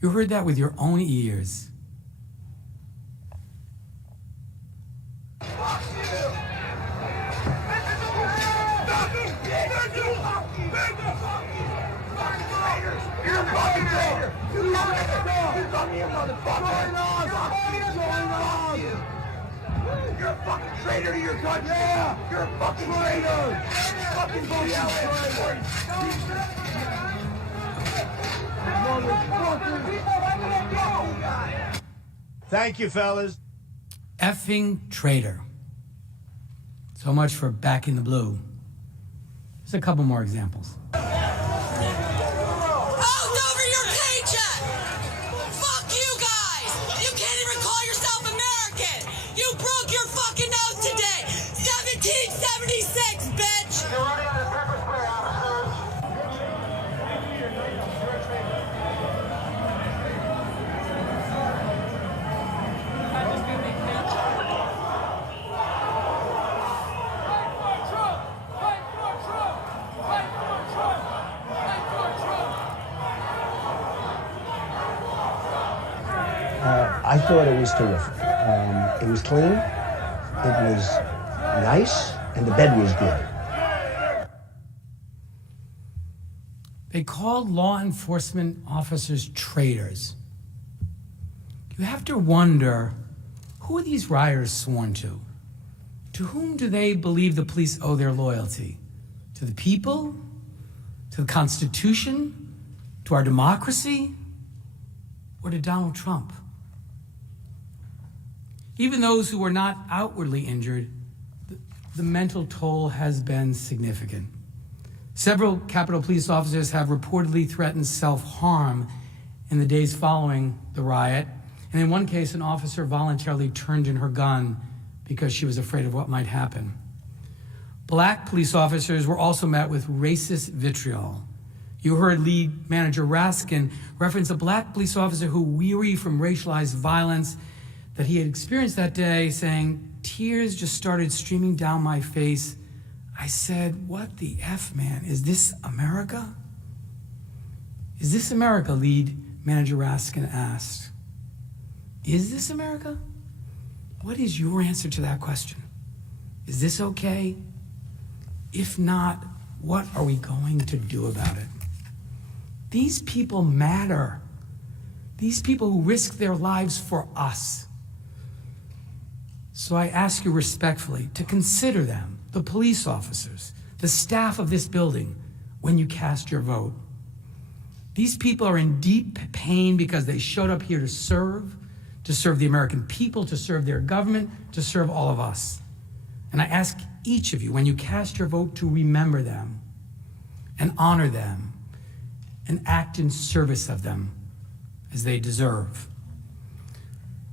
You heard that with your own ears. You're a fucking traitor! You come here, motherfucker! You're a fucking traitor to your country! Yeah! You're a fucking traitor! Fucking Thank you, fellas. Effing traitor. So much for back in the blue. Just a couple more examples. I thought it was terrific. It was clean, it was nice, and the bed was good. They called law enforcement officers traitors. You have to wonder, who are these rioters sworn to? To whom do they believe the police owe their loyalty? To the people? To the Constitution? To our democracy? Or to Donald Trump? Even those who were not outwardly injured, the mental toll has been significant. Several Capitol Police officers have reportedly threatened self-harm in the days following the riot. And in one case, an officer voluntarily turned in her gun because she was afraid of what might happen. Black police officers were also met with racist vitriol. You heard lead manager Raskin reference a black police officer who, weary from racialized violence that he had experienced that day, saying, "Tears just started streaming down my face. I said, what the F, man? Is this America?" Is this America, lead manager Raskin asked. Is this America? What is your answer to that question? Is this okay? If not, what are we going to do about it? These people matter. These people who risk their lives for us. So I ask you respectfully to consider them, the police officers, the staff of this building, when you cast your vote. These people are in deep pain because they showed up here to serve the American people, to serve their government, to serve all of us. And I ask each of you, when you cast your vote, to remember them and honor them and act in service of them as they deserve.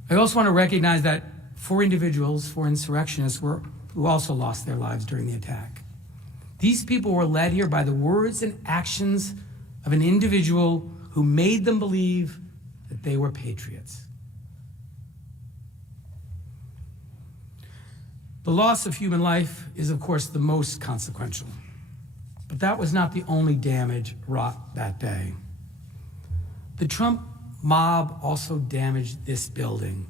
I also want to recognize that 4 individuals, 4 insurrectionists, who also lost their lives during the attack. These people were led here by the words and actions of an individual who made them believe that they were patriots. The loss of human life is, of course, the most consequential. But that was not the only damage wrought that day. The Trump mob also damaged this building.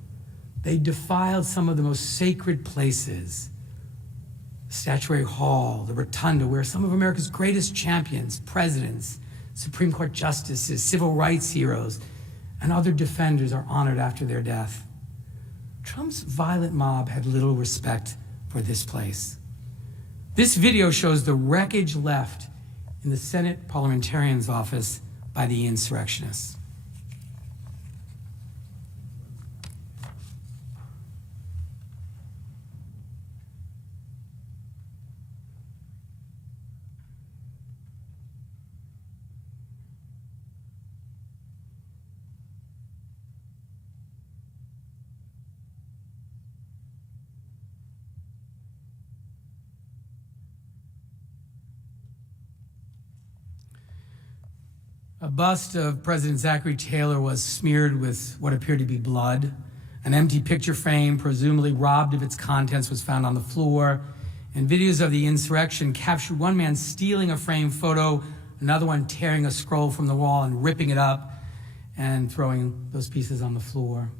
They defiled some of the most sacred places. Statuary Hall, the Rotunda, where some of America's greatest champions, presidents, Supreme Court justices, civil rights heroes, and other defenders are honored after their death. Trump's violent mob had little respect for this place. This video shows the wreckage left in the Senate parliamentarian's office by the insurrectionists. A bust of President Zachary Taylor was smeared with what appeared to be blood. An empty picture frame, presumably robbed of its contents, was found on the floor. And videos of the insurrection captured one man stealing a framed photo, another one tearing a scroll from the wall and ripping it up and throwing those pieces on the floor.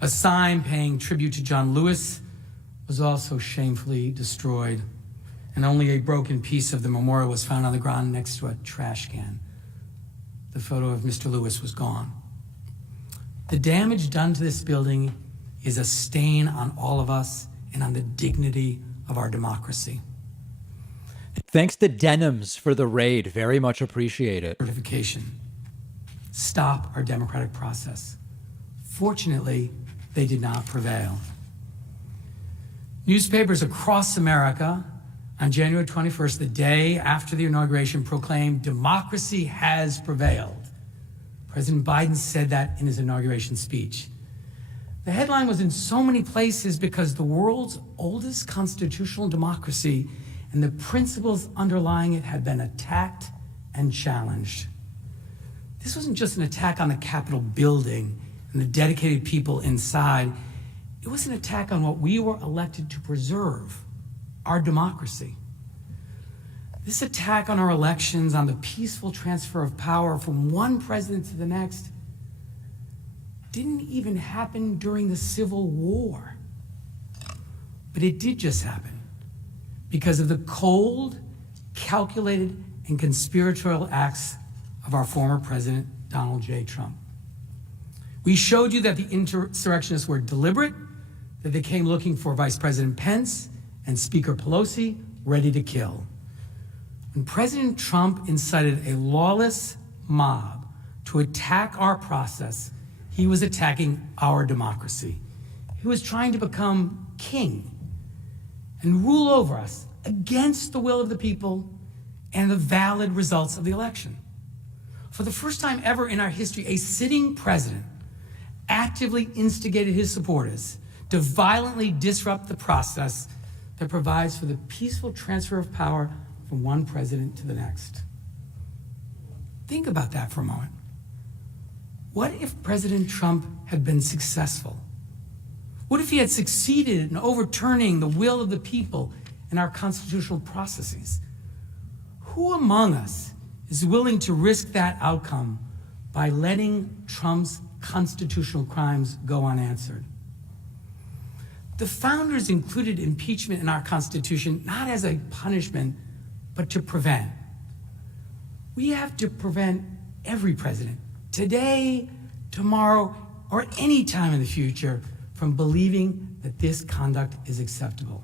A sign paying tribute to John Lewis was also shamefully destroyed. And only a broken piece of the memorial was found on the ground next to a trash can. The photo of Mr. Lewis was gone. The damage done to this building is a stain on all of us and on the dignity of our democracy. Thanks to Denims for the raid. Very much appreciate it. Certification. Stop our democratic process. Fortunately, they did not prevail. Newspapers across America on January 21st, the day after the inauguration, proclaimed democracy has prevailed. President Biden said that in his inauguration speech. The headline was in so many places because the world's oldest constitutional democracy and the principles underlying it had been attacked and challenged. This wasn't just an attack on the Capitol building and the dedicated people inside. It was an attack on what we were elected to preserve, our democracy. This attack on our elections, on the peaceful transfer of power from one president to the next, didn't even happen during the Civil War. But it did just happen because of the cold, calculated, and conspiratorial acts of our former president, Donald J. Trump. We showed you that the insurrectionists were deliberate, that they came looking for Vice President Pence and Speaker Pelosi ready to kill. When President Trump incited a lawless mob to attack our process, he was attacking our democracy. He was trying to become king and rule over us against the will of the people and the valid results of the election. For the first time ever in our history, a sitting president actively instigated his supporters to violently disrupt the process that provides for the peaceful transfer of power from one president to the next. Think about that for a moment. What if President Trump had been successful? What if he had succeeded in overturning the will of the people in our constitutional processes? Who among us is willing to risk that outcome by letting Trump's constitutional crimes go unanswered? The founders included impeachment in our Constitution not as a punishment, but to prevent. We have to prevent every president, today, tomorrow, or any time in the future, from believing that this conduct is acceptable.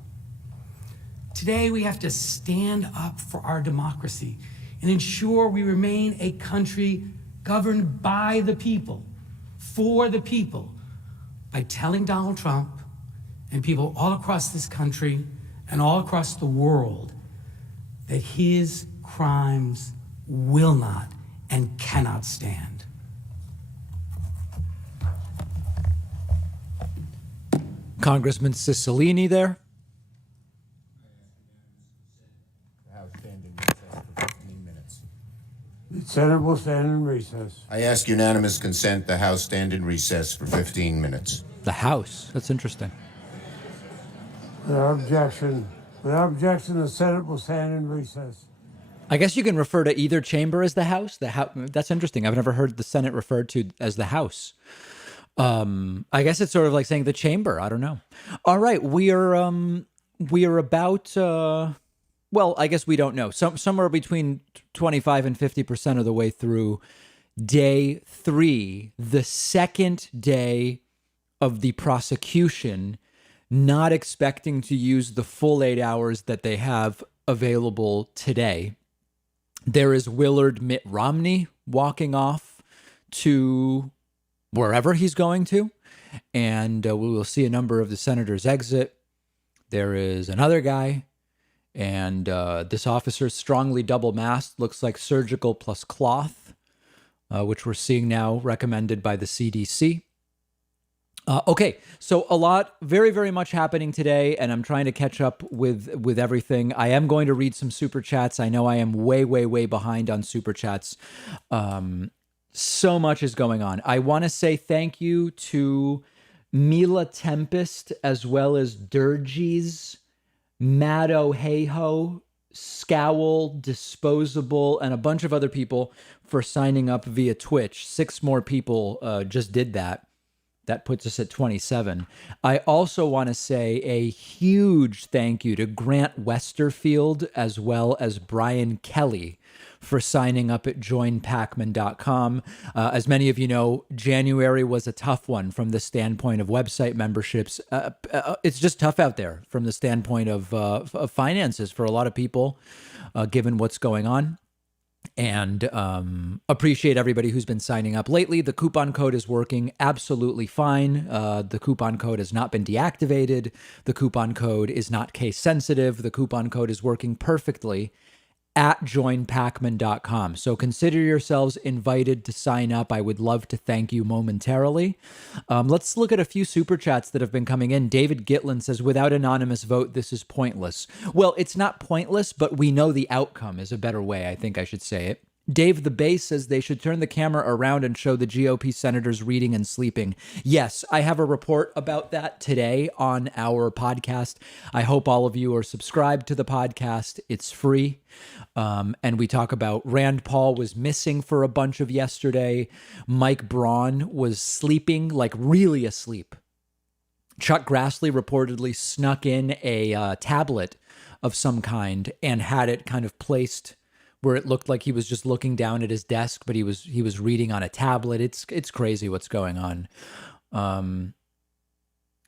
Today, we have to stand up for our democracy and ensure we remain a country governed by the people, for the people, by telling Donald Trump and people all across this country and all across the world that his crimes will not and cannot stand. Congressman Cicilline there. The Senate will stand in recess. I ask unanimous consent the House stand in recess for 15 minutes. The House? That's interesting. Without objection, the Senate will stand in recess. I guess you can refer to either chamber as the House. That's interesting. I've never heard the Senate referred to as the House. I guess it's sort of like saying the chamber. I don't know. All right, we are about. Well, I guess we don't know. Somewhere between 25 and 50% of the way through day 3, the second day of the prosecution, not expecting to use the full 8 hours that they have available today. There is Willard Mitt Romney walking off to wherever he's going to, and we will see a number of the senators exit. There is another guy, and this officer's strongly double-masked, looks like surgical plus cloth, which we're seeing now recommended by the CDC. Okay, so a lot, very, very much happening today, and I'm trying to catch up with everything. I am going to read some super chats. I know I am way, way, way behind on super chats. So much is going on. I want to say thank you to Mila Tempest, as well as Durgees, Matt O'Hayho, Scowl, Disposable, and a bunch of other people for signing up via Twitch. 6 more people just did that. That puts us at 27. I also want to say a huge thank you to Grant Westerfield as well as Brian Kelly for signing up at joinpacman.com. As many of you know, January was a tough one from the standpoint of website memberships. It's just tough out there from the standpoint of finances for a lot of people, given what's going on. And appreciate everybody who's been signing up lately. The coupon code is working absolutely fine. The coupon code has not been deactivated. The coupon code is not case sensitive. The coupon code is working perfectly at joinpacman.com. So consider yourselves invited to sign up. I would love to thank you momentarily. Let's look at a few super chats that have been coming in. David Gitlin says, without anonymous vote, this is pointless. Well, it's not pointless, but we know the outcome is a better way, I think I should say it. Dave the Bass says they should turn the camera around and show the GOP senators reading and sleeping. Yes, I have a report about that today on our podcast. I hope all of you are subscribed to the podcast. It's free. And we talk about Rand Paul was missing for a bunch of yesterday. Mike Braun was sleeping, like really asleep. Chuck Grassley reportedly snuck in a tablet of some kind and had it kind of placed where it looked like he was just looking down at his desk, but he was reading on a tablet. It's crazy what's going on.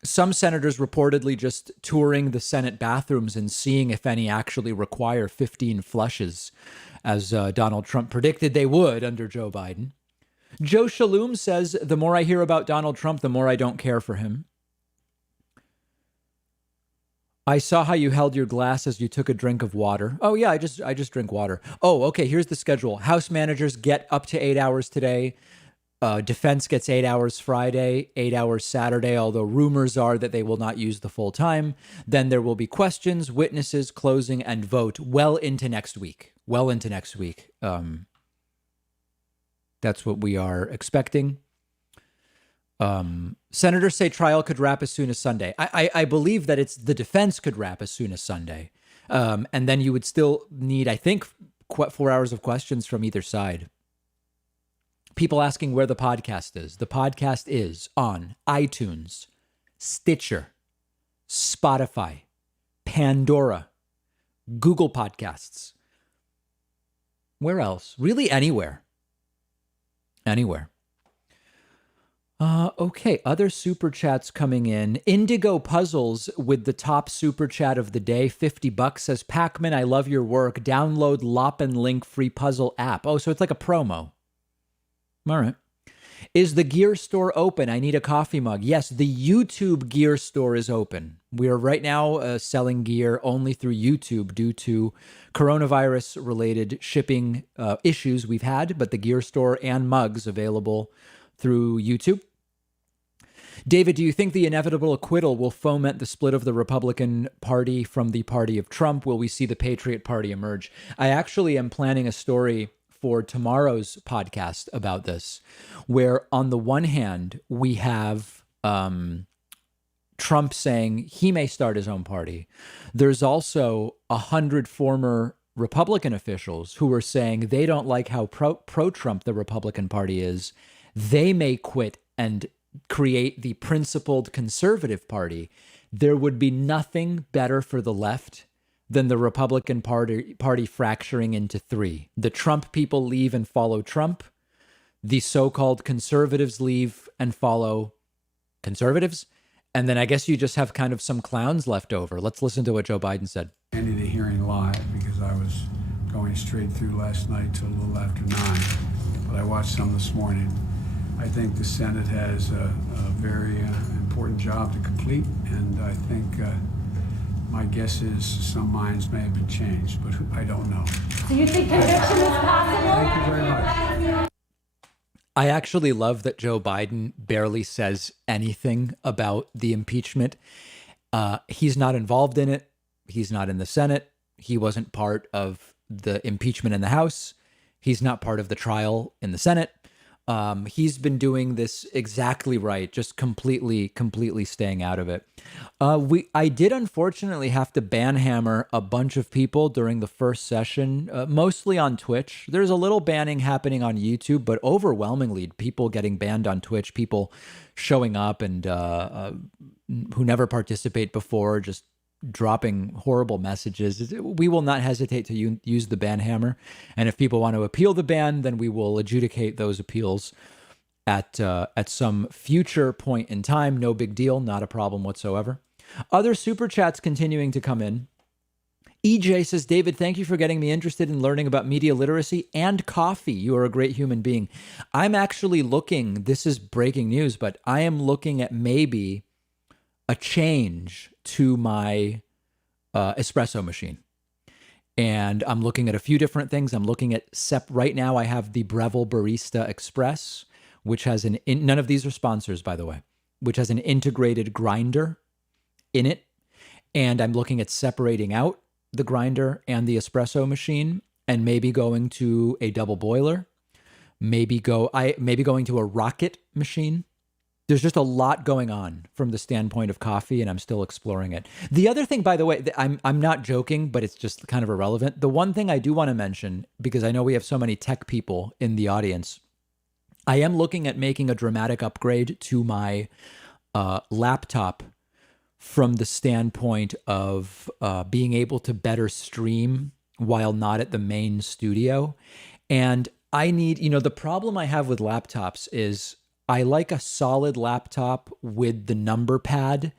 Some senators reportedly just touring the Senate bathrooms and seeing if any actually require 15 flushes, as Donald Trump predicted they would under Joe Biden. Joe Shalhoub says, the more I hear about Donald Trump, the more I don't care for him. I saw how you held your glass as you took a drink of water. Oh, yeah, I just drink water. Oh, okay, here's the schedule. House managers get up to 8 hours today. Defense gets 8 hours Friday, 8 hours Saturday, although rumors are that they will not use the full time. Then there will be questions, witnesses, closing, and vote well into next week. That's what we are expecting. Senators say trial could wrap as soon as Sunday. I believe that it's the defense could wrap as soon as Sunday. And then you would still need, I think, 4 hours of questions from either side. People asking where the podcast is. The podcast is on iTunes, Stitcher, Spotify, Pandora, Google Podcasts. Where else? Really anywhere. Anywhere. Okay, other super chats coming in. Indigo Puzzles with the top super chat of the day, $50, says, Pacman, I love your work. Download Lop and Link free puzzle app. Oh, so it's like a promo. All right. Is the gear store open? I need a coffee mug. Yes, the YouTube gear store is open. We are right now selling gear only through YouTube due to coronavirus-related shipping issues we've had, but the gear store and mugs available through YouTube. David, do you think the inevitable acquittal will foment the split of the Republican Party from the party of Trump? Will we see the Patriot Party emerge? I actually am planning a story for tomorrow's podcast about this, where on the one hand, we have Trump saying he may start his own party. There's also 100 former Republican officials who are saying they don't like how pro-Trump the Republican Party is. They may quit and create the principled conservative party. There would be nothing better for the left than the Republican Party fracturing into three. The Trump people leave and follow Trump. The so-called conservatives leave and follow conservatives. And then I guess you just have kind of some clowns left over. Let's listen to what Joe Biden said. Ended the hearing live because I was going straight through last night till a little after 9. But I watched some this morning. I think the Senate has a very important job to complete, and I think my guess is some minds may have been changed, but I don't know. Do you think conviction is possible? Thank you very much. I actually love that Joe Biden barely says anything about the impeachment. He's not involved in it. He's not in the Senate. He wasn't part of the impeachment in the House. He's not part of the trial in the Senate. He's been doing this exactly right, just completely staying out of it. I did unfortunately have to banhammer a bunch of people during the first session, mostly on Twitch. There's a little banning happening on YouTube, but overwhelmingly people getting banned on Twitch, people showing up and who never participate before, just dropping horrible messages. We will not hesitate to use the ban hammer. And if people want to appeal the ban, then we will adjudicate those appeals at some future point in time. No big deal. Not a problem whatsoever. Other super chats continuing to come in. EJ says, David, thank you for getting me interested in learning about media literacy and coffee. You are a great human being. I'm actually looking, this is breaking news, but I am looking at maybe a change to my espresso machine. And I'm looking at a few different things. I'm looking at right now I have the Breville Barista Express, which has none of these are sponsors, by the way, which has an integrated grinder in it. And I'm looking at separating out the grinder and the espresso machine and maybe going to a double boiler, maybe going to a rocket machine. There's just a lot going on from the standpoint of coffee, and I'm still exploring it. The other thing, by the way, I'm not joking, but it's just kind of irrelevant. The one thing I do want to mention, because I know we have so many tech people in the audience, I am looking at making a dramatic upgrade to my laptop from the standpoint of being able to better stream while not at the main studio. And I need, the problem I have with laptops is I like a solid laptop with the number pad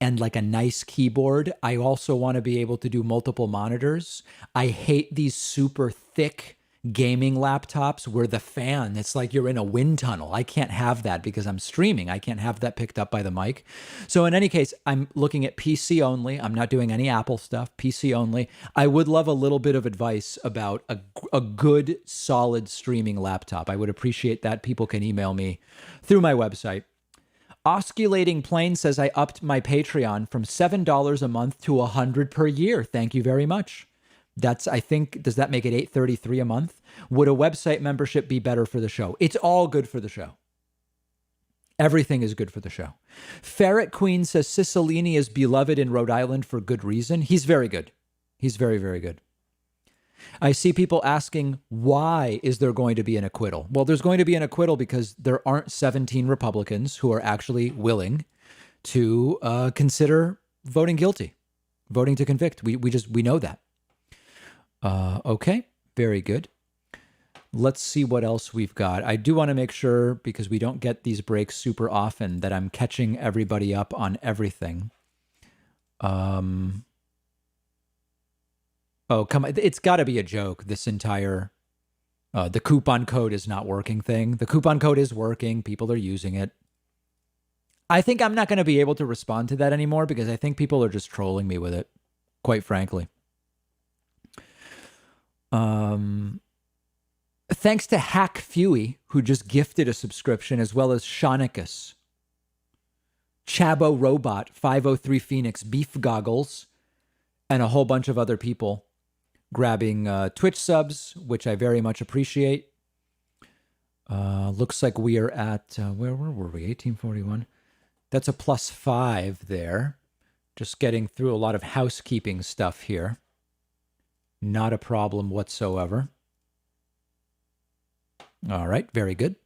and like a nice keyboard. I also want to be able to do multiple monitors. I hate these super thick gaming laptops where the fan, it's like you're in a wind tunnel. I can't have that because I'm streaming. I can't have that picked up by the mic. So in any case, I'm looking at PC only. I'm not doing any Apple stuff, PC only. I would love a little bit of advice about a good, solid streaming laptop. I would appreciate that. People can email me through my website. Osculating Plane says I upped my Patreon from $7 a month to $100 per year. Thank you very much. That's, I think, does that make it $8.33 a month? Would a website membership be better for the show? It's all good for the show. Everything is good for the show. Ferret Queen says Cicilline is beloved in Rhode Island for good reason. He's very good. He's very, very good. I see people asking, why is there going to be an acquittal? Well, there's going to be an acquittal because there aren't 17 Republicans who are actually willing to consider voting guilty, voting to convict. We know that. Okay, very good. Let's see what else we've got. I do want to make sure, because we don't get these breaks super often, that I'm catching everybody up on everything. Oh, come on. It's got to be a joke, this entire the coupon code is not working thing. The coupon code is working. People are using it. I think I'm not going to be able to respond to that anymore because I think people are just trolling me with it, quite frankly. Thanks to Hack Fewy, who just gifted a subscription, as well as Shaunicus, Chabo Robot, 503 Phoenix, Beef Goggles, and a whole bunch of other people grabbing Twitch subs, which I very much appreciate. Looks like we are at, where were we? 1841. That's a +5 there. Just getting through a lot of housekeeping stuff here. Not a problem whatsoever. All right, very good.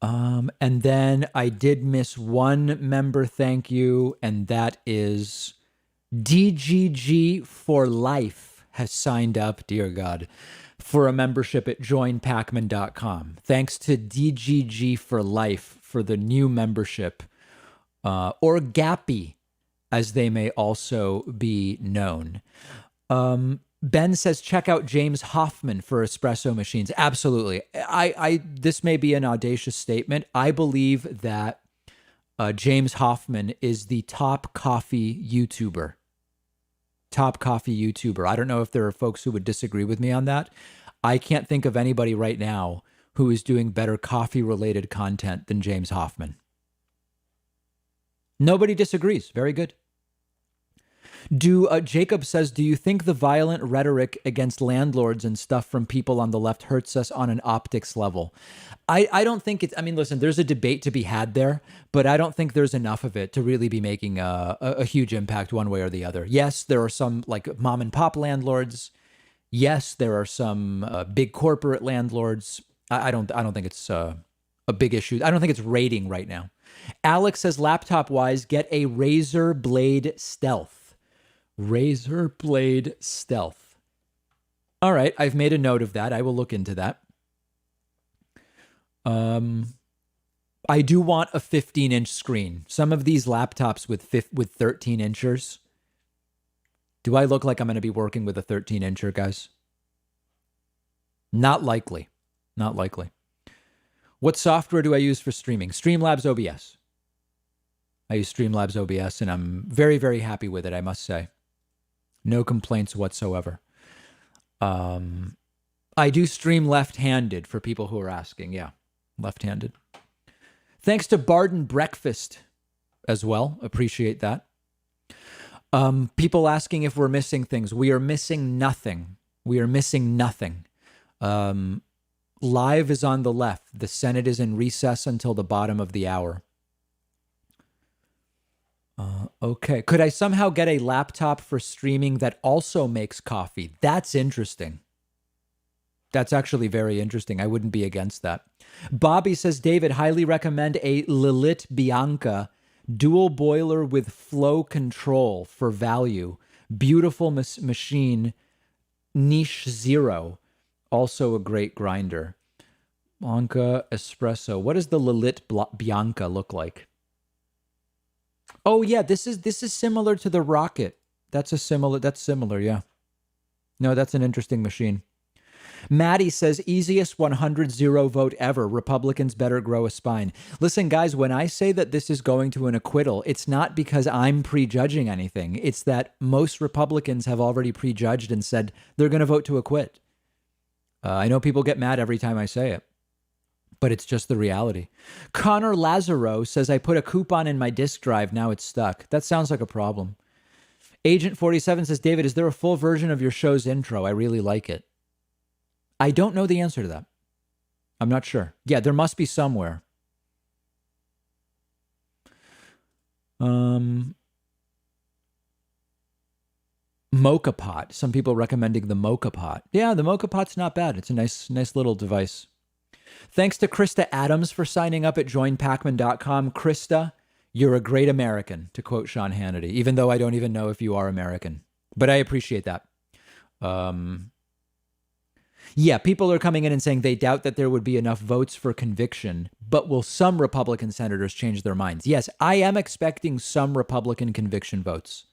And then I did miss one member thank you, and that is DGG for Life has signed up, dear God, for a membership at joinpacman.com. Thanks to DGG for Life for the new membership, or GAPI, as they may also be known. Ben says, check out James Hoffman for espresso machines. Absolutely. This may be an audacious statement. I believe that James Hoffman is the top coffee YouTuber. Top coffee YouTuber. I don't know if there are folks who would disagree with me on that. I can't think of anybody right now who is doing better coffee-related content than James Hoffman. Nobody disagrees. Very good. Jacob says, do you think the violent rhetoric against landlords and stuff from people on the left hurts us on an optics level? I don't think it's, I mean, listen, there's a debate to be had there, but I don't think there's enough of it to really be making a huge impact one way or the other. Yes, there are some like mom and pop landlords. Yes, there are some big corporate landlords. I don't think it's a big issue. I don't think it's rating right now. Alex says, laptop wise, get a Razer Blade Stealth. Razer Blade Stealth. All right, I've made a note of that. I will look into that. I do want a 15-inch screen. Some of these laptops with 13-inchers. Do I look like I'm going to be working with a 13-incher, guys? Not likely. Not likely. What software do I use for streaming? Streamlabs OBS. I use Streamlabs OBS, and I'm very, very happy with it, I must say. No complaints whatsoever. I do stream left-handed for people who are asking. Yeah, left-handed. Thanks to Barden Breakfast as well. Appreciate that. People asking if we're missing things. We are missing nothing. We are missing nothing. Live is on the left. The Senate is in recess until the bottom of the hour. Okay. Could I somehow get a laptop for streaming that also makes coffee? That's interesting. That's actually very interesting. I wouldn't be against that. Bobby says, David, highly recommend a Lilith Bianca dual boiler with flow control for value. Beautiful machine, niche zero. Also a great grinder. Blanca espresso. What does the Lilith Bianca look like? Oh yeah, this is similar to the Rocket. That's similar, yeah. No, that's an interesting machine. Maddie says, easiest 100-0 vote ever. Republicans better grow a spine. Listen, guys, when I say that this is going to an acquittal, it's not because I'm prejudging anything. It's that most Republicans have already prejudged and said they're going to vote to acquit. I know people get mad every time I say it, but it's just the reality. Connor Lazaro says, I put a coupon in my disk drive. Now it's stuck. That sounds like a problem. Agent 47 says, David, is there a full version of your show's intro? I really like it. I don't know the answer to that. I'm not sure. Yeah, there must be somewhere. Mocha pot. Some people recommending the Mocha pot. Yeah, the Mocha pot's not bad. It's a nice little device. Thanks to Krista Adams for signing up at joinpacman.com. Krista, you're a great American, to quote Sean Hannity, even though I don't even know if you are American. But I appreciate that. Yeah, people are coming in and saying they doubt that there would be enough votes for conviction, but will some Republican senators change their minds? Yes, I am expecting some Republican conviction votes.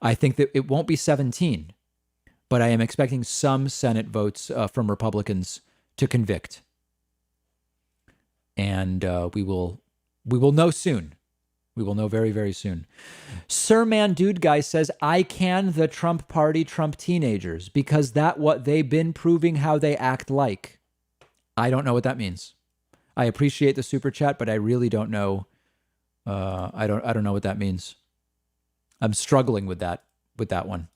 I think that it won't be 17, but I am expecting some Senate votes from Republicans to convict. And we will know soon. We will know very, very soon. Sir Man Dude Guy says, I can the Trump party Trump teenagers because that what they've been proving how they act like. I don't know what that means. I appreciate the super chat, but I really don't know. I don't know what that means. I'm struggling with that one.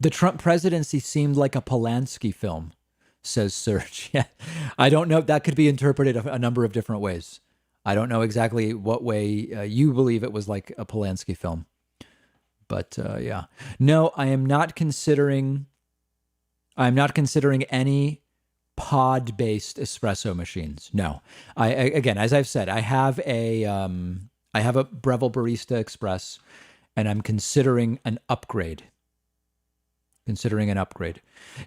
The Trump presidency seemed like a Polanski film, says Serge. Yeah, I don't know. That could be interpreted a number of different ways. I don't know exactly what way you believe it was like a Polanski film. But yeah. No, I am not considering any pod-based espresso machines. No. Again, as I've said, I have a Breville Barista Express, and I'm considering an upgrade.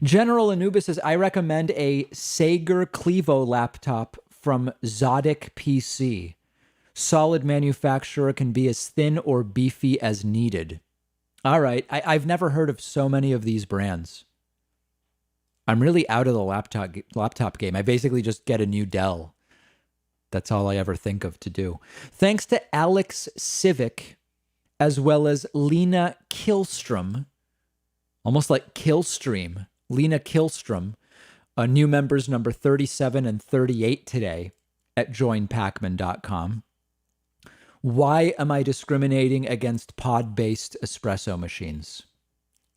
General Anubis says, I recommend a Sager Clevo laptop from Zodic PC. Solid manufacturer, can be as thin or beefy as needed. All right. I've never heard of so many of these brands. I'm really out of the laptop game. I basically just get a new Dell. That's all I ever think of to do. Thanks to Alex Civic, as well as Lena Killstrom, almost like Killstream, Lena Killstrom, new members number 37 and 38 today at joinpacman.com. Why am I discriminating against pod-based espresso machines?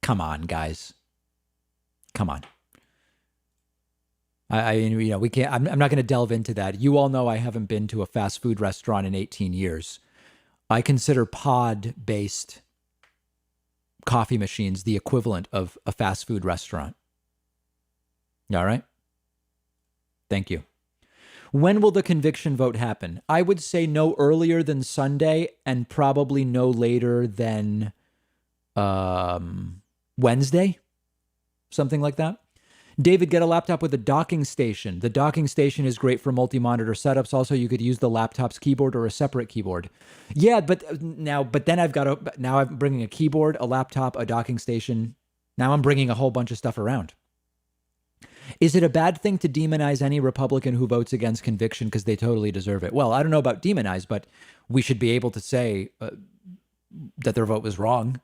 Come on, guys. Come on. We can't. I'm not going to delve into that. You all know I haven't been to a fast food restaurant in 18 years. I consider pod-based coffee machines the equivalent of a fast food restaurant. All right? Thank you. When will the conviction vote happen? I would say no earlier than Sunday and probably no later than Wednesday, something like that. David, get a laptop with a docking station. The docking station is great for multi-monitor setups. Also, you could use the laptop's keyboard or a separate keyboard. Yeah, but then I'm bringing a keyboard, a laptop, a docking station. Now I'm bringing a whole bunch of stuff around. Is it a bad thing to demonize any Republican who votes against conviction because they totally deserve it? Well, I don't know about demonize, but we should be able to say that their vote was wrong.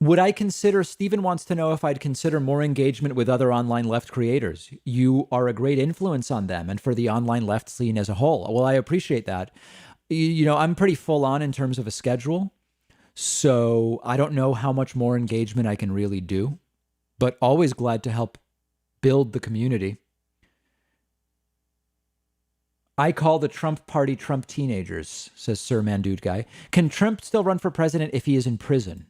Would I consider, Stephen wants to know if I'd consider more engagement with other online left creators. You are a great influence on them and for the online left scene as a whole. Well, I appreciate that. I'm pretty full on in terms of a schedule, so I don't know how much more engagement I can really do, but always glad to help build the community. I call the Trump party Trump teenagers, says Sir Man Dude Guy. Can Trump still run for president if he is in prison?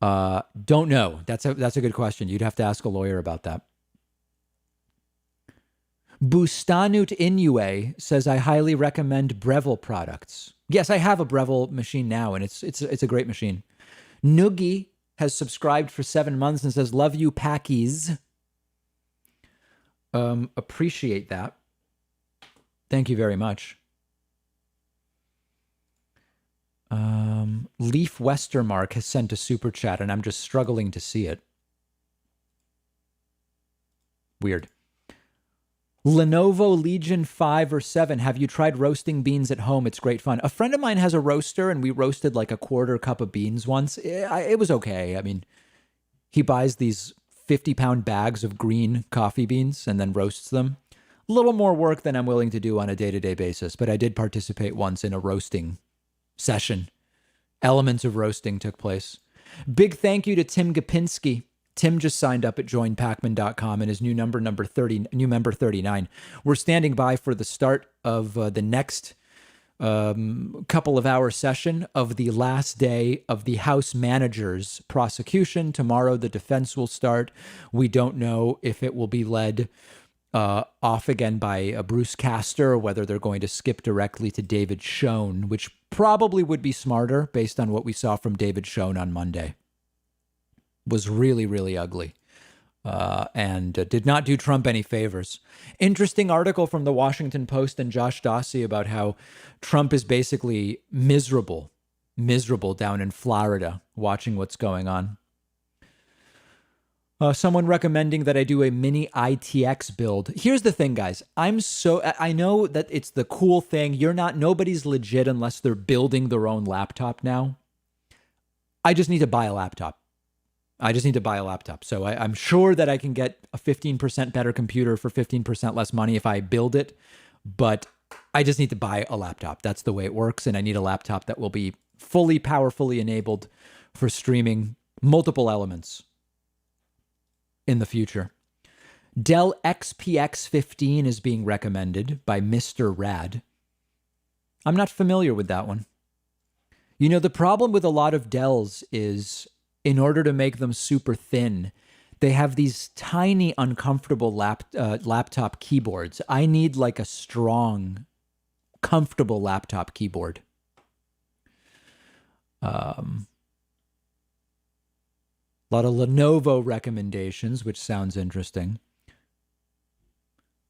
Don't know. That's a good question. You'd have to ask a lawyer about that. Bustanut Inue says, I highly recommend Breville products. Yes, I have a Breville machine now, and it's a great machine. Noogie has subscribed for 7 months and says, love you, Packies. Appreciate that. Thank you very much. Leaf Westermark has sent a super chat, and I'm just struggling to see it. Weird. Lenovo Legion 5 or 7. Have you tried roasting beans at home? It's great fun. A friend of mine has a roaster, and we roasted like a quarter cup of beans once. It was okay. I mean, he buys these 50-pound bags of green coffee beans and then roasts them. A little more work than I'm willing to do on a day-to-day basis, but I did participate once in a roasting session. Elements of roasting took place. Big thank you to Tim Gapinski. Tim just signed up at joinpacman.com and his new member 39. We're standing by for the start of the next couple of hour session of the last day of the House manager's prosecution. Tomorrow the defense will start. We don't know if it will be led off again by Bruce Castor, or whether they're going to skip directly to David Schoen, which probably would be smarter based on what we saw from David Schoen on Monday. Was really, really ugly and did not do Trump any favors. Interesting article from the Washington Post and Josh Dawsey about how Trump is basically miserable down in Florida watching what's going on. Someone recommending that I do a mini ITX build. Here's the thing, guys. I know that it's the cool thing. Nobody's legit unless they're building their own laptop now. I just need to buy a laptop. So I'm sure that I can get a 15% better computer for 15% less money if I build it. But I just need to buy a laptop. That's the way it works. And I need a laptop that will be fully powerfully enabled for streaming multiple elements in the future. Dell XPX 15 is being recommended by Mr. Rad. I'm not familiar with that one. You know, the problem with a lot of Dells is, in order to make them super thin, they have these tiny, uncomfortable laptop keyboards. I need like a strong, comfortable laptop keyboard. A lot of Lenovo recommendations, which sounds interesting.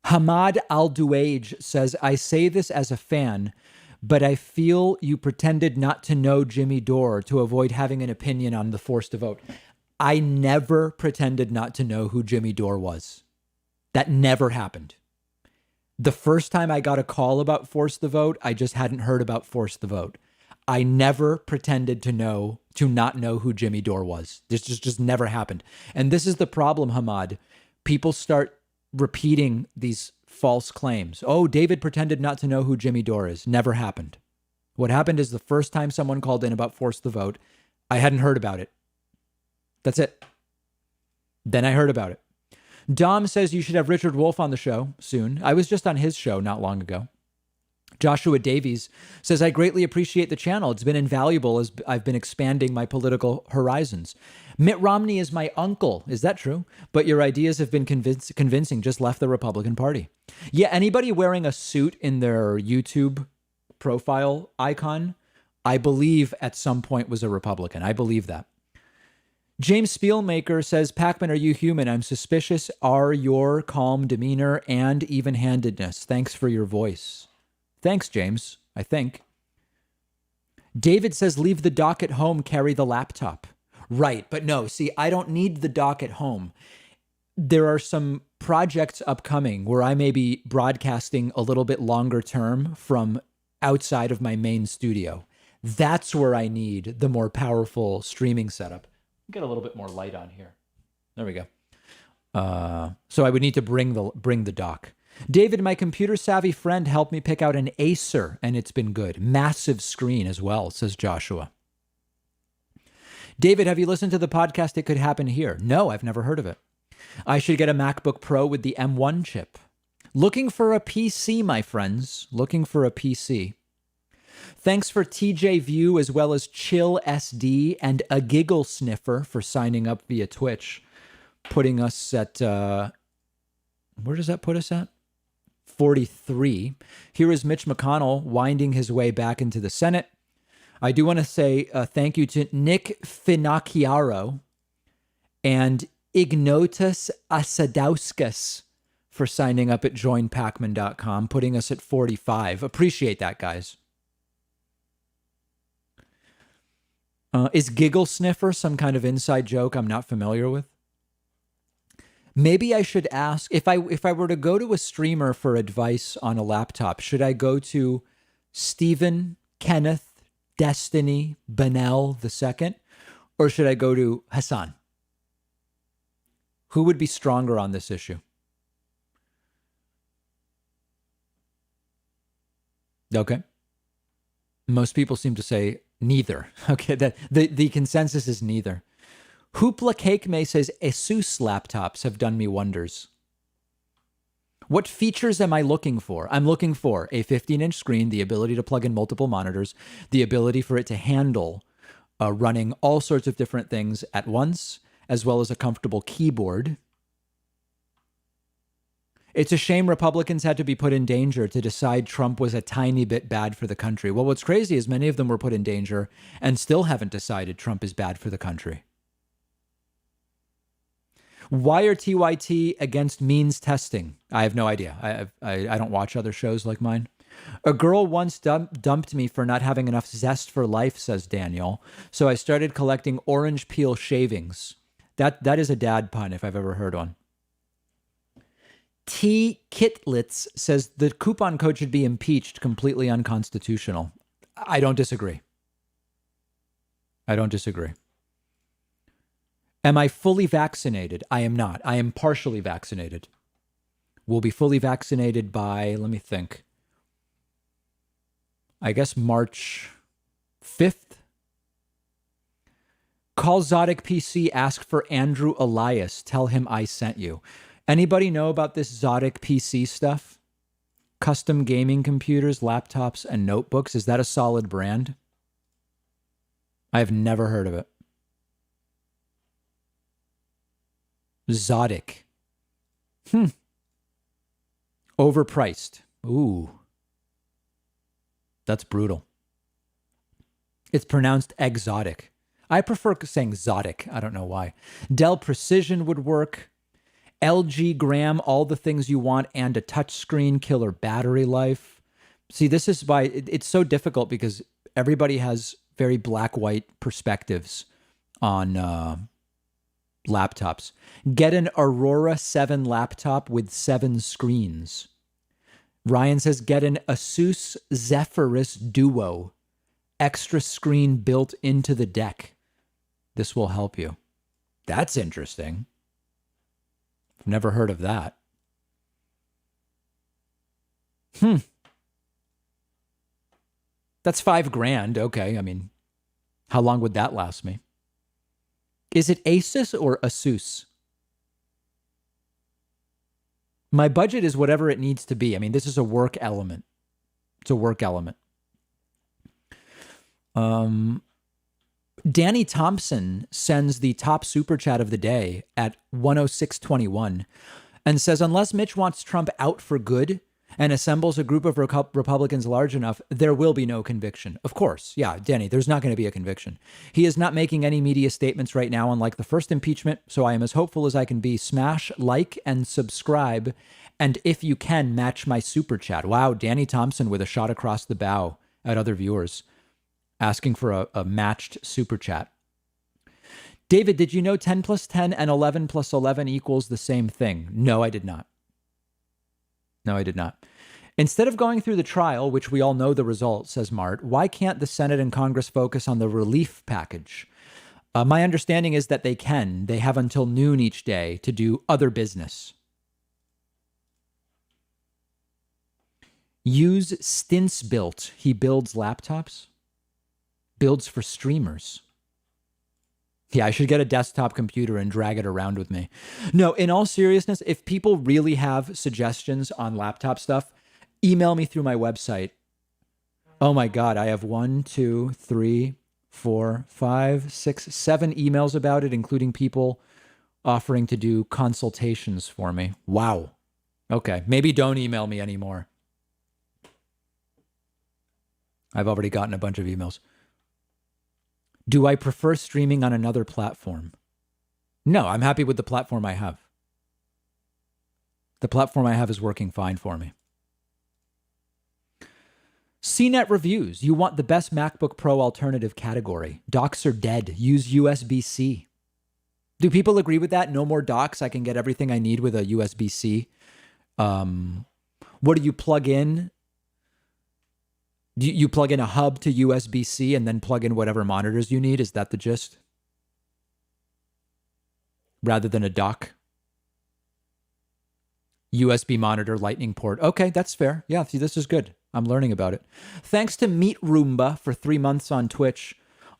Hamad Al-Duage says, I say this as a fan, but I feel you pretended not to know Jimmy Dore to avoid having an opinion on the Forced to Vote. I never pretended not to know who Jimmy Dore was. That never happened. The first time I got a call about Forced to Vote, I just hadn't heard about Forced to Vote. I never pretended to not know who Jimmy Dore was. This just never happened. And this is the problem, Hamad. People start repeating these false claims. Oh, David pretended not to know who Jimmy Dore is. Never happened. What happened is the first time someone called in about Forced to Vote, I hadn't heard about it. That's it. Then I heard about it. Dom says you should have Richard Wolff on the show soon. I was just on his show not long ago. Joshua Davies says, I greatly appreciate the channel. It's been invaluable as I've been expanding my political horizons. Mitt Romney is my uncle. Is that true? But your ideas have been convincing. Just left the Republican Party. Yeah, anybody wearing a suit in their YouTube profile icon, I believe at some point was a Republican. I believe that. James Spielmaker says, Pacman, are you human? I'm suspicious are your calm demeanor and even-handedness. Thanks for your voice. Thanks, James, I think. David says, leave the dock at home, carry the laptop. Right, but no, see, I don't need the dock at home. There are some projects upcoming where I may be broadcasting a little bit longer term from outside of my main studio. That's where I need the more powerful streaming setup. Get a little bit more light on here. There we go. So I would need to bring the dock. David, my computer savvy friend, helped me pick out an Acer, and it's been good. Massive screen as well, says Joshua. David, have you listened to the podcast It Could Happen Here? No, I've never heard of it. I should get a MacBook Pro with the M1 chip. Looking for a PC, my friends. Looking for a PC. Thanks for TJ View as well as Chill SD and a Giggle Sniffer for signing up via Twitch, putting us at, where does that put us at? 43. Here is Mitch McConnell winding his way back into the Senate. I do want to say thank you to Nick Finocchiaro and Ignotus Asadauskas for signing up at joinpacman.com, putting us at 45. Appreciate that, guys. Is Giggle Sniffer some kind of inside joke I'm not familiar with? Maybe I should ask, if I were to go to a streamer for advice on a laptop, should I go to Stephen, Kenneth, Destiny, Benel II, or should I go to Hassan? Who would be stronger on this issue? Okay. Most people seem to say neither. Okay, the consensus is neither. Hoopla Cake May says Asus laptops have done me wonders. What features am I looking for? I'm looking for a 15-inch screen, the ability to plug in multiple monitors, the ability for it to handle running all sorts of different things at once, as well as a comfortable keyboard. It's a shame Republicans had to be put in danger to decide Trump was a tiny bit bad for the country. Well, what's crazy is many of them were put in danger and still haven't decided Trump is bad for the country. Why are TYT against means testing? I have no idea. I don't watch other shows like mine. A girl once dumped me for not having enough zest for life, says Daniel. So I started collecting orange peel shavings. That is a dad pun if I've ever heard one. T. Kitlitz says the coupon code should be impeached, completely unconstitutional. I don't disagree. I don't disagree. Am I fully vaccinated? I am not. I am partially vaccinated. Will be fully vaccinated by, let me think, I guess March 5th. Call Zodic PC, ask for Andrew Elias. Tell him I sent you. Anybody know about this Zodic PC stuff? Custom gaming computers, laptops, and notebooks. Is that a solid brand? I have never heard of it. Zodic. Overpriced. Ooh. That's brutal. It's pronounced exotic. I prefer saying Zodic. I don't know why. Dell Precision would work. LG Gram, all the things you want, and a touchscreen, killer battery life. See, this is why it's so difficult, because everybody has very black-white perspectives on laptops. Get an Aurora 7 laptop with 7 screens. Ryan says, get an Asus Zephyrus Duo. Extra screen built into the deck. This will help you. That's interesting. I've never heard of that. That's $5,000. Okay, I mean, how long would that last me? Is it Asus or Asus? My budget is whatever it needs to be. I mean, this is a work element. It's a work element. Danny Thompson sends the top super chat of the day at 106.21 and says, unless Mitch wants Trump out for good and assembles a group of Republicans large enough, there will be no conviction. Of course. Yeah, Danny, there's not going to be a conviction. He is not making any media statements right now, unlike the first impeachment. So I am as hopeful as I can be. Smash, like, and subscribe. And if you can, match my super chat. Wow, Danny Thompson with a shot across the bow at other viewers, asking for a matched super chat. David, did you know 10 plus 10 and 11 plus 11 equals the same thing? No, I did not. No, I did not. Instead of going through the trial, which we all know the result, says Mart, why can't the Senate and Congress focus on the relief package? My understanding is that they can. They have until noon each day to do other business. Use Stints Built. He builds laptops. Builds for streamers. Yeah, I should get a desktop computer and drag it around with me. No, in all seriousness, if people really have suggestions on laptop stuff, email me through my website. Oh my God, I have 1, 2, 3, 4, 5, 6, 7 emails about it, including people offering to do consultations for me. Wow. Okay, maybe don't email me anymore. I've already gotten a bunch of emails. Do I prefer streaming on another platform? No, I'm happy with the platform I have. The platform I have is working fine for me. CNET reviews. You want the best MacBook Pro alternative category. Docks are dead. Use USB-C. Do people agree with that? No more docks. I can get everything I need with a USB-C. What do you plug in? You plug in a hub to USB-C and then plug in whatever monitors you need? Is that the gist? Rather than a dock? USB monitor, lightning port. Okay, that's fair. Yeah, see, this is good. I'm learning about it. Thanks to Meat Roomba for 3 months on Twitch.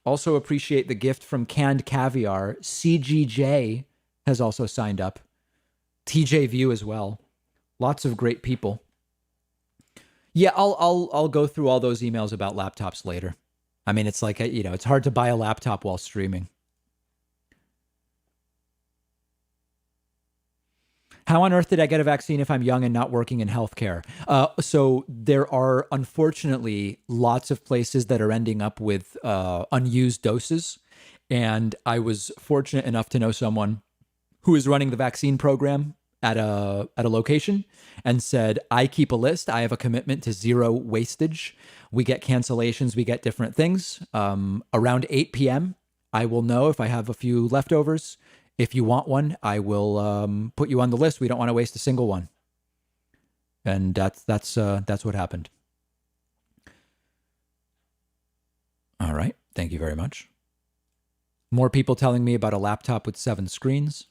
Also appreciate the gift from Canned Caviar. CGJ has also signed up. TJ View as well. Lots of great people. Yeah, I'll go through all those emails about laptops later. I mean, it's like, you know, it's hard to buy a laptop while streaming. How on earth did I get a vaccine if I'm young and not working in healthcare? So there are, unfortunately, lots of places that are ending up with unused doses. And I was fortunate enough to know someone who is running the vaccine program at a location and said, I keep a list. I have a commitment to zero wastage. We get cancellations. We get different things. Around 8 p.m., I will know if I have a few leftovers. If you want one, I will put you on the list. We don't want to waste a single one. And that's what happened. All right. Thank you very much. More people telling me about a laptop with 7 screens.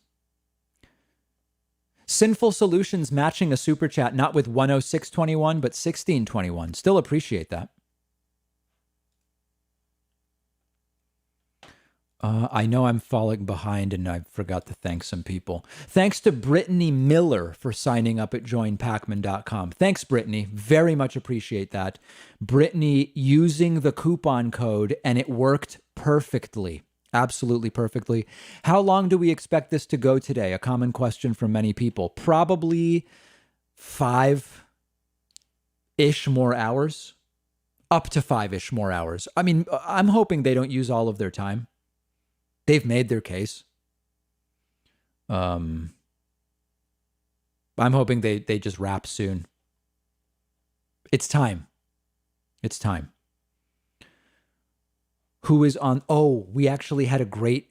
Sinful Solutions matching a super chat, not with 10621, but 1621. Still appreciate that. I know I'm falling behind and I forgot to thank some people. Thanks to Brittany Miller for signing up at joinpacman.com. Thanks, Brittany. Very much appreciate that. Brittany using the coupon code and it worked perfectly. Absolutely perfectly. How long do we expect this to go today? A common question from many people. Probably 5-ish more hours. Up to 5-ish more hours. I mean, I'm hoping they don't use all of their time. They've made their case. I'm hoping they just wrap soon. It's time. It's time. Who is on? Oh, we actually had a great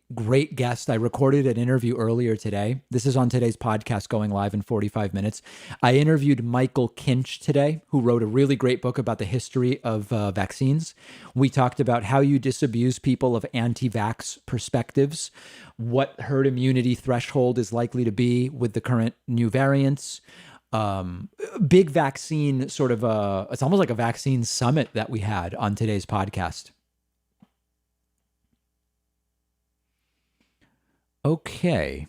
guest. I recorded an interview earlier today. This is on today's podcast going live in 45 minutes. I interviewed Michael Kinch today, who wrote a really great book about the history of vaccines. We talked about how you disabuse people of anti-vax perspectives, what herd immunity threshold is likely to be with the current new variants. Big vaccine sort of it's almost like a vaccine summit that we had on today's podcast. Okay.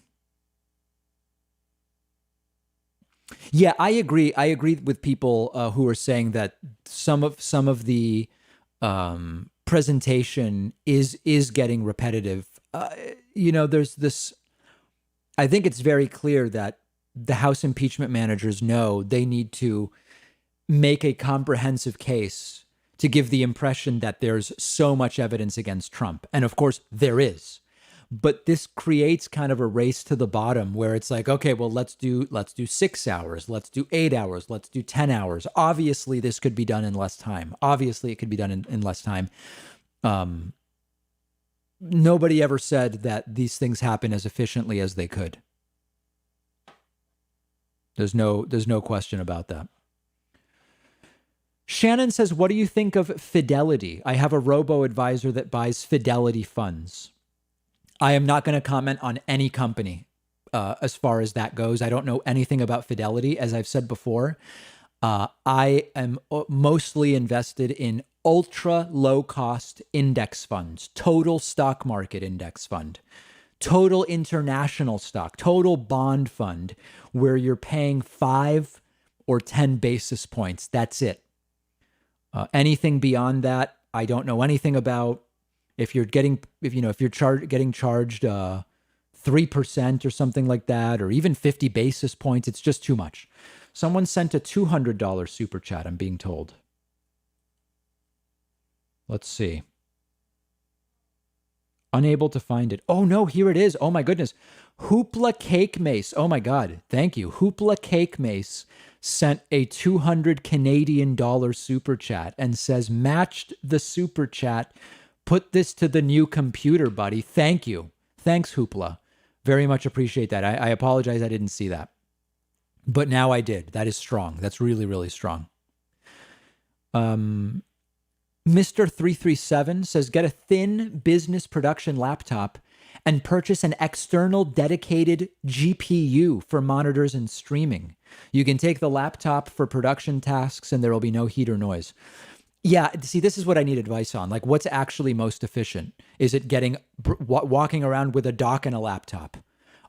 Yeah, I agree. I agree with people who are saying that some of the presentation is getting repetitive. There's this. I think it's very clear that the House impeachment managers know they need to make a comprehensive case to give the impression that there's so much evidence against Trump, and of course there is. But this creates kind of a race to the bottom where it's like, okay, well, let's do 6 hours. Let's do 8 hours. Let's do 10 hours. Obviously, this could be done in less time. Obviously, it could be done in less time. Nobody ever said that these things happen as efficiently as they could. There's no question about that. Shannon says, what do you think of Fidelity? I have a robo-advisor that buys Fidelity funds. I am not going to comment on any company as far as that goes. I don't know anything about Fidelity. As I've said before, I am mostly invested in ultra low cost index funds, total stock market index fund, total international stock, total bond fund, where you're paying 5 or 10 basis points. That's it. Anything beyond that, I don't know anything about. If you're getting charged 3% or something like that, or even 50 basis points, it's just too much. Someone sent a $200 super chat, I'm being told. Let's see. Unable to find it. Oh no, here it is. Oh my goodness. Hoopla Cake Mace. Oh my God. Thank you. Hoopla Cake Mace sent a $200 Canadian super chat and says, matched the super chat. Put this to the new computer, buddy. Thank you. Thanks, Hoopla. Very much appreciate that. I apologize I didn't see that. But now I did. That is strong. That's really, really strong. Mr. 337 says, get a thin business production laptop and purchase an external dedicated GPU for monitors and streaming. You can take the laptop for production tasks and there will be no heat or noise. Yeah, see, this is what I need advice on. Like, what's actually most efficient? Is it walking around with a dock and a laptop,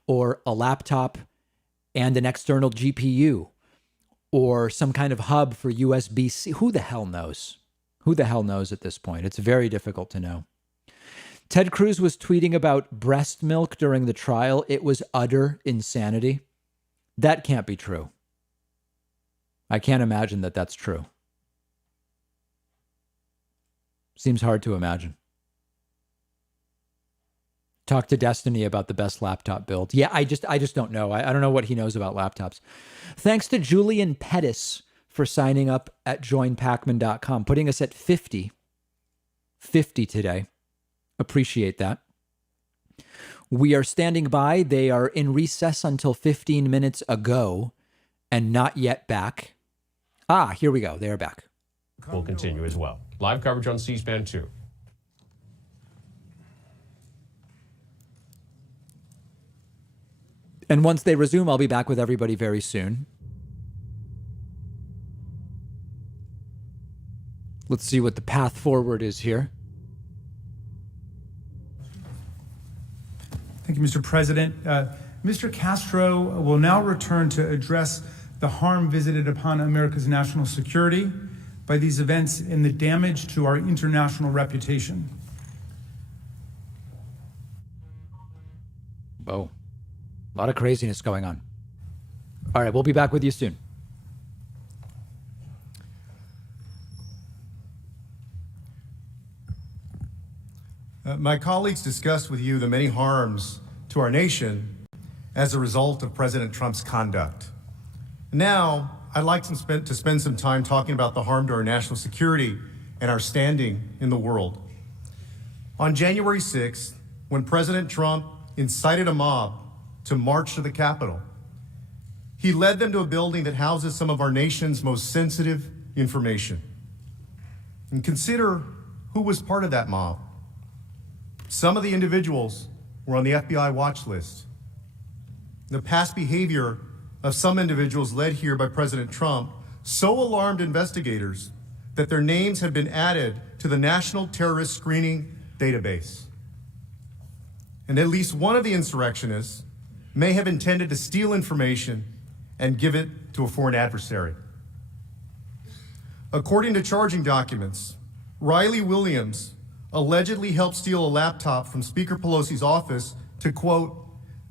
or a laptop and an external GPU, or some kind of hub for USB-C? Who the hell knows? Who the hell knows at this point? It's very difficult to know. Ted Cruz was tweeting about breast milk during the trial. It was utter insanity. That can't be true. I can't imagine that that's true. Seems hard to imagine. Talk to Destiny about the best laptop build. Yeah, I just don't know. I don't know what he knows about laptops. Thanks to Julian Pettis for signing up at joinpacman.com, putting us at 50 today. Appreciate that. We are standing by. They are in recess until 15 minutes ago and not yet back. Ah, here we go. They are back. Will continue as well. Live coverage on C-SPAN 2. And once they resume, I'll be back with everybody very soon. Let's see what the path forward is here. Thank you, Mr. President. Mr. Castro will now return to address the harm visited upon America's national security by these events and the damage to our international reputation. Whoa. A lot of craziness going on. All right, we'll be back with you soon. My colleagues discussed with you the many harms to our nation as a result of President Trump's conduct. Now, I'd like to spend some time talking about the harm to our national security and our standing in the world. On January 6th, when President Trump incited a mob to march to the Capitol, he led them to a building that houses some of our nation's most sensitive information. And consider who was part of that mob. Some of the individuals were on the FBI watch list. The past behavior of some individuals led here by President Trump so alarmed investigators that their names have been added to the National Terrorist Screening Database. And at least one of the insurrectionists may have intended to steal information and give it to a foreign adversary. According to charging documents, Riley Williams allegedly helped steal a laptop from Speaker Pelosi's office to, quote,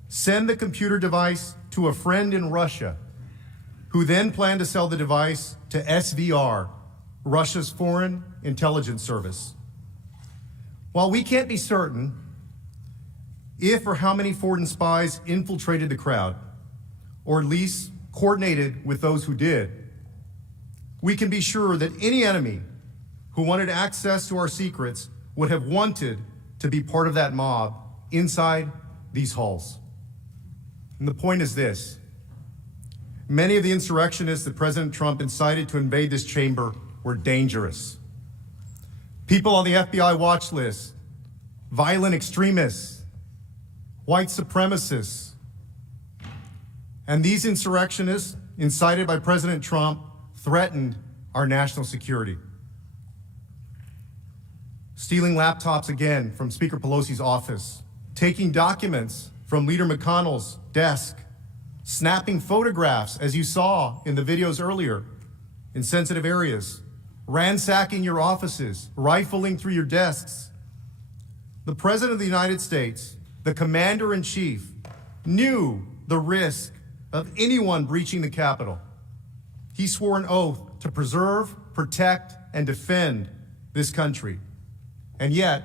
send the computer device to a friend in Russia, who then planned to sell the device to SVR, Russia's Foreign Intelligence Service. While we can't be certain if or how many foreign spies infiltrated the crowd, or at least coordinated with those who did, we can be sure that any enemy who wanted access to our secrets would have wanted to be part of that mob inside these halls. And the point is this: many of the insurrectionists that President Trump incited to invade this chamber were dangerous. People on the FBI watch list, violent extremists, white supremacists. And these insurrectionists, incited by President Trump, threatened our national security. Stealing laptops again from Speaker Pelosi's office, taking documents from Leader McConnell's desk, snapping photographs, as you saw in the videos earlier, in sensitive areas, ransacking your offices, rifling through your desks. The President of the United States, the Commander-in-Chief, knew the risk of anyone breaching the Capitol. He swore an oath to preserve, protect, and defend this country. And yet,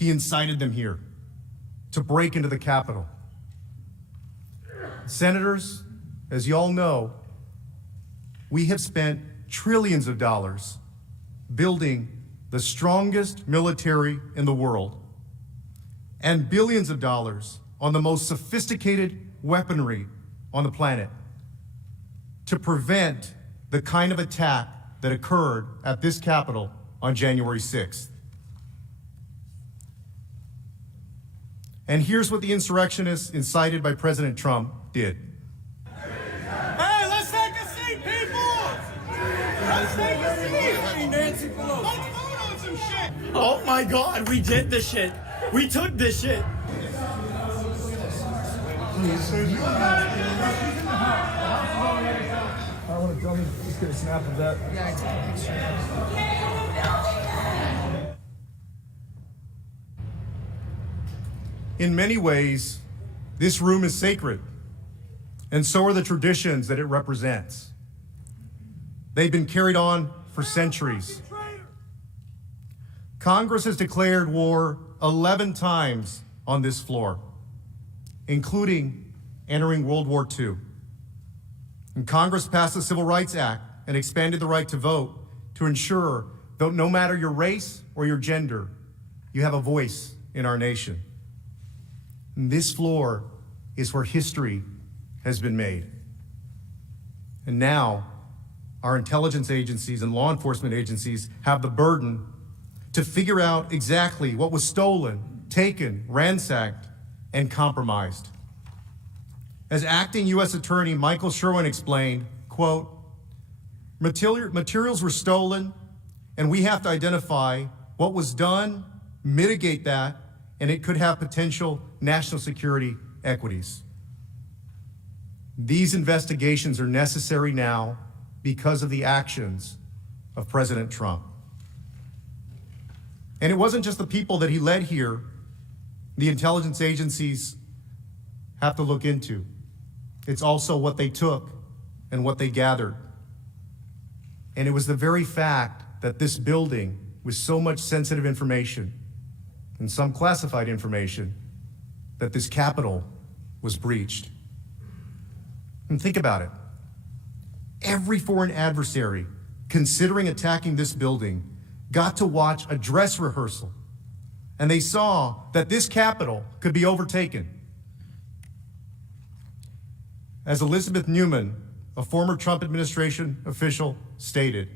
he incited them here to break into the Capitol. Senators, as you all know, we have spent trillions of dollars building the strongest military in the world and billions of dollars on the most sophisticated weaponry on the planet to prevent the kind of attack that occurred at this Capitol on January 6th. And here's what the insurrectionists incited by President Trump did. Hey, let's take a seat, people! Let's take a seat! Nancy Pelosi. Let's vote on some shit! Oh my God, we did this shit. We took this shit. I want to just get a snap of that. In many ways, this room is sacred, and so are the traditions that it represents. They've been carried on for centuries. Congress has declared war 11 times on this floor, including entering World War II. And Congress passed the Civil Rights Act and expanded the right to vote to ensure that no matter your race or your gender, you have a voice in our nation. And this floor is where history has been made. And now, our intelligence agencies and law enforcement agencies have the burden to figure out exactly what was stolen, taken, ransacked, and compromised. As acting U.S. Attorney Michael Sherwin explained, quote, materials were stolen, and we have to identify what was done, mitigate that, and it could have potential national security equities. These investigations are necessary now because of the actions of President Trump. And it wasn't just the people that he led here the intelligence agencies have to look into. It's also what they took and what they gathered. And it was the very fact that this building with so much sensitive information and some classified information that this Capitol was breached. And think about it. Every foreign adversary considering attacking this building got to watch a dress rehearsal, and they saw that this Capitol could be overtaken. As Elizabeth Newman, a former Trump administration official, stated,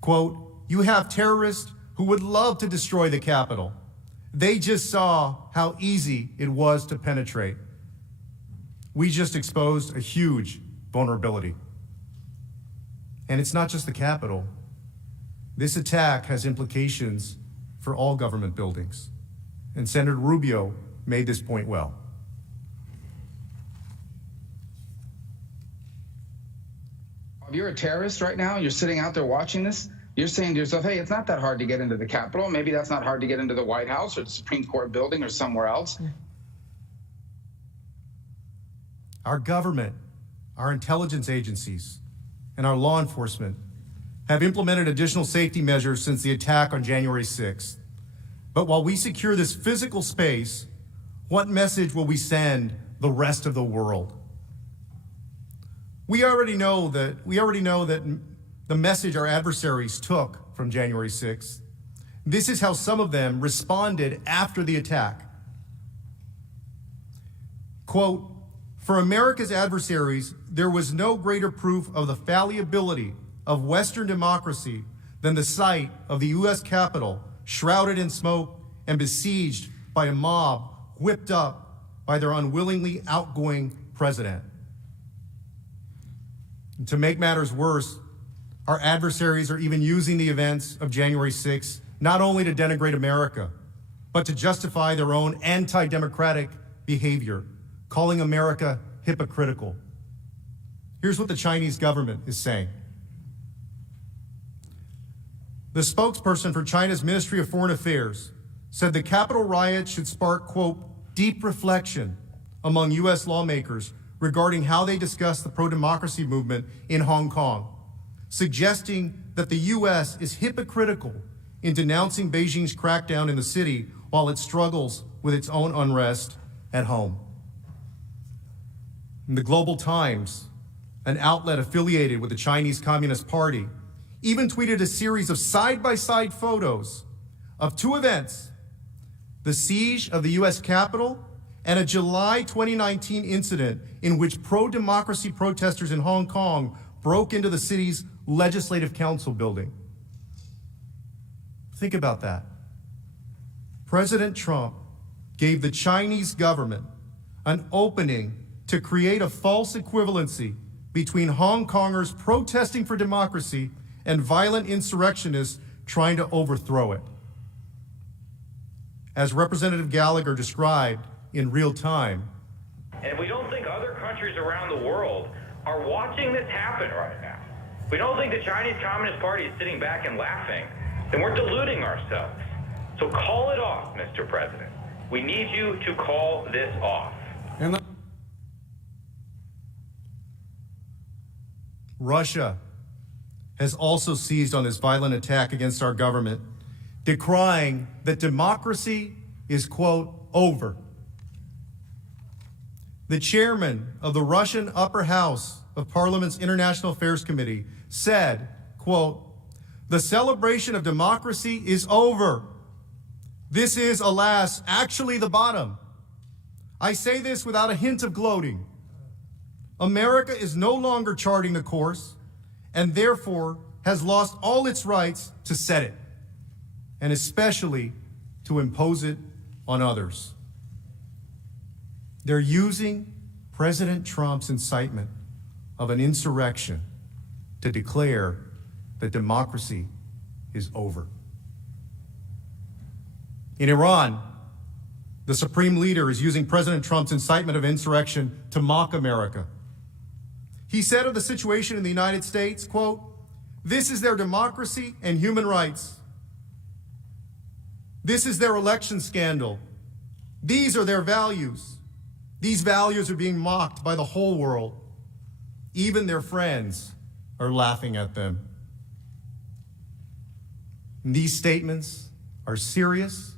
quote, "You have terrorists who would love to destroy the Capitol. They just saw how easy it was to penetrate. We just exposed a huge vulnerability." And it's not just the Capitol. This attack has implications for all government buildings. And Senator Rubio made this point well. If you're a terrorist right now, you're sitting out there watching this, you're saying to yourself, hey, it's not that hard to get into the Capitol. Maybe that's not hard to get into the White House or the Supreme Court building or somewhere else. Our government, our intelligence agencies, and our law enforcement have implemented additional safety measures since the attack on January 6th. But while we secure this physical space, what message will we send the rest of the world? We already know that the message our adversaries took from January 6th. This is how some of them responded after the attack. Quote, "For America's adversaries, there was no greater proof of the fallibility of Western democracy than the sight of the U.S. Capitol shrouded in smoke and besieged by a mob whipped up by their unwillingly outgoing president." And to make matters worse, our adversaries are even using the events of January 6th not only to denigrate America, but to justify their own anti-democratic behavior, calling America hypocritical. Here's what the Chinese government is saying. The spokesperson for China's Ministry of Foreign Affairs said the Capitol riot should spark, quote, "deep reflection among U.S. lawmakers regarding how they discuss the pro-democracy movement in Hong Kong, suggesting that the U.S. is hypocritical in denouncing Beijing's crackdown in the city while it struggles with its own unrest at home. In the Global Times, an outlet affiliated with the Chinese Communist Party, even tweeted a series of side-by-side photos of two events: the siege of the U.S. Capitol and a July 2019 incident in which pro-democracy protesters in Hong Kong broke into the city's Legislative Council building. Think about that. President Trump gave the Chinese government an opening to create a false equivalency between Hong Kongers protesting for democracy and violent insurrectionists trying to overthrow it. As Representative Gallagher described in real time, and we don't think other countries around the world are watching this happen right now. We don't think the Chinese Communist Party is sitting back and laughing, then we're deluding ourselves. So call it off, Mr. President. We need you to call this off. Russia has also seized on this violent attack against our government, decrying that democracy is, quote, over. The chairman of the Russian Upper House of Parliament's International Affairs Committee said, quote, "The celebration of democracy is over. This is, alas, actually the bottom. I say this without a hint of gloating. America is no longer charting the course and therefore has lost all its rights to set it, and especially to impose it on others." They're using President Trump's incitement of an insurrection to declare that democracy is over. In Iran, the supreme leader is using President Trump's incitement of insurrection to mock America. He said of the situation in the United States, quote, "This is their democracy and human rights. This is their election scandal. These are their values. These values are being mocked by the whole world. Even their friends are laughing at them." And these statements are serious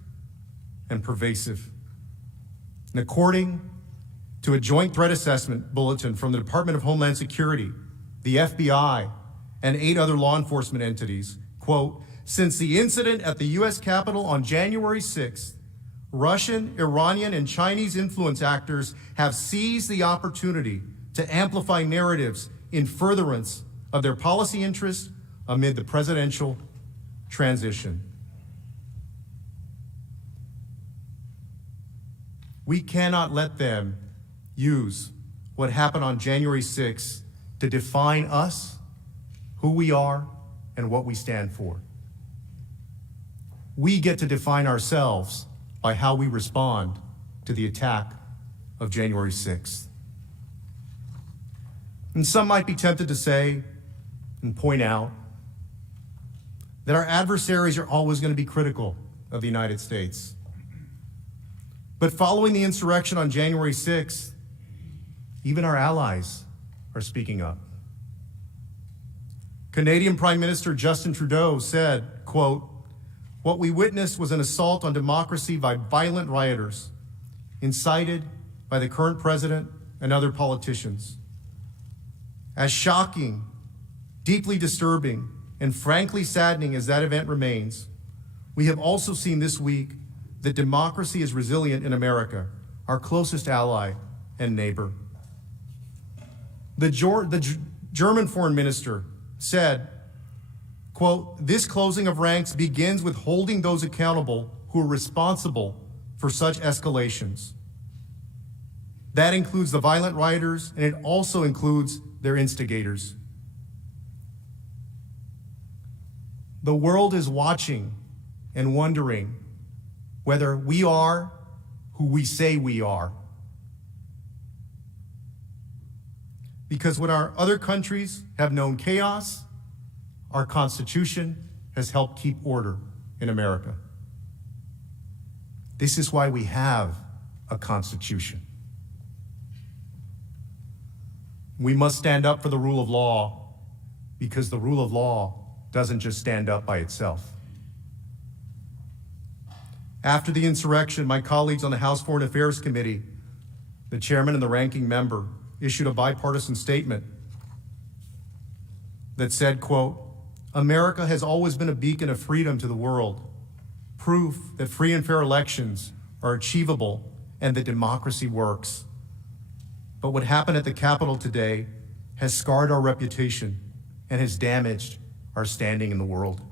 and pervasive. And according to a joint threat assessment bulletin from the Department of Homeland Security, the FBI, and 8 other law enforcement entities, quote, "Since the incident at the U.S. Capitol on January 6th, Russian, Iranian, and Chinese influence actors have seized the opportunity to amplify narratives in furtherance of their policy interests amid the presidential transition." We cannot let them use what happened on January 6th to define us, who we are, and what we stand for. We get to define ourselves by how we respond to the attack of January 6th. And some might be tempted to say and point out that our adversaries are always going to be critical of the United States. But following the insurrection on January 6th, even our allies are speaking up. Canadian Prime Minister Justin Trudeau said, quote, "What we witnessed was an assault on democracy by violent rioters, incited by the current president and other politicians. As shocking, deeply disturbing, and frankly saddening as that event remains, we have also seen this week that democracy is resilient in America, our closest ally and neighbor." The German foreign minister said, quote, "This closing of ranks begins with holding those accountable who are responsible for such escalations. That includes the violent rioters, and it also includes their instigators." The world is watching and wondering whether we are who we say we are. Because when our other countries have known chaos, our Constitution has helped keep order in America. This is why we have a Constitution. We must stand up for the rule of law, because the rule of law doesn't just stand up by itself. After the insurrection, my colleagues on the House Foreign Affairs Committee, the chairman and the ranking member, issued a bipartisan statement that said, quote, "America has always been a beacon of freedom to the world, proof that free and fair elections are achievable and that democracy works. But what happened at the Capitol today has scarred our reputation and has damaged our standing in the world.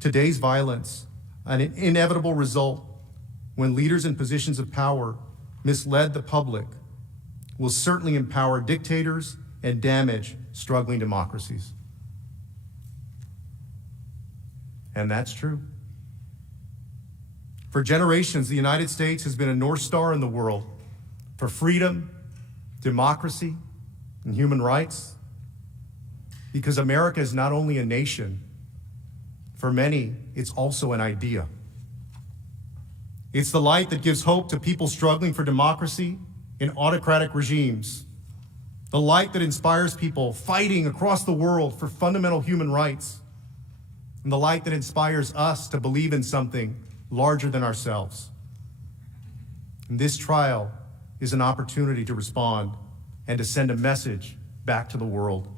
Today's violence, an inevitable result when leaders in positions of power misled the public, will certainly empower dictators and damage struggling democracies." And that's true. For generations, the United States has been a North Star in the world for freedom, democracy, and human rights, because America is not only a nation, for many, it's also an idea. It's the light that gives hope to people struggling for democracy in autocratic regimes, the light that inspires people fighting across the world for fundamental human rights, and the light that inspires us to believe in something larger than ourselves. And this trial is an opportunity to respond and to send a message back to the world.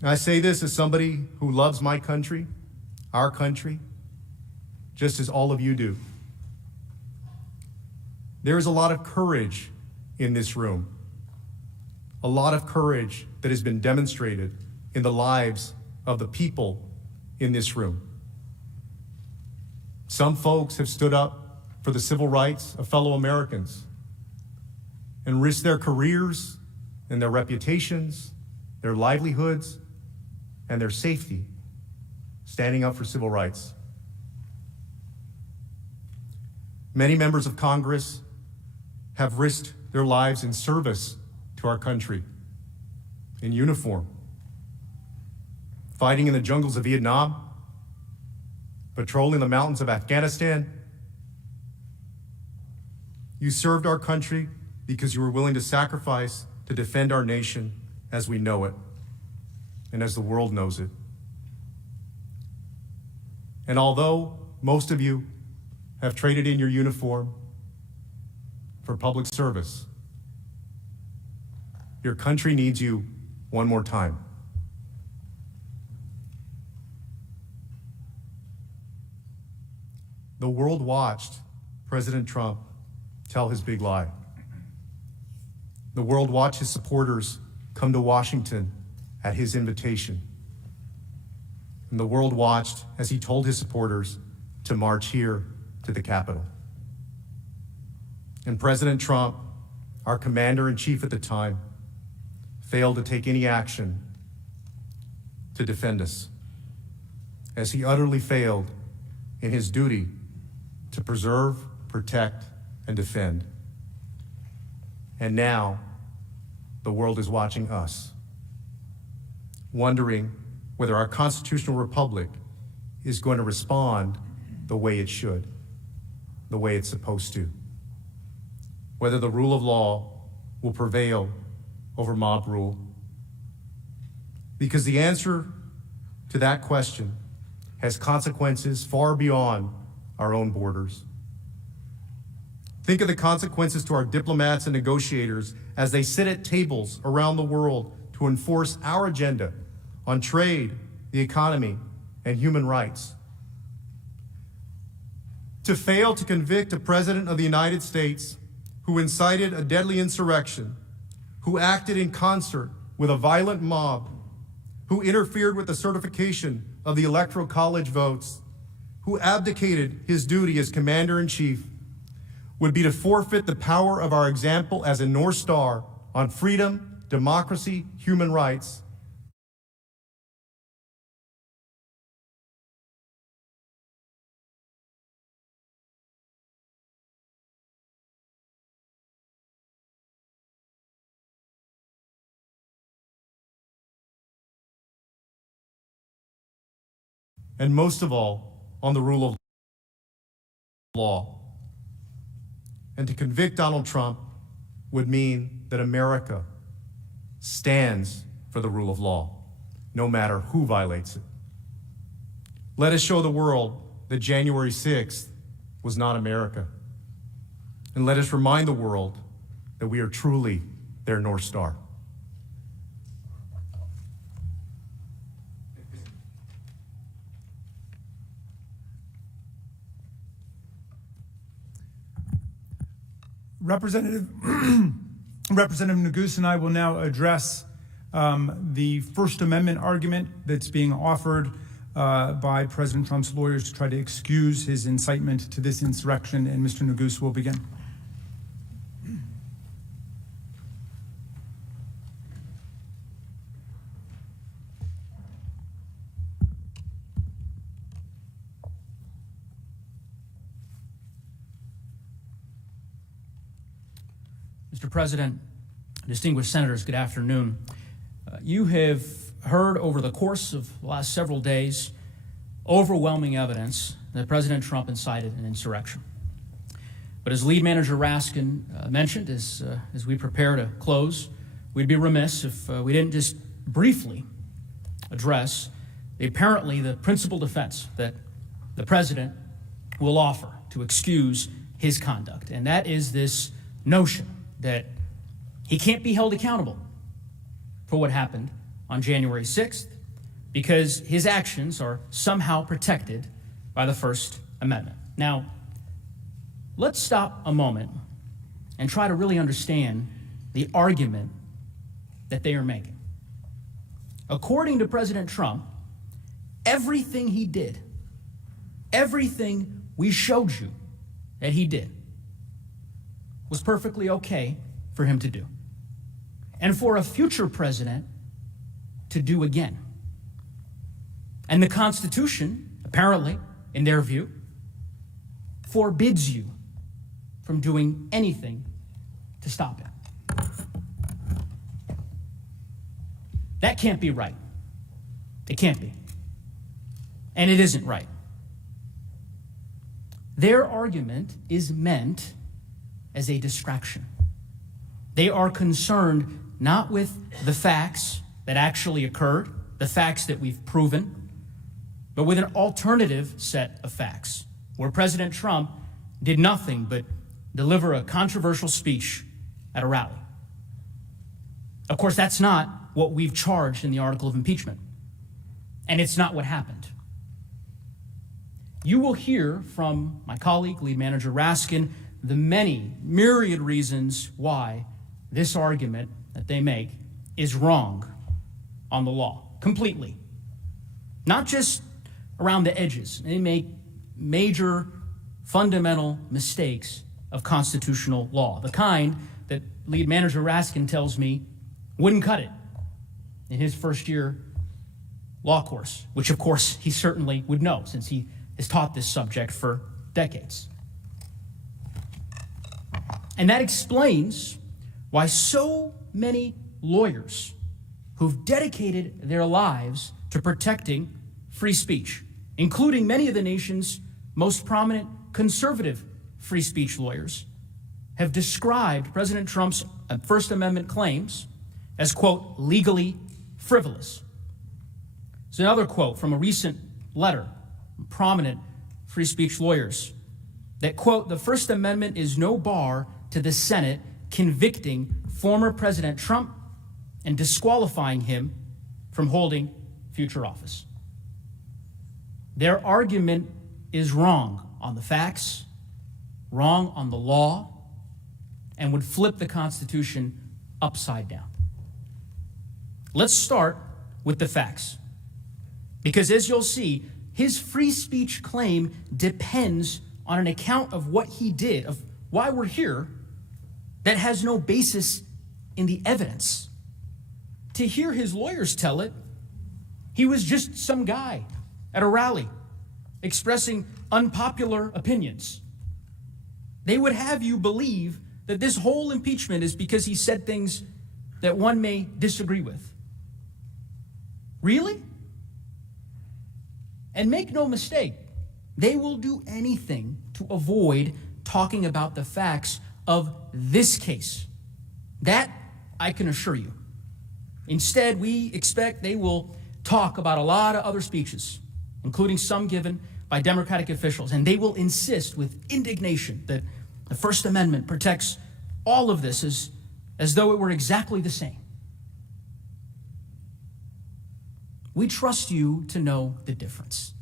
And I say this as somebody who loves my country, our country, just as all of you do. There is a lot of courage in this room, a lot of courage that has been demonstrated in the lives of the people in this room. Some folks have stood up for the civil rights of fellow Americans and risked their careers and their reputations, their livelihoods, and their safety, standing up for civil rights. Many members of Congress have risked their lives in service to our country, in uniform, fighting in the jungles of Vietnam, patrolling the mountains of Afghanistan. You served our country because you were willing to sacrifice to defend our nation as we know it and as the world knows it. And although most of you have traded in your uniform for public service, your country needs you one more time. The world watched President Trump tell his big lie. The world watched his supporters come to Washington at his invitation. And the world watched as he told his supporters to march here to the Capitol. And President Trump, our commander-in-chief at the time, failed to take any action to defend us, as he utterly failed in his duty to preserve, protect, and defend. And now, the world is watching us, wondering whether our constitutional republic is going to respond the way it should, the way it's supposed to, whether the rule of law will prevail over mob rule. Because the answer to that question has consequences far beyond our own borders. Think of the consequences to our diplomats and negotiators as they sit at tables around the world to enforce our agenda on trade, the economy, and human rights. To fail to convict a president of the United States who incited a deadly insurrection, who acted in concert with a violent mob, who interfered with the certification of the Electoral College votes, who abdicated his duty as commander-in-chief, would be to forfeit the power of our example as a North Star on freedom, democracy, human rights. And most of all, on the rule of law. And to convict Donald Trump would mean that America stands for the rule of law, no matter who violates it. Let us show the world that January 6th was not America. And let us remind the world that we are truly their North Star. Representative Neguse and I will now address the First Amendment argument that's being offered by President Trump's lawyers to try to excuse his incitement to this insurrection, and Mr. Neguse will begin. Mr. President, distinguished senators, good afternoon. You have heard over the course of the last several days overwhelming evidence that President Trump incited an insurrection. But as Lead Manager Raskin mentioned, as we prepare to close, we'd be remiss if we didn't just briefly address the principal defense that the president will offer to excuse his conduct, and that is this notion that he can't be held accountable for what happened on January 6th because his actions are somehow protected by the First Amendment. Now, let's stop a moment and try to really understand the argument that they are making. According to President Trump, everything he did, everything we showed you that he did, was perfectly okay for him to do, and for a future president to do again. And the Constitution, apparently, in their view, forbids you from doing anything to stop it. That can't be right. It can't be. And it isn't right. Their argument is meant as a distraction. They are concerned not with the facts that actually occurred, the facts that we've proven, but with an alternative set of facts, where President Trump did nothing but deliver a controversial speech at a rally. Of course, that's not what we've charged in the article of impeachment, and it's not what happened. You will hear from my colleague, Lead Manager Raskin, the many myriad reasons why this argument that they make is wrong on the law, completely. Not just around the edges. They make major, fundamental mistakes of constitutional law, the kind that Lead Manager Raskin tells me wouldn't cut it in his first year law course, which of course he certainly would know since he has taught this subject for decades. And that explains why so many lawyers who've dedicated their lives to protecting free speech, including many of the nation's most prominent conservative free speech lawyers, have described President Trump's First Amendment claims as, quote, legally frivolous. It's another quote from a recent letter from prominent free speech lawyers that, quote, the First Amendment is no bar to the Senate convicting former President Trump and disqualifying him from holding future office. Their argument is wrong on the facts, wrong on the law, and would flip the Constitution upside down. Let's start with the facts, because as you'll see, his free speech claim depends on an account of what he did, of why we're here, that has no basis in the evidence. To hear his lawyers tell it, he was just some guy at a rally expressing unpopular opinions. They would have you believe that this whole impeachment is because he said things that one may disagree with. Really? And make no mistake, they will do anything to avoid talking about the facts of this case. That I can assure you. Instead, we expect they will talk about a lot of other speeches including some given by Democratic officials, and they will insist with indignation that the First Amendment protects all of this as though it were exactly the same. We trust you to know the difference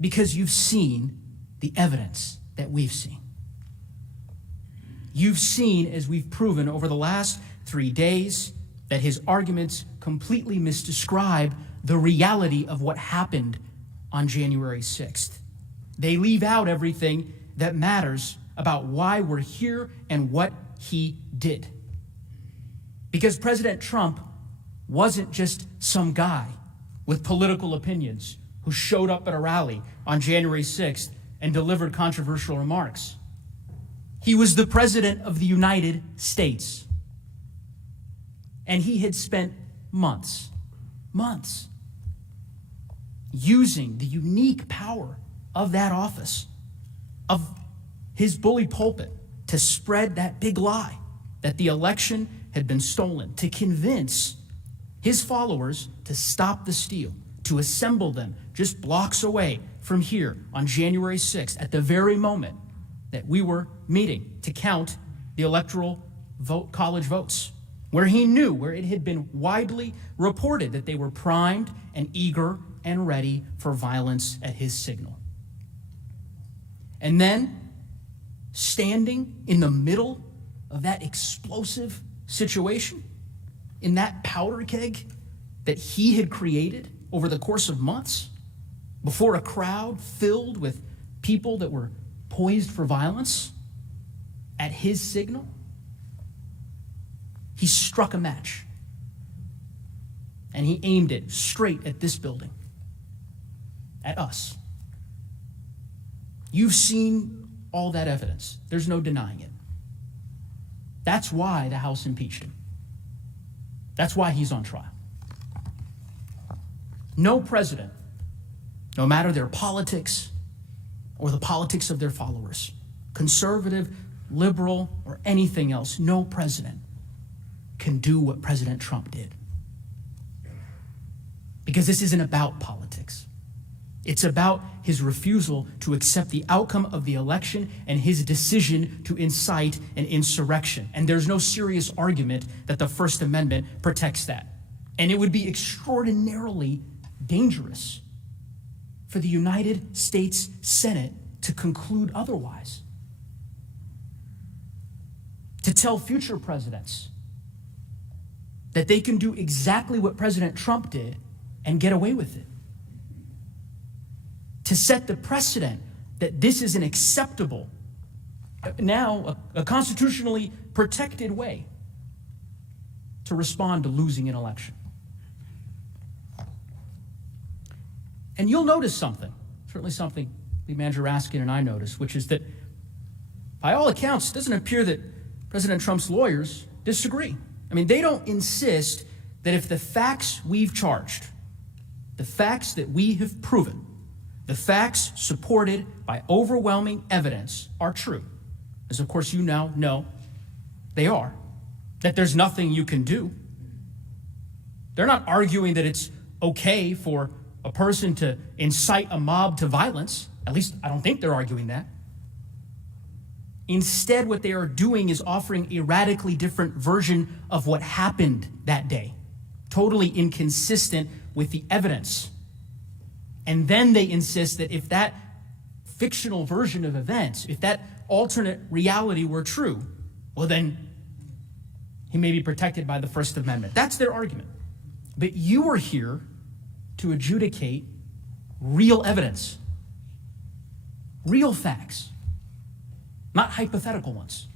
because you've seen the evidence that we've seen. You've seen, as we've proven over the last 3 days, that his arguments completely misdescribe the reality of what happened on January 6th. They leave out everything that matters about why we're here and what he did. Because President Trump wasn't just some guy with political opinions who showed up at a rally on January 6th and delivered controversial remarks. He was the President of the United States. And he had spent months, using the unique power of that office, of his bully pulpit, to spread that big lie that the election had been stolen, to convince his followers to stop the steal, to assemble them just blocks away from here on January 6th, at the very moment that we were meeting to count the electoral college votes, where he knew, where it had been widely reported that they were primed and eager and ready for violence at his signal. And then, standing in the middle of that explosive situation, in that powder keg that he had created over the course of months, before a crowd filled with people that were poised for violence, at his signal, he struck a match. And he aimed it straight at this building, at us. You've seen all that evidence. There's no denying it. That's why the House impeached him. That's why he's on trial. No president, no matter their politics or the politics of their followers, conservative, liberal, or anything else, no president can do what President Trump did. Because this isn't about politics. It's about his refusal to accept the outcome of the election and his decision to incite an insurrection. And there's no serious argument that the First Amendment protects that. And it would be extraordinarily dangerous for the United States Senate to conclude otherwise. To tell future presidents that they can do exactly what President Trump did and get away with it. To set the precedent that this is an acceptable, now a constitutionally protected way to respond to losing an election. And you'll notice something, certainly something Lead Manager Raskin and I noticed, which is that by all accounts, it doesn't appear that President Trump's lawyers disagree. I mean, they don't insist that if the facts we've charged, the facts that we have proven, the facts supported by overwhelming evidence are true, as of course you now know they are, that there's nothing you can do. They're not arguing that it's okay for a person to incite a mob to violence. At least I don't think they're arguing that. Instead, what they are doing is offering a radically different version of what happened that day, totally inconsistent with the evidence. And then they insist that if that fictional version of events, if that alternate reality were true, well then he may be protected by the First Amendment. That's their argument. But you are here to adjudicate real evidence, real facts, not hypothetical ones.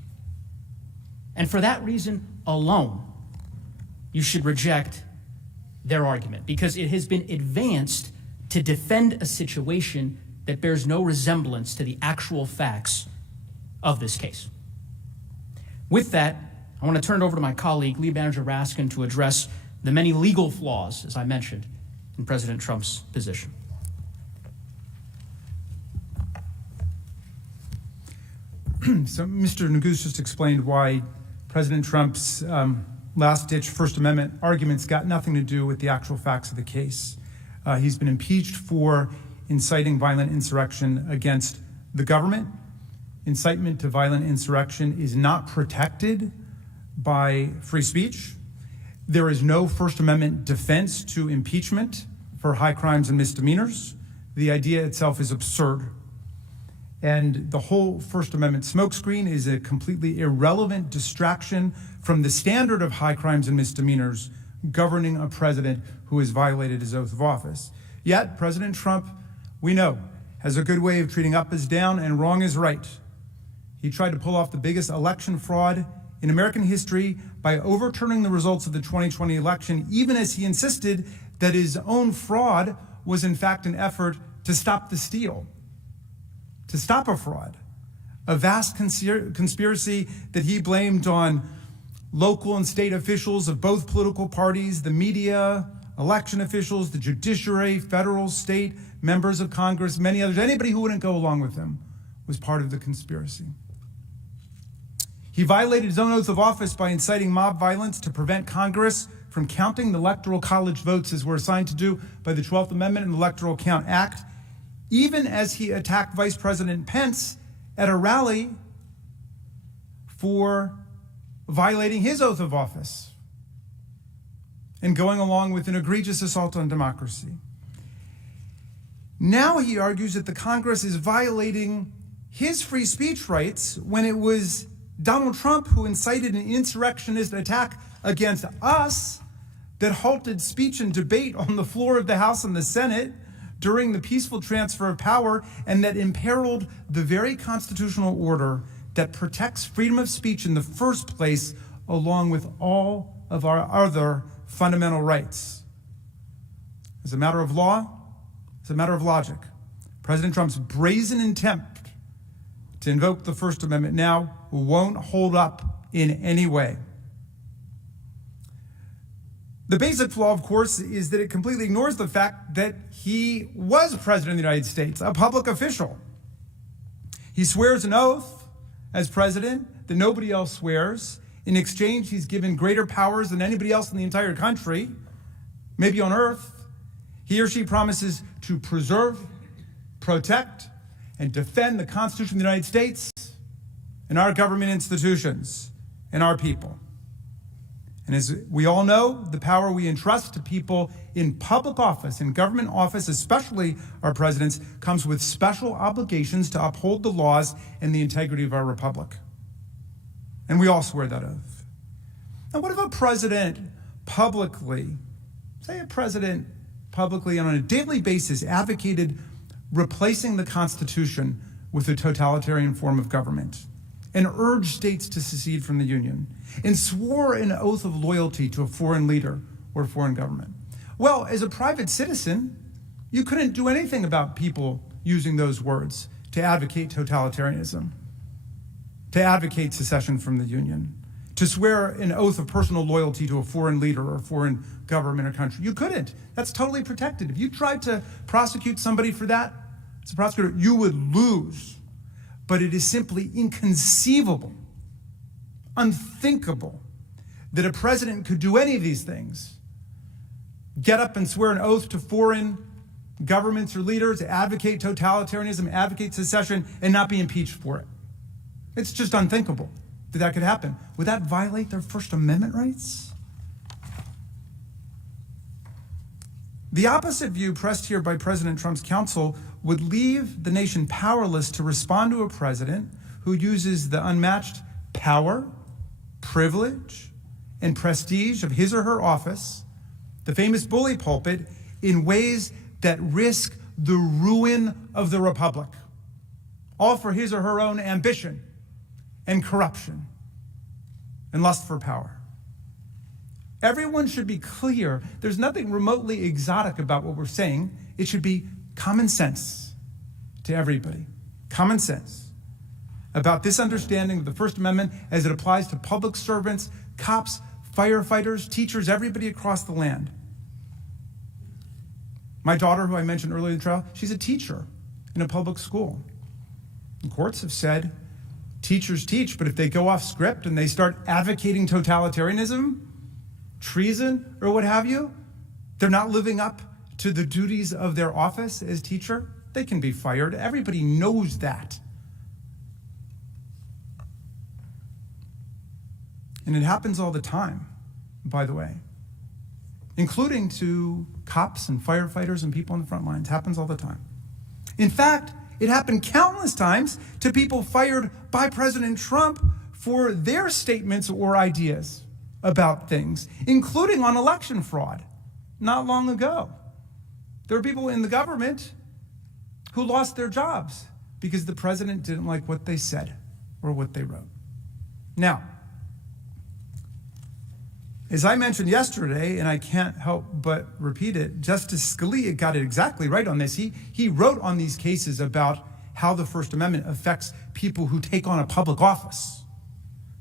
And for that reason alone, you should reject their argument, because it has been advanced to defend a situation that bears no resemblance to the actual facts of this case. With that, I want to turn it over to my colleague, Lead Manager Raskin, to address the many legal flaws, as I mentioned, in President Trump's position. So Mr. Neguse just explained why President Trump's last-ditch First Amendment arguments got nothing to do with the actual facts of the case. He's been impeached for inciting violent insurrection against the government. Incitement to violent insurrection is not protected by free speech. There is no First Amendment defense to impeachment for high crimes and misdemeanors. The idea itself is absurd. And the whole First Amendment smokescreen is a completely irrelevant distraction from the standard of high crimes and misdemeanors governing a president who has violated his oath of office. Yet, President Trump, we know, has a good way of treating up as down and wrong as right. He tried to pull off the biggest election fraud in American history by overturning the results of the 2020 election, even as he insisted that his own fraud was in fact an effort to stop the steal, to stop a fraud, a vast conspiracy that he blamed on local and state officials of both political parties, the media, election officials, the judiciary, federal, state, members of Congress, many others. Anybody who wouldn't go along with him was part of the conspiracy. He violated his own oath of office by inciting mob violence to prevent Congress from counting the Electoral College votes as we're assigned to do by the 12th Amendment and the Electoral Count Act, even as he attacked Vice President Pence at a rally for violating his oath of office and going along with an egregious assault on democracy. Now he argues that the Congress is violating his free speech rights when it was Donald Trump who incited an insurrectionist attack against us that halted speech and debate on the floor of the House and the Senate during the peaceful transfer of power, and that imperiled the very constitutional order that protects freedom of speech in the first place, along with all of our other fundamental rights. As a matter of law, as a matter of logic, President Trump's brazen attempt to invoke the First Amendment now won't hold up in any way. The basic flaw, of course, is that it completely ignores the fact that he was president of the United States, a public official. He swears an oath as president that nobody else swears. In exchange, he's given greater powers than anybody else in the entire country, maybe on earth. He or she promises to preserve, protect, and defend the Constitution of the United States and our government institutions and our people. And as we all know, the power we entrust to people in public office, in government office, especially our presidents, comes with special obligations to uphold the laws and the integrity of our republic. And we all swear that oath. Now, what if a president publicly, and on a daily basis advocated replacing the Constitution with a totalitarian form of government, and urged states to secede from the Union, and swore an oath of loyalty to a foreign leader or foreign government? Well, as a private citizen, you couldn't do anything about people using those words to advocate totalitarianism, to advocate secession from the Union, to swear an oath of personal loyalty to a foreign leader or a foreign government or country. You couldn't. That's totally protected. If you tried to prosecute somebody for that, as a prosecutor, you would lose. But it is simply inconceivable, unthinkable, that a president could do any of these things. Get up and swear an oath to foreign governments or leaders, advocate totalitarianism, advocate secession, and not be impeached for it. It's just unthinkable that that could happen. Would that violate their First Amendment rights? The opposite view pressed here by President Trump's counsel would leave the nation powerless to respond to a president who uses the unmatched power, privilege, and prestige of his or her office, the famous bully pulpit, in ways that risk the ruin of the republic, all for his or her own ambition and corruption and lust for power. Everyone should be clear. There's nothing remotely exotic about what we're saying. It should be common sense to everybody. Common sense about this understanding of the First Amendment as it applies to public servants, cops, firefighters, teachers, everybody across the land. My daughter, who I mentioned earlier in the trial, she's a teacher in a public school. And courts have said teachers teach, but if they go off script and they start advocating totalitarianism, treason, or what have you, they're not living up to the duties of their office as teacher, they can be fired. Everybody knows that. And it happens all the time, by the way, including to cops and firefighters and people on the front lines. It happens all the time. In fact, it happened countless times to people fired by President Trump for their statements or ideas about things, including on election fraud, not long ago. There were people in the government who lost their jobs because the president didn't like what they said or what they wrote. Now, as I mentioned yesterday, and I can't help but repeat it, Justice Scalia got it exactly right on this. He wrote on these cases about how the First Amendment affects people who take on a public office,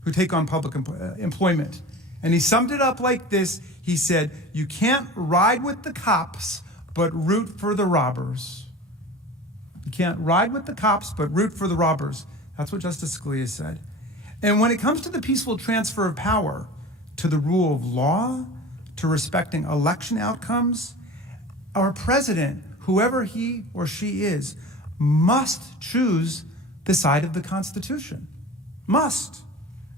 who take on public employment. And he summed it up like this. He said, you can't ride with the cops, but root for the robbers. You can't ride with the cops, but root for the robbers. That's what Justice Scalia said. And when it comes to the peaceful transfer of power, to the rule of law, to respecting election outcomes, our president, whoever he or she is, must choose the side of the Constitution. Must.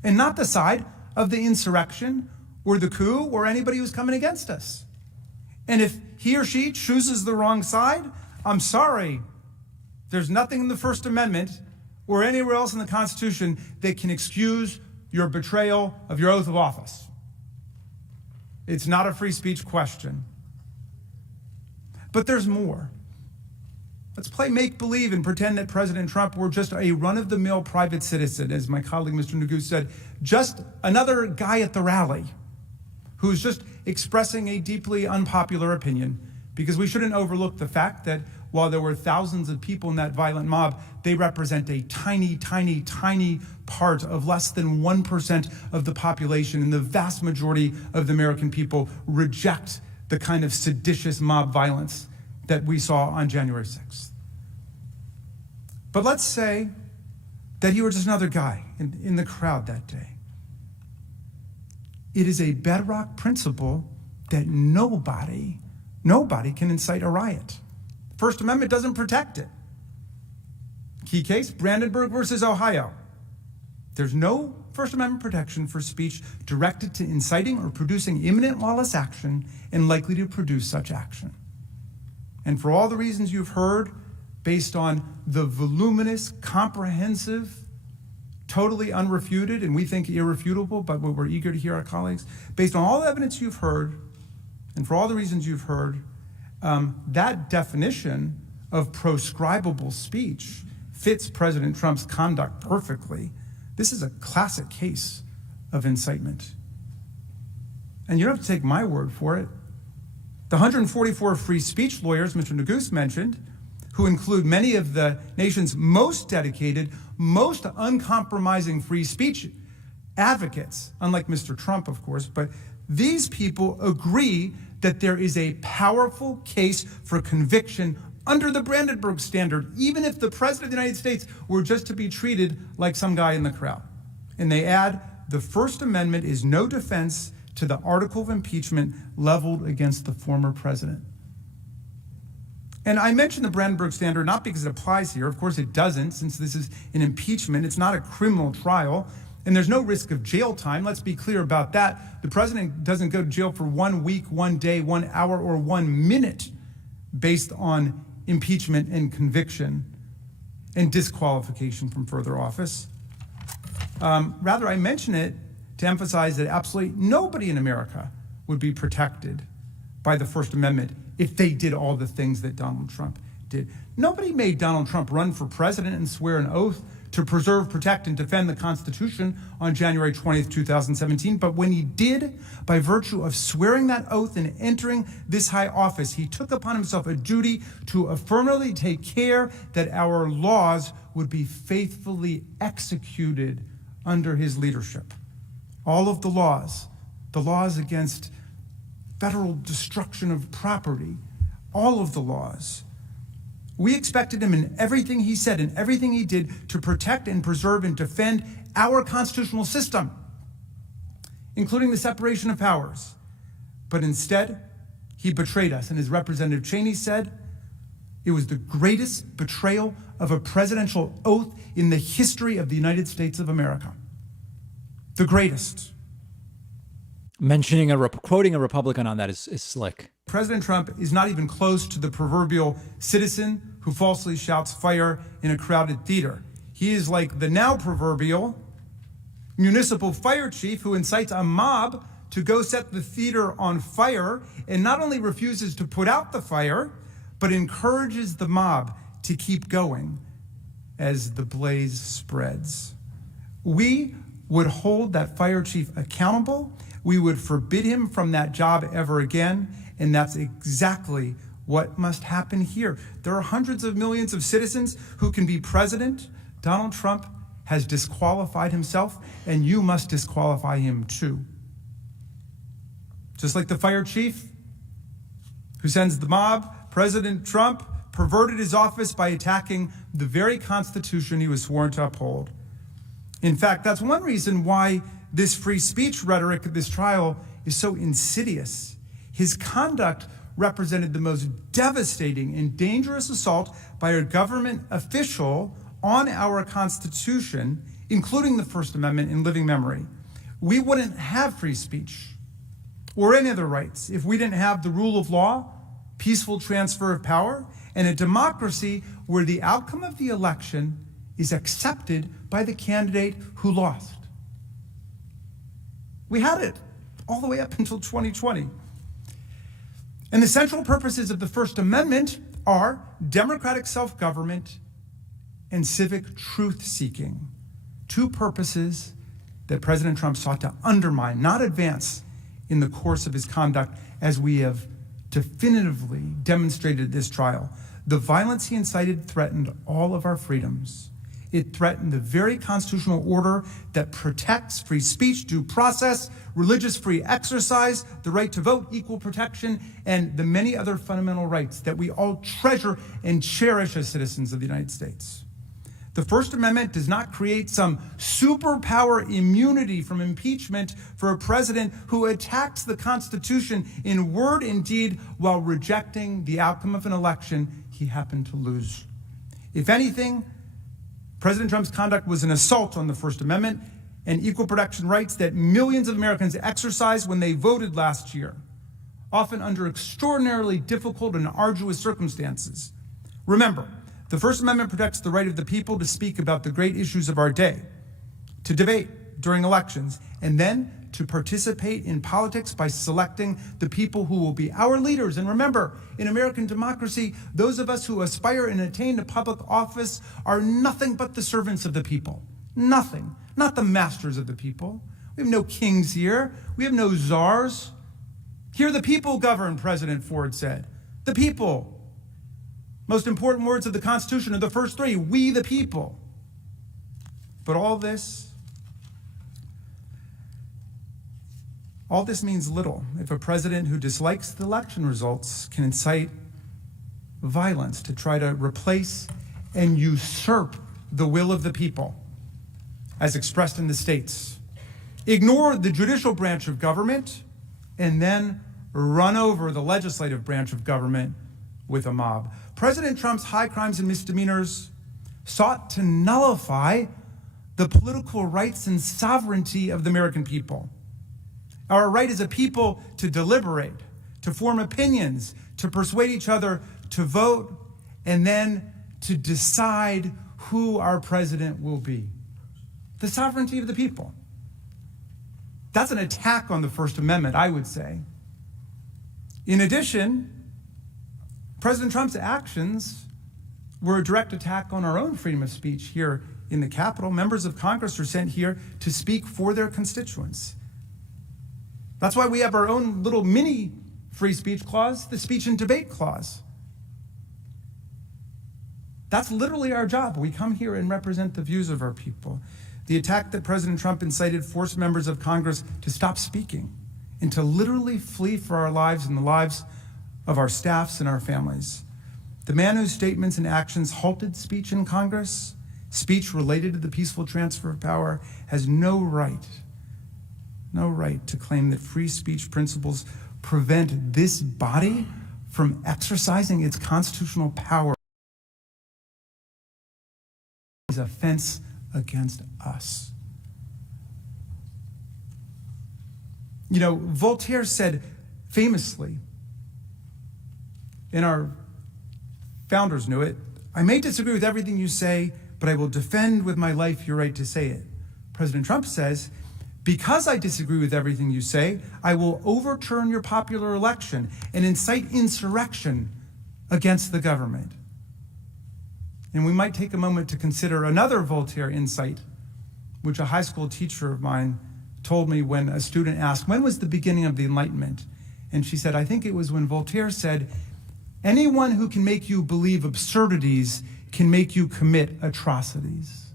And not the side of the insurrection or the coup or anybody who's coming against us. And if he or she chooses the wrong side, I'm sorry. There's nothing in the First Amendment or anywhere else in the Constitution that can excuse your betrayal of your oath of office. It's not a free speech question. But there's more. Let's play make-believe and pretend that President Trump were just a run-of-the-mill private citizen, as my colleague Mr. Nagu said, just another guy at the rally who's just expressing a deeply unpopular opinion, because we shouldn't overlook the fact that while there were thousands of people in that violent mob, they represent a tiny, tiny, tiny part of less than 1% of the population, and the vast majority of the American people reject the kind of seditious mob violence that we saw on January 6th. But let's say that you were just another guy in the crowd that day. It is a bedrock principle that nobody can incite a riot. First Amendment doesn't protect it. Key case, Brandenburg versus Ohio. There's no First Amendment protection for speech directed to inciting or producing imminent lawless action and likely to produce such action. And for all the reasons you've heard, based on the voluminous, comprehensive, totally unrefuted, and we think irrefutable, but we're eager to hear our colleagues, based on all the evidence you've heard, and for all the reasons you've heard, that definition of proscribable speech fits President Trump's conduct perfectly. This is a classic case of incitement. And you don't have to take my word for it. The 144 free speech lawyers Mr. Nagu mentioned, who include many of the nation's most dedicated, most uncompromising free speech advocates, unlike Mr. Trump, of course, but these people agree that there is a powerful case for conviction under the Brandenburg Standard, even if the President of the United States were just to be treated like some guy in the crowd. And they add, the First Amendment is no defense to the article of impeachment leveled against the former president. And I mention the Brandenburg Standard not because it applies here. Of course it doesn't, since this is an impeachment. It's not a criminal trial, and there's no risk of jail time. Let's be clear about that. The president doesn't go to jail for 1 week, 1 day, 1 hour, or 1 minute based on impeachment and conviction and disqualification from further office. Rather, I mention it to emphasize that absolutely nobody in America would be protected by the First Amendment if they did all the things that Donald Trump did. Nobody made Donald Trump run for president and swear an oath to preserve, protect, and defend the Constitution on January 20th, 2017. But when he did, by virtue of swearing that oath and entering this high office, he took upon himself a duty to affirmatively take care that our laws would be faithfully executed under his leadership. All of the laws against federal destruction of property, all of the laws. We expected him in everything he said and everything he did to protect and preserve and defend our constitutional system, including the separation of powers. But instead, he betrayed us. And as Representative Cheney said, it was the greatest betrayal of a presidential oath in the history of the United States of America. The greatest. Quoting a Republican on that is slick. President Trump is not even close to the proverbial citizen who falsely shouts fire in a crowded theater. He is like the now proverbial municipal fire chief who incites a mob to go set the theater on fire and not only refuses to put out the fire, but encourages the mob to keep going as the blaze spreads. We would hold that fire chief accountable. We would forbid him from that job ever again. And that's exactly what must happen here. There are hundreds of millions of citizens who can be president. Donald Trump has disqualified himself, and you must disqualify him too. Just like the fire chief who sends the mob, President Trump perverted his office by attacking the very Constitution he was sworn to uphold. In fact, that's one reason why this free speech rhetoric at this trial is so insidious. His conduct represented the most devastating and dangerous assault by a government official on our Constitution, including the First Amendment in living memory. We wouldn't have free speech or any other rights if we didn't have the rule of law, peaceful transfer of power, and a democracy where the outcome of the election is accepted by the candidate who lost. We had it all the way up until 2020. And the central purposes of the First Amendment are democratic self-government and civic truth-seeking, two purposes that President Trump sought to undermine, not advance, in the course of his conduct, as we have definitively demonstrated this trial. The violence he incited threatened all of our freedoms. It threatened the very constitutional order that protects free speech, due process, religious free exercise, the right to vote, equal protection, and the many other fundamental rights that we all treasure and cherish as citizens of the United States. The First Amendment does not create some superpower immunity from impeachment for a president who attacks the Constitution in word and deed while rejecting the outcome of an election he happened to lose. If anything, President Trump's conduct was an assault on the First Amendment and equal protection rights that millions of Americans exercised when they voted last year, often under extraordinarily difficult and arduous circumstances. Remember, the First Amendment protects the right of the people to speak about the great issues of our day, to debate during elections, and then to participate in politics by selecting the people who will be our leaders. And remember, in American democracy, those of us who aspire and attain to public office are nothing but the servants of the people. Nothing, not the masters of the people. We have no kings here. We have no czars. Here the people govern, President Ford said. The people. Most important words of the Constitution are the first three, we the people. But all this means little if a president who dislikes the election results can incite violence to try to replace and usurp the will of the people as expressed in the states, ignore the judicial branch of government, and then run over the legislative branch of government with a mob. President Trump's high crimes and misdemeanors sought to nullify the political rights and sovereignty of the American people. Our right as a people to deliberate, to form opinions, to persuade each other to vote, and then to decide who our president will be. The sovereignty of the people. That's an attack on the First Amendment, I would say. In addition, President Trump's actions were a direct attack on our own freedom of speech here in the Capitol. Members of Congress are sent here to speak for their constituents. That's why we have our own little mini free speech clause, the speech and debate clause. That's literally our job. We come here and represent the views of our people. The attack that President Trump incited forced members of Congress to stop speaking and to literally flee for our lives and the lives of our staffs and our families. The man whose statements and actions halted speech in Congress, speech related to the peaceful transfer of power, has no right to claim that free speech principles prevent this body from exercising its constitutional power is offense against us. You know, Voltaire said famously, and our founders knew it, I may disagree with everything you say, but I will defend with my life your right to say it. President Trump says, because I disagree with everything you say, I will overturn your popular election and incite insurrection against the government. And we might take a moment to consider another Voltaire insight, which a high school teacher of mine told me when a student asked, when was the beginning of the Enlightenment? And she said, I think it was when Voltaire said, anyone who can make you believe absurdities can make you commit atrocities.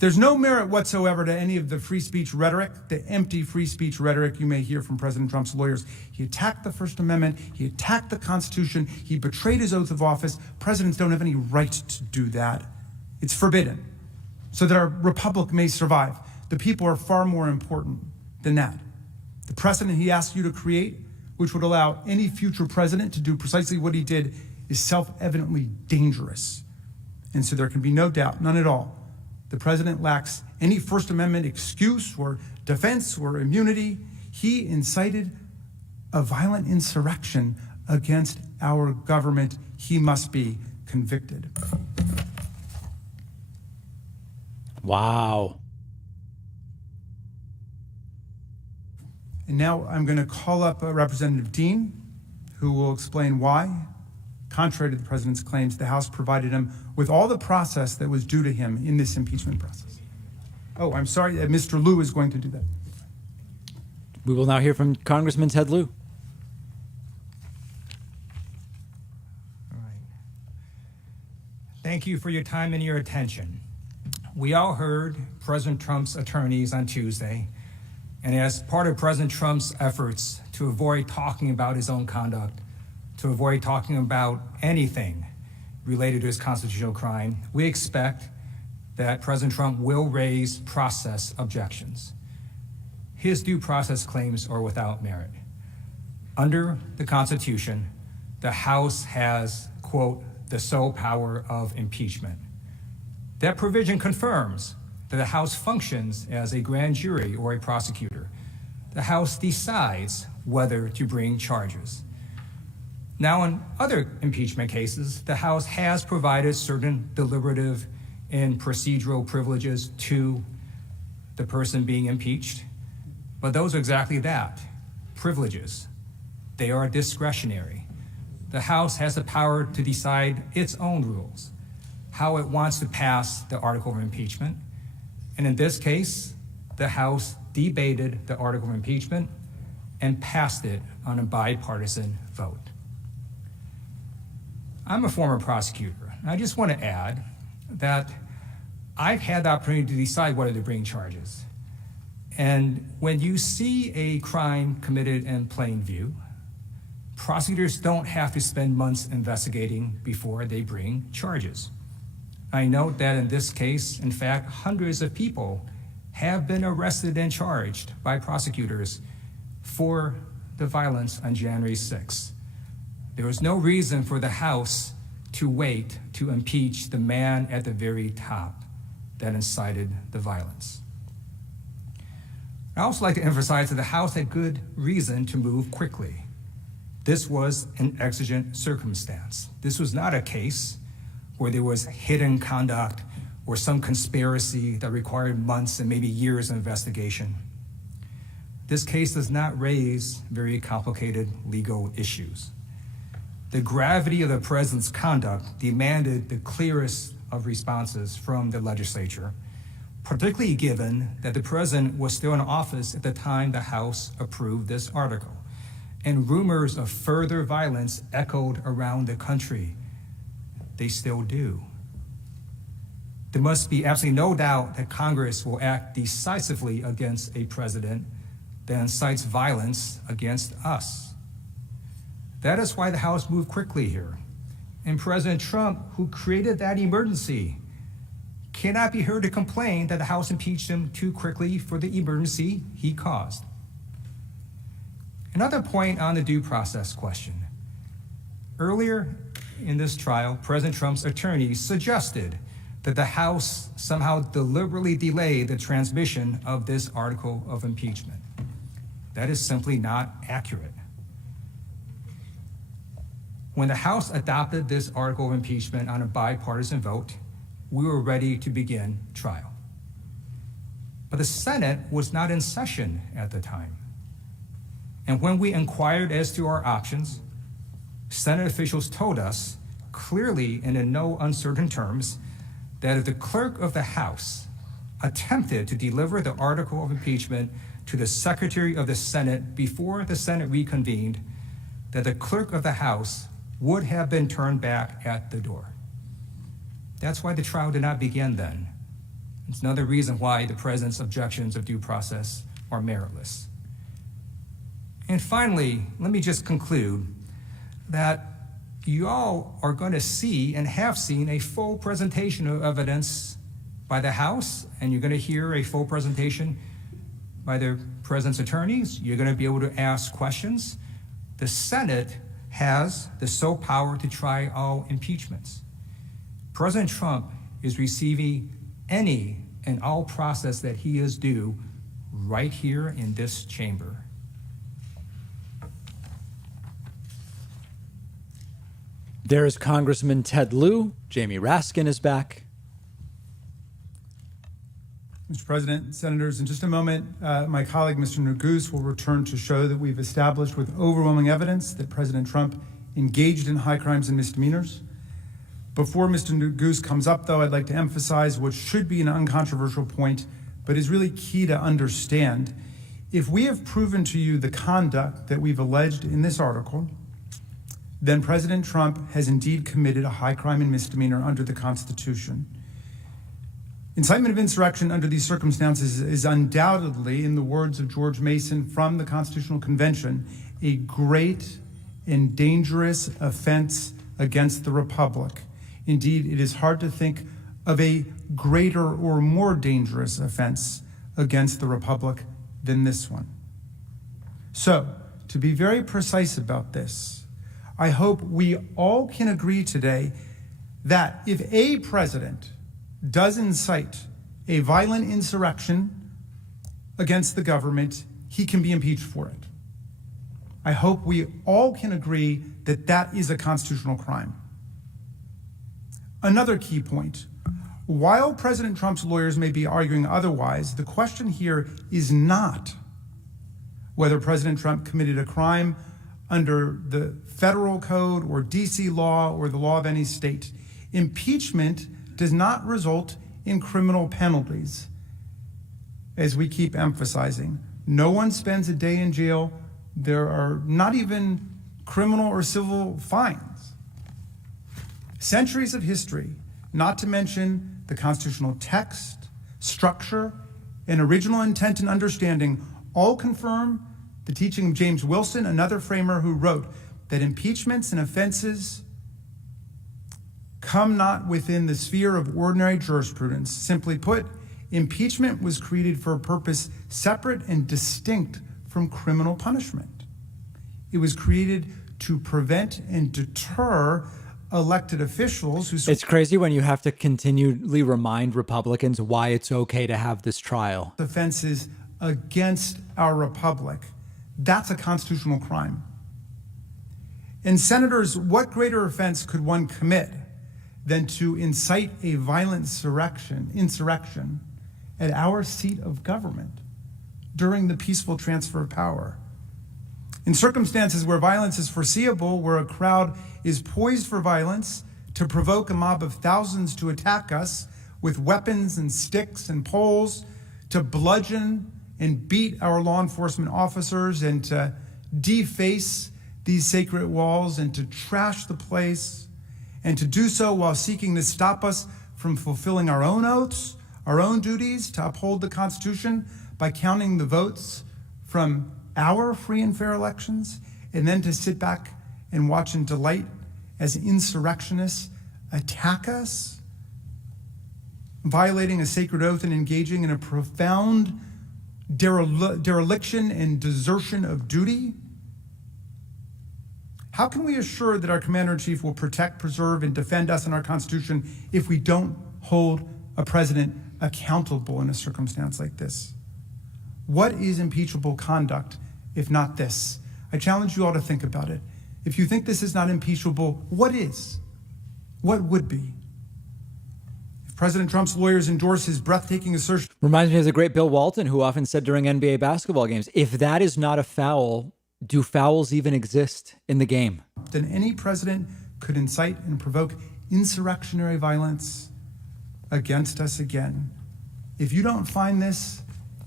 There's no merit whatsoever to any of the free speech rhetoric, the empty free speech rhetoric you may hear from President Trump's lawyers. He attacked the First Amendment, he attacked the Constitution, he betrayed his oath of office. Presidents don't have any right to do that. It's forbidden, so that our republic may survive. The people are far more important than that. The precedent he asked you to create, which would allow any future president to do precisely what he did, is self-evidently dangerous. And so there can be no doubt, none at all, the president lacks any First Amendment excuse or defense or immunity. He incited a violent insurrection against our government. He must be convicted. Wow. And now I'm going to call up Representative Dean, who will explain why, contrary to the president's claims, the House provided him with all the process that was due to him in this impeachment process. Oh, I'm sorry, Mr. Lieu is going to do that. We will now hear from Congressman Ted Lieu. Thank you for your time and your attention. We all heard President Trump's attorneys on Tuesday, and as part of President Trump's efforts to avoid talking about his own conduct, to avoid talking about anything related to his constitutional crime, we expect that President Trump will raise process objections. His due process claims are without merit. Under the Constitution, the House has, quote, the sole power of impeachment. That provision confirms that the House functions as a grand jury or a prosecutor. The House decides whether to bring charges. Now, in other impeachment cases, the House has provided certain deliberative and procedural privileges to the person being impeached, but those are exactly that, privileges. They are discretionary. The House has the power to decide its own rules, how it wants to pass the article of impeachment. And in this case, the House debated the article of impeachment and passed it on a bipartisan vote. I'm a former prosecutor, and I just want to add that I've had the opportunity to decide whether to bring charges. And when you see a crime committed in plain view, prosecutors don't have to spend months investigating before they bring charges. I note that in this case, in fact, hundreds of people have been arrested and charged by prosecutors for the violence on January 6th. There was no reason for the House to wait to impeach the man at the very top that incited the violence. I also like to emphasize that the House had good reason to move quickly. This was an exigent circumstance. This was not a case where there was hidden conduct or some conspiracy that required months and maybe years of investigation. This case does not raise very complicated legal issues. The gravity of the president's conduct demanded the clearest of responses from the legislature, particularly given that the president was still in office at the time the House approved this article, and rumors of further violence echoed around the country. They still do. There must be absolutely no doubt that Congress will act decisively against a president that incites violence against us. That is why the House moved quickly here. And President Trump, who created that emergency, cannot be heard to complain that the House impeached him too quickly for the emergency he caused. Another point on the due process question. Earlier in this trial, President Trump's attorneys suggested that the House somehow deliberately delayed the transmission of this article of impeachment. That is simply not accurate. When the House adopted this article of impeachment on a bipartisan vote, we were ready to begin trial. But the Senate was not in session at the time. And when we inquired as to our options, Senate officials told us clearly and in no uncertain terms that if the clerk of the House attempted to deliver the article of impeachment to the Secretary of the Senate before the Senate reconvened, that the clerk of the House would have been turned back at the door. That's why the trial did not begin then. It's another reason why the president's objections of due process are meritless. And finally, let me just conclude that you all are going to see and have seen a full presentation of evidence by the House, and you're going to hear a full presentation by the president's attorneys. You're going to be able to ask questions. The Senate has the sole power to try all impeachments. President Trump is receiving any and all process that he is due right here in this chamber. There is Congressman Ted Lieu. Jamie Raskin is back. Mr. President, Senators, in just a moment, my colleague, Mr. Neguse, will return to show that we've established with overwhelming evidence that President Trump engaged in high crimes and misdemeanors. Before Mr. Neguse comes up, though, I'd like to emphasize what should be an uncontroversial point, but is really key to understand. If we have proven to you the conduct that we've alleged in this article, then President Trump has indeed committed a high crime and misdemeanor under the Constitution. Incitement of insurrection under these circumstances is undoubtedly, in the words of George Mason from the Constitutional Convention, a great and dangerous offense against the Republic. Indeed, it is hard to think of a greater or more dangerous offense against the Republic than this one. So, to be very precise about this, I hope we all can agree today that if a president does incite a violent insurrection against the government, he can be impeached for it. I hope we all can agree that that is a constitutional crime. Another key point, while President Trump's lawyers may be arguing otherwise, the question here is not whether President Trump committed a crime under the federal code or DC law or the law of any state. Impeachment does not result in criminal penalties. As we keep emphasizing, no one spends a day in jail. There are not even criminal or civil fines. Centuries of history, not to mention the constitutional text, structure, and original intent and understanding, all confirm the teaching of James Wilson, another framer who wrote that impeachments and offenses come not within the sphere of ordinary jurisprudence. Simply put, impeachment was created for a purpose separate and distinct from criminal punishment. It was created to prevent and deter elected officials who... It's crazy when you have to continually remind Republicans why it's okay to have this trial. ...offenses against our republic. That's a constitutional crime. And senators, what greater offense could one commit than to incite a violent insurrection at our seat of government during the peaceful transfer of power? In circumstances where violence is foreseeable, where a crowd is poised for violence to provoke a mob of thousands to attack us with weapons and sticks and poles, to bludgeon and beat our law enforcement officers and to deface these sacred walls and to trash the place, and to do so while seeking to stop us from fulfilling our own oaths, our own duties to uphold the Constitution by counting the votes from our free and fair elections, and then to sit back and watch in delight as insurrectionists attack us, violating a sacred oath and engaging in a profound dereliction and desertion of duty. How can we assure that our commander-in-chief will protect, preserve, and defend us and our Constitution if we don't hold a president accountable in a circumstance like this? What is impeachable conduct if not this? I challenge you all to think about it. If you think this is not impeachable, what is? What would be? If President Trump's lawyers endorse his breathtaking assertion... Reminds me of the great Bill Walton, who often said during NBA basketball games, if that is not a foul, do fouls even exist in the game? Then any president could incite and provoke insurrectionary violence against us again. If you don't find this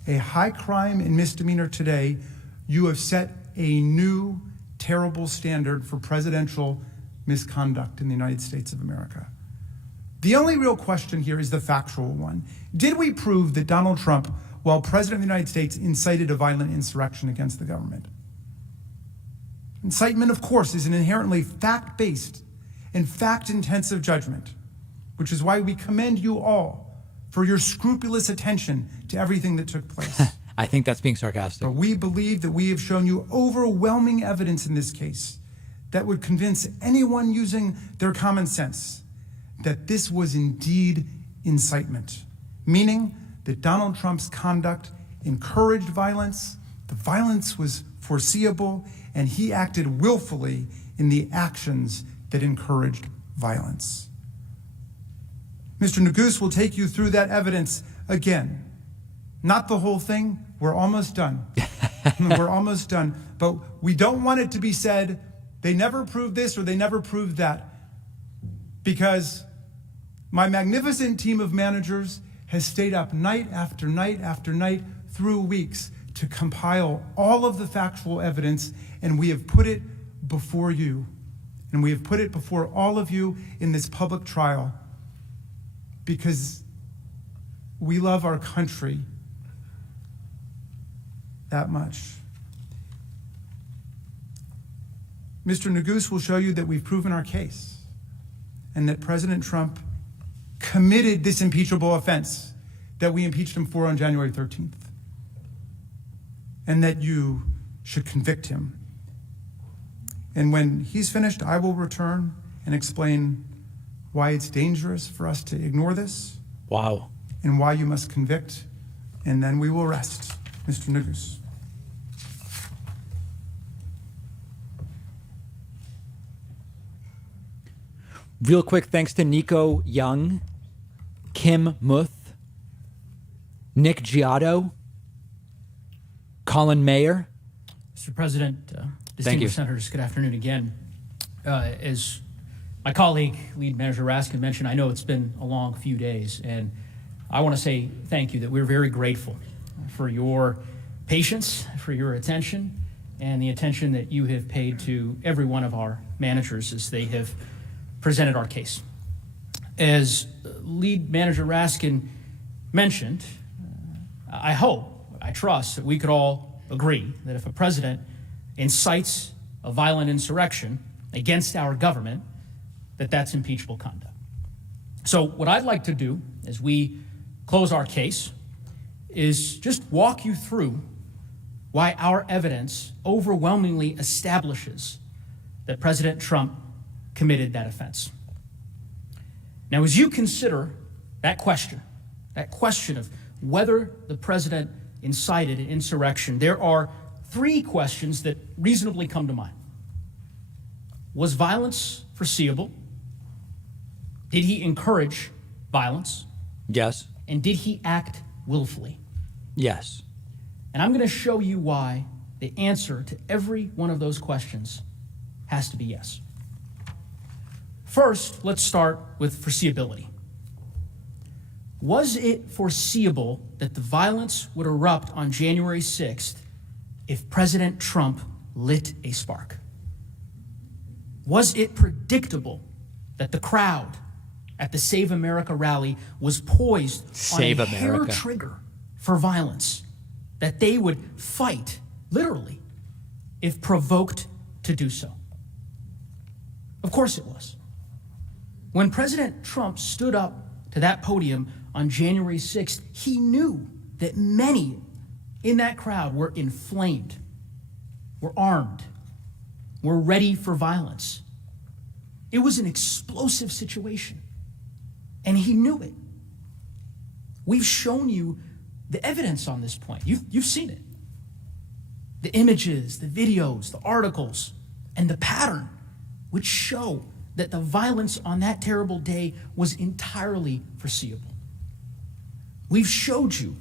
a high crime and misdemeanor today, you have set a new terrible standard for presidential misconduct in the United States of America. The only real question here is the factual one. Did we prove that Donald Trump, while president of the United States, incited a violent insurrection against the government? Incitement, of course, is an inherently fact-based and fact-intensive judgment, which is why we commend you all for your scrupulous attention to everything that took place. I think that's being sarcastic. But we believe that we have shown you overwhelming evidence in this case that would convince anyone using their common sense that this was indeed incitement, meaning that Donald Trump's conduct encouraged violence, the violence was foreseeable, and he acted willfully in the actions that encouraged violence. Mr. Neguse will take you through that evidence again. Not the whole thing. We're almost done. We're almost done. But we don't want it to be said, they never proved this or they never proved that. Because my magnificent team of managers has stayed up night after night after night through weeks to compile all of the factual evidence, and we have put it before you. And we have put it before all of you in this public trial because we love our country that much. Mr. Neguse will show you that we've proven our case and that President Trump committed this impeachable offense that we impeached him for on January 13th, and that you should convict him. And when he's finished, I will return and explain why it's dangerous for us to ignore this. Wow. And why you must convict, and then we will rest. Mr. Neguse. Real quick, thanks to Nico Young, Kim Muth, Nick Giotto, Colin Mayer. Mr. President, Thank you. distinguished senators, good afternoon again. As my colleague, Lead Manager Raskin, mentioned, I know it's been a long few days, and I want to say thank you, that we're very grateful for your patience, for your attention, and the attention that you have paid to every one of our managers as they have presented our case. As Lead Manager Raskin mentioned, I hope, I trust that we could all agree that if a president incites a violent insurrection against our government, that that's impeachable conduct. So what I'd like to do as we close our case is just walk you through why our evidence overwhelmingly establishes that President Trump committed that offense. Now, as you consider that question of whether the president incited an insurrection, there are three questions that reasonably come to mind. Was violence foreseeable? Did he encourage violence? Yes. And did he act willfully? Yes. And I'm going to show you why the answer to every one of those questions has to be yes. First, let's start with foreseeability. Was it foreseeable that the violence would erupt on January 6th if President Trump lit a spark? Was it predictable that the crowd at the Save America rally was poised on a hair trigger for violence, that they would fight, literally, if provoked to do so? Of course it was. When President Trump stood up to that podium on January 6th, he knew that many in that crowd were inflamed, were armed, were ready for violence. It was an explosive situation, and he knew it. We've shown you the evidence on this point. You've seen it. The images, the videos, the articles, and the pattern, which show that the violence on that terrible day was entirely foreseeable. We've showed you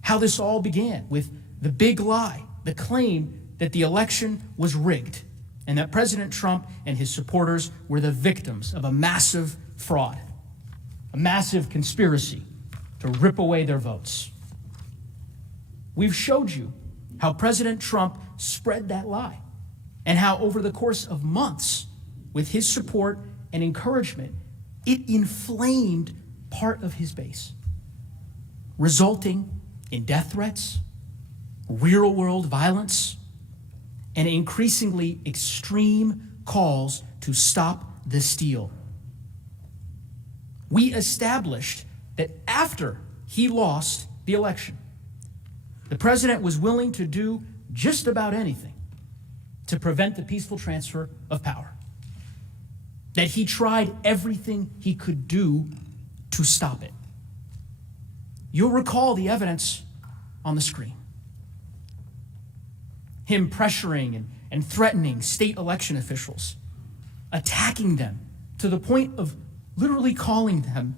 how this all began with the big lie, the claim that the election was rigged and that President Trump and his supporters were the victims of a massive fraud, a massive conspiracy to rip away their votes. We've showed you how President Trump spread that lie and how over the course of months, with his support and encouragement, it inflamed part of his base, resulting in death threats, real-world violence, and increasingly extreme calls to stop the steal. We established that after he lost the election, the president was willing to do just about anything to prevent the peaceful transfer of power. That he tried everything he could do to stop it. You'll recall the evidence on the screen. Him pressuring and threatening state election officials, attacking them to the point of literally calling them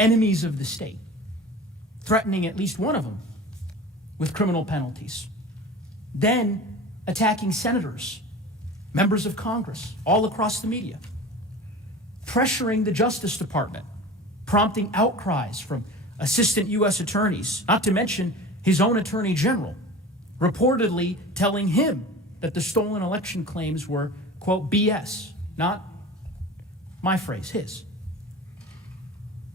enemies of the state, threatening at least one of them with criminal penalties. Then attacking senators, members of Congress, all across the media, pressuring the Justice Department, prompting outcries from assistant U.S. attorneys, not to mention his own attorney general, reportedly telling him that the stolen election claims were, quote, BS, not my phrase, his.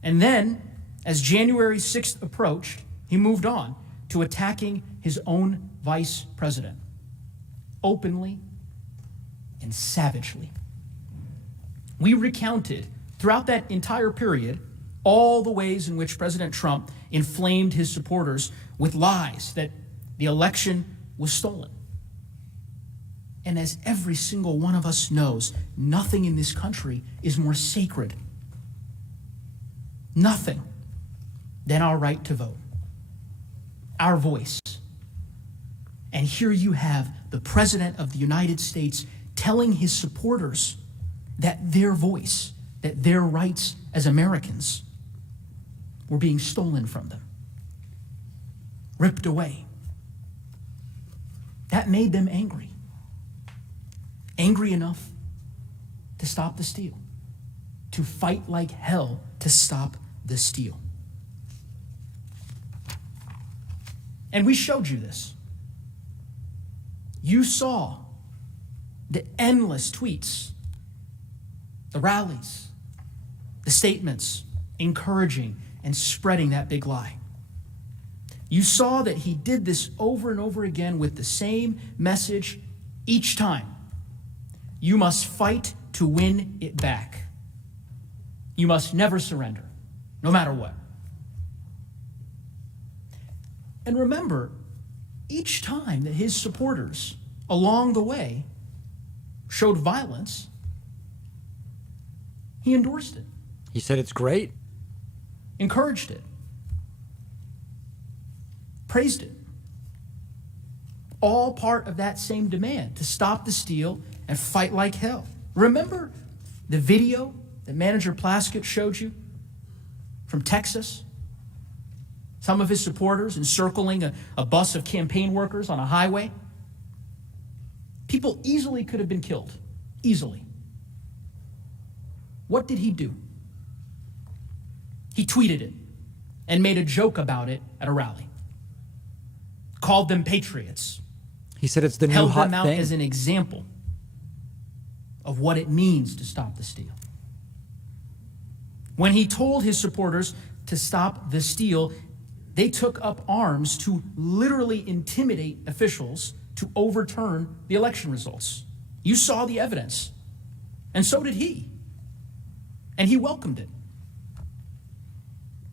And then, as January 6th approached, he moved on to attacking his own vice president, openly and savagely. We recounted throughout that entire period all the ways in which President Trump inflamed his supporters with lies that the election was stolen. And as every single one of us knows, nothing in this country is more sacred, nothing, than our right to vote, our voice. And here you have the President of the United States telling his supporters that their voice, that their rights as Americans were being stolen from them, ripped away. That made them angry. Angry enough to stop the steal, to fight like hell to stop the steal. And we showed you this. You saw the endless tweets, the rallies, the statements encouraging and spreading that big lie. You saw that he did this over and over again with the same message each time. You must fight to win it back. You must never surrender, no matter what. And remember, each time that his supporters along the way showed violence, he endorsed it. He said it's great. Encouraged it. Praised it. All part of that same demand to stop the steal and fight like hell. Remember the video that Manager Plaskett showed you from Texas? Some of his supporters encircling a bus of campaign workers on a highway. People easily could have been killed. Easily. What did he do? He tweeted it and made a joke about it at a rally. Called them patriots. He said it's the new held hot them out thing. as an example of what it means to stop the steal. When he told his supporters to stop the steal, they took up arms to literally intimidate officials to overturn the election results. You saw the evidence, and so did he. And he welcomed it.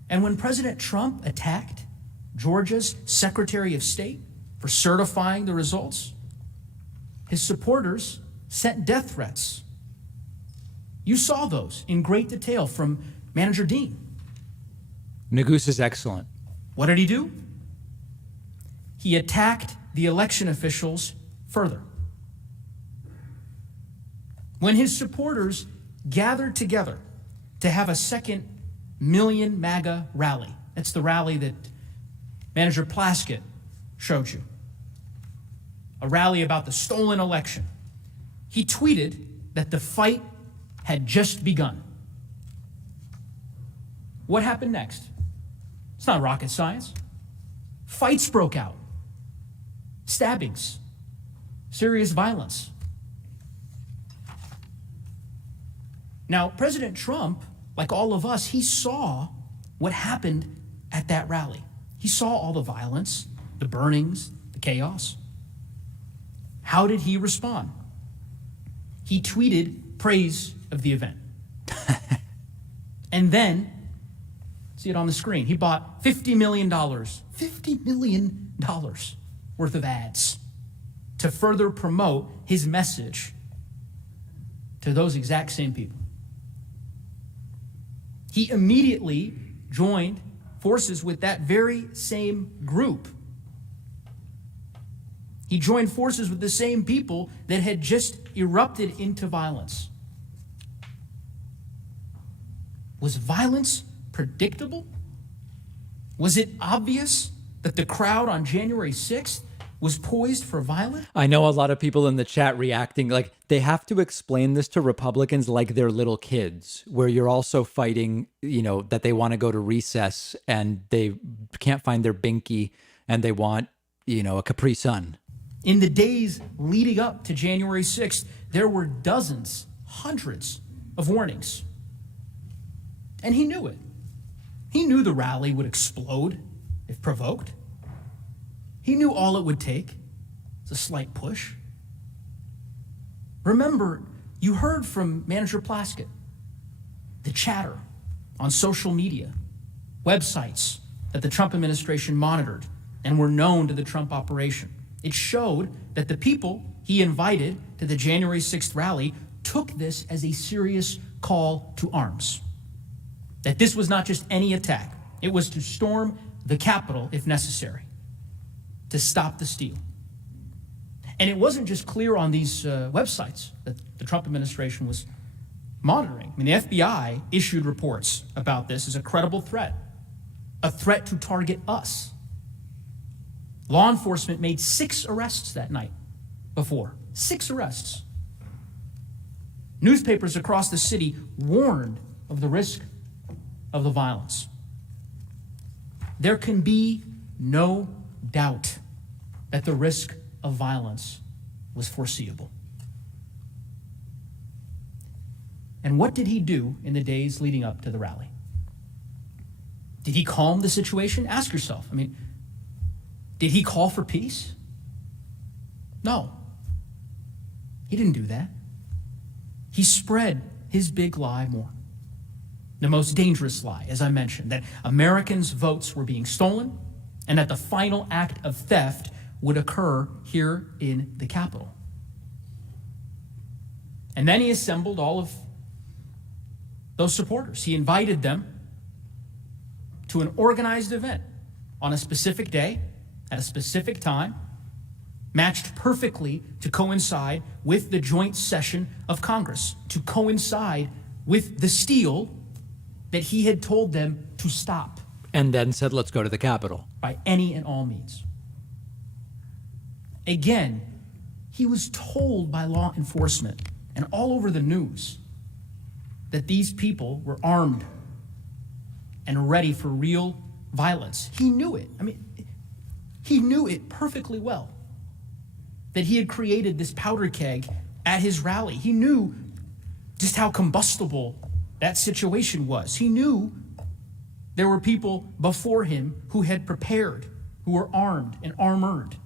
And when President Trump attacked Georgia's Secretary of State for certifying the results, his supporters sent death threats. You saw those in great detail from Manager Dean. Nagus is excellent. What did he do? He attacked the election officials further. When his supporters gathered together to have a second Million MAGA rally, that's the rally that Manager Plaskett showed you, a rally about the stolen election, he tweeted that the fight had just begun. What happened next? It's not rocket science. Fights broke out. Stabbings. Serious violence. Now, President Trump, like all of us, he saw what happened at that rally. He saw all the violence, the burnings, the chaos. How did he respond? He tweeted praise of the event. And then, see it on the screen, he bought $50 million worth of ads to further promote his message to those exact same people. He immediately joined forces with that very same group. He joined forces with the same people that had just erupted into violence. Was violence predictable? Was it obvious that the crowd on January 6th was poised for violence? I know a lot of people in the chat reacting like they have to explain this to Republicans like they're little kids, where you're also fighting, that they want to go to recess and they can't find their binky and they want, a Capri Sun. In the days leading up to January 6th, there were dozens, hundreds of warnings. And he knew it. He knew the rally would explode if provoked. He knew all it would take is a slight push. Remember, you heard from Manager Plaskett, the chatter on social media, websites that the Trump administration monitored and were known to the Trump operation. It showed that the people he invited to the January 6th rally took this as a serious call to arms. That this was not just any attack. It was to storm the Capitol if necessary, to stop the steal. And it wasn't just clear on these websites that the Trump administration was monitoring. I mean, the FBI issued reports about this as a credible threat, a threat to target us. Law enforcement made 6 arrests that night before. 6 arrests. Newspapers across the city warned of the risk of the violence. There can be no doubt that the risk of violence was foreseeable. And what did he do in the days leading up to the rally? Did he calm the situation? Ask yourself. Did he call for peace? No. He didn't do that. He spread his big lie more. The most dangerous lie, as I mentioned, that Americans' votes were being stolen and that the final act of theft would occur here in the Capitol. And then he assembled all of those supporters. He invited them to an organized event on a specific day, at a specific time, matched perfectly to coincide with the joint session of Congress, to coincide with the steal that he had told them to stop. And then said, let's go to the Capitol. By any and all means. Again, he was told by law enforcement and all over the news that these people were armed and ready for real violence. He knew it. He knew it perfectly well, that he had created this powder keg at his rally. He knew just how combustible that situation was. He knew there were people before him who had prepared, who were armed and armored.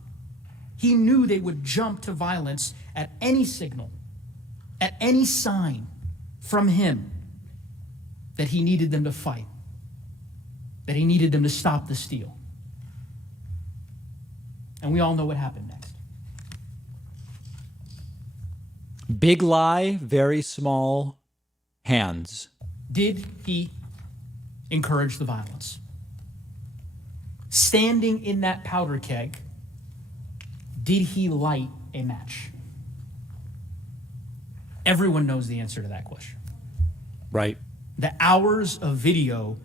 He knew they would jump to violence at any signal, at any sign from him that he needed them to fight, that he needed them to stop the steal. And we all know what happened next. Big lie, very small hands. Did he encourage the violence? Standing in that powder keg, did he light a match? Everyone knows the answer to that question. Right. The hours of video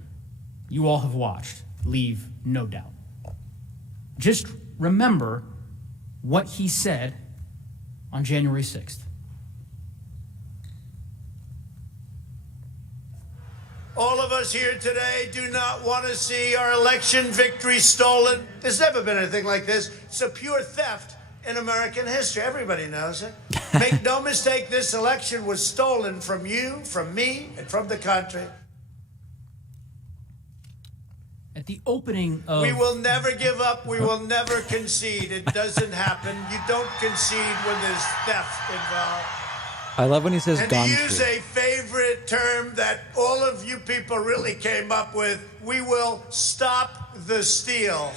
you all have watched leave no doubt. Just remember what he said on January 6th. All of us here today do not want to see our election victory stolen. There's never been anything like this. It's a pure theft in American history. Everybody knows it. Make no mistake, this election was stolen from you, from me, and from the country. At the opening of... We will never give up. We will never concede. It doesn't happen. You don't concede when there's theft involved. I love when he says And gone to use through. a favorite term that all of you people really came up with, we will stop the steal.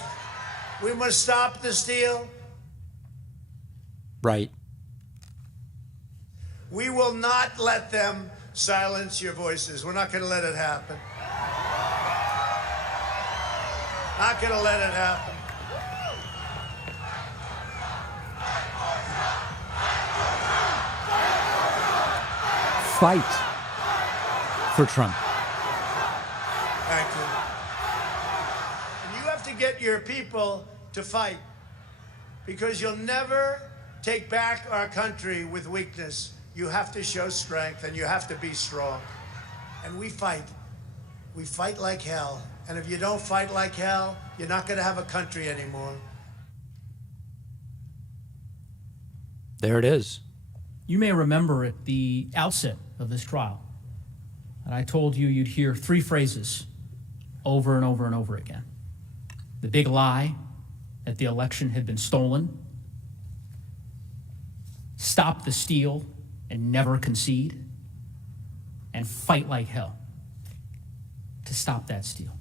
We must stop the steal. Right. We will not let them silence your voices. We're not going to let it happen. Not going to let it happen. Fight for Trump. Thank you. And you have to get your people to fight, because you'll never take back our country with weakness. You have to show strength, and you have to be strong. And we fight. We fight like hell. And if you don't fight like hell, you're not going to have a country anymore. There it is. You may remember at the outset of this trial that I told you you'd hear three phrases over and over and over again. The big lie that the election had been stolen, stop the steal and never concede, and fight like hell to stop that steal.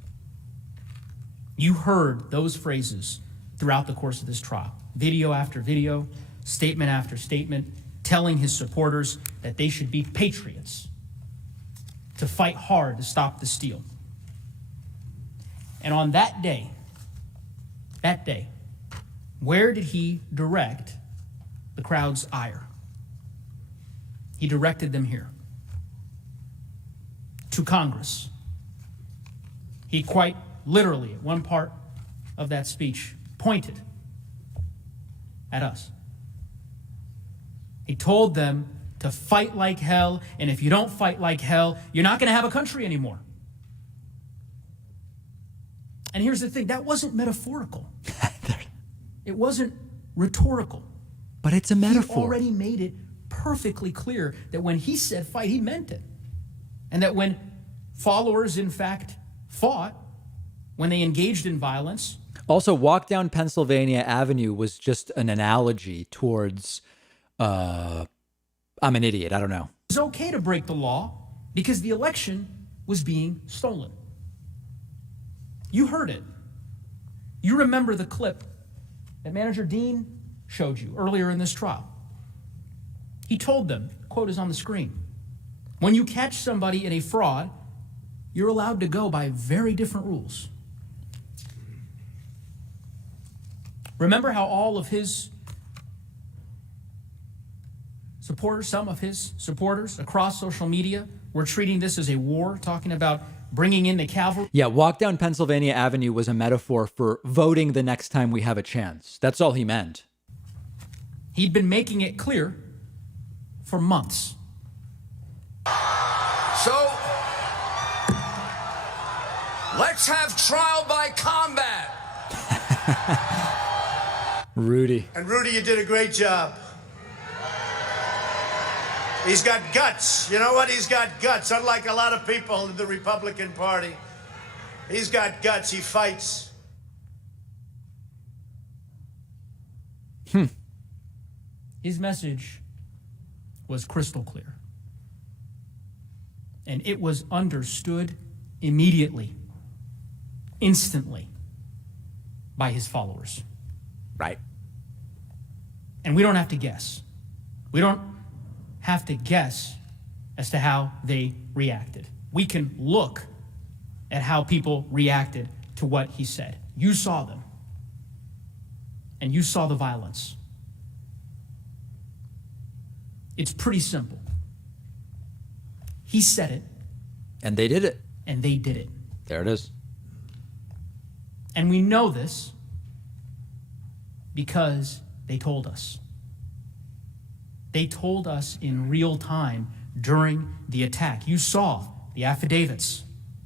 You heard those phrases throughout the course of this trial, video after video, statement after statement, telling his supporters that they should be patriots, to fight hard to stop the steal. And on that day, where did he direct the crowd's ire? He directed them here, to Congress. He quite literally, at one part of that speech, pointed at us. He told them to fight like hell, and if you don't fight like hell, you're not going to have a country anymore. And here's the thing, that wasn't metaphorical. It wasn't rhetorical. But it's a metaphor. He already made it perfectly clear that when he said fight, he meant it. And that when followers, in fact, fought, when they engaged in violence. Also, walk down Pennsylvania Avenue was just an analogy towards, I'm an idiot, I don't know. It was okay to break the law because the election was being stolen. You heard it. You remember the clip that Manager Dean showed you earlier in this trial. He told them, quote is on the screen, when you catch somebody in a fraud, you're allowed to go by very different rules. Remember how all of his supporters, some of his supporters across social media were treating this as a war, talking about bringing in the cavalry? Yeah, walk down Pennsylvania Avenue was a metaphor for voting the next time we have a chance. That's all he meant. He'd been making it clear for months. So, let's have trial by combat. Rudy. And Rudy, you did a great job. He's got guts. You know what? He's got guts. Unlike a lot of people in the Republican Party, he's got guts. He fights. His message was crystal clear. And it was understood immediately, instantly, by his followers. Right. And we don't have to guess. We don't have to guess as to how they reacted. We can look at how people reacted to what he said. You saw them, and you saw the violence. It's pretty simple. He said it. And they did it. And they did it. There it is. And we know this because they told us. They told us in real time during the attack. You saw the affidavits,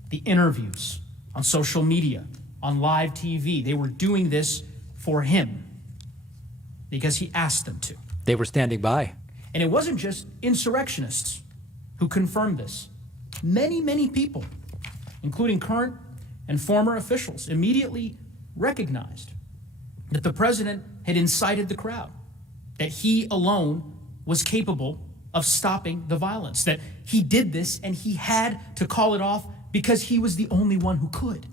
the interviews on social media, on live TV. They were doing this for him because he asked them to. They were standing by. And it wasn't just insurrectionists who confirmed this. Many, many people, including current and former officials, immediately recognized that the president had incited the crowd, that he alone was capable of stopping the violence, that he did this and he had to call it off because he was the only one who could.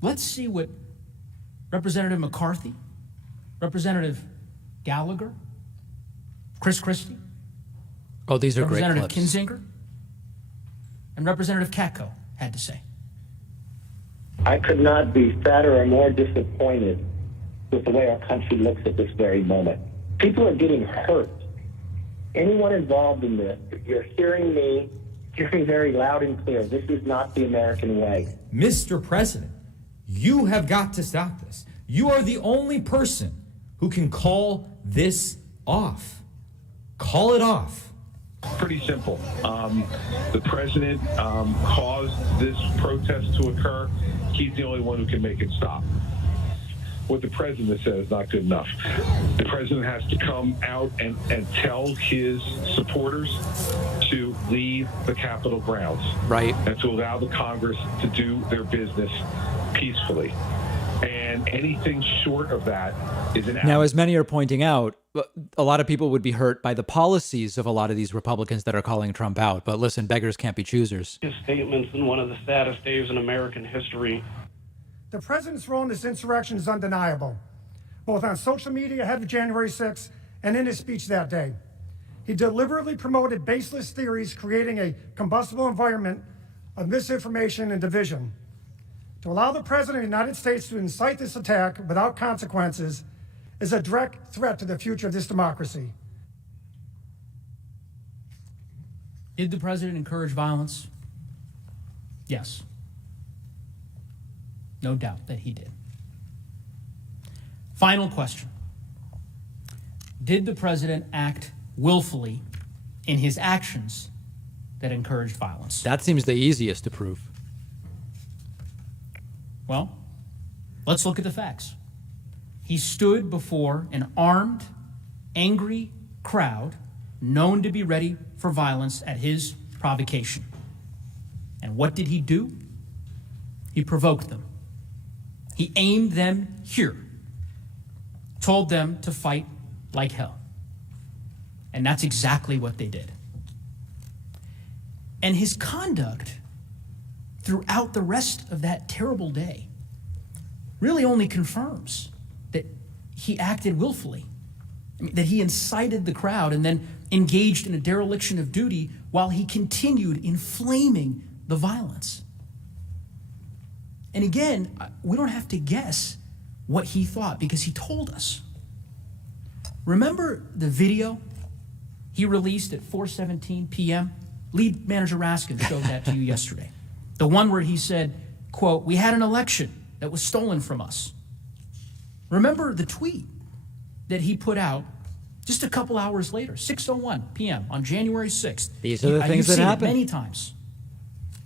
Let's see what Representative McCarthy, Representative Gallagher, Chris Christie, these are great Representative clips. Kinzinger, and Representative Katko had to say. I could not be sadder or more disappointed with the way our country looks at this very moment. People are getting hurt. Anyone involved in this, if you're hearing me, hearing very loud and clear, this is not the American way. Mr. President, you have got to stop this. You are the only person who can call this off. Call it off. Pretty simple. The president caused this protest to occur. He's the only one who can make it stop. What the president says is not good enough. The president has to come out and tell his supporters to leave the Capitol grounds. Right. And to allow the Congress to do their business peacefully. And anything short of that is an Now, as many are pointing out, a lot of people would be hurt by the policies of a lot of these Republicans that are calling Trump out. But listen, beggars can't be choosers. His statements in one of the saddest days in American history. The president's role in this insurrection is undeniable, both on social media ahead of January 6th and in his speech that day. He deliberately promoted baseless theories, creating a combustible environment of misinformation and division. To allow the president of the United States to incite this attack without consequences is a direct threat to the future of this democracy. Did the president encourage violence? Yes. No doubt that he did. Final question. Did the president act willfully in his actions that encouraged violence? That seems the easiest to prove. Well, let's look at the facts. He stood before an armed, angry crowd known to be ready for violence at his provocation. And what did he do? He provoked them. He aimed them here, told them to fight like hell. And that's exactly what they did. And his conduct throughout the rest of that terrible day really only confirms that he acted willfully. I mean, that he incited the crowd and then engaged in a dereliction of duty while he continued inflaming the violence. And again, we don't have to guess what he thought because he told us. Remember the video he released at 4:17 p.m.? Lead Manager Raskin showed that to you yesterday. The one where he said, quote, "We had an election that was stolen from us." Remember the tweet that he put out just a couple hours later, 6:01 p.m. on January 6th. These are the things that happen. Many times.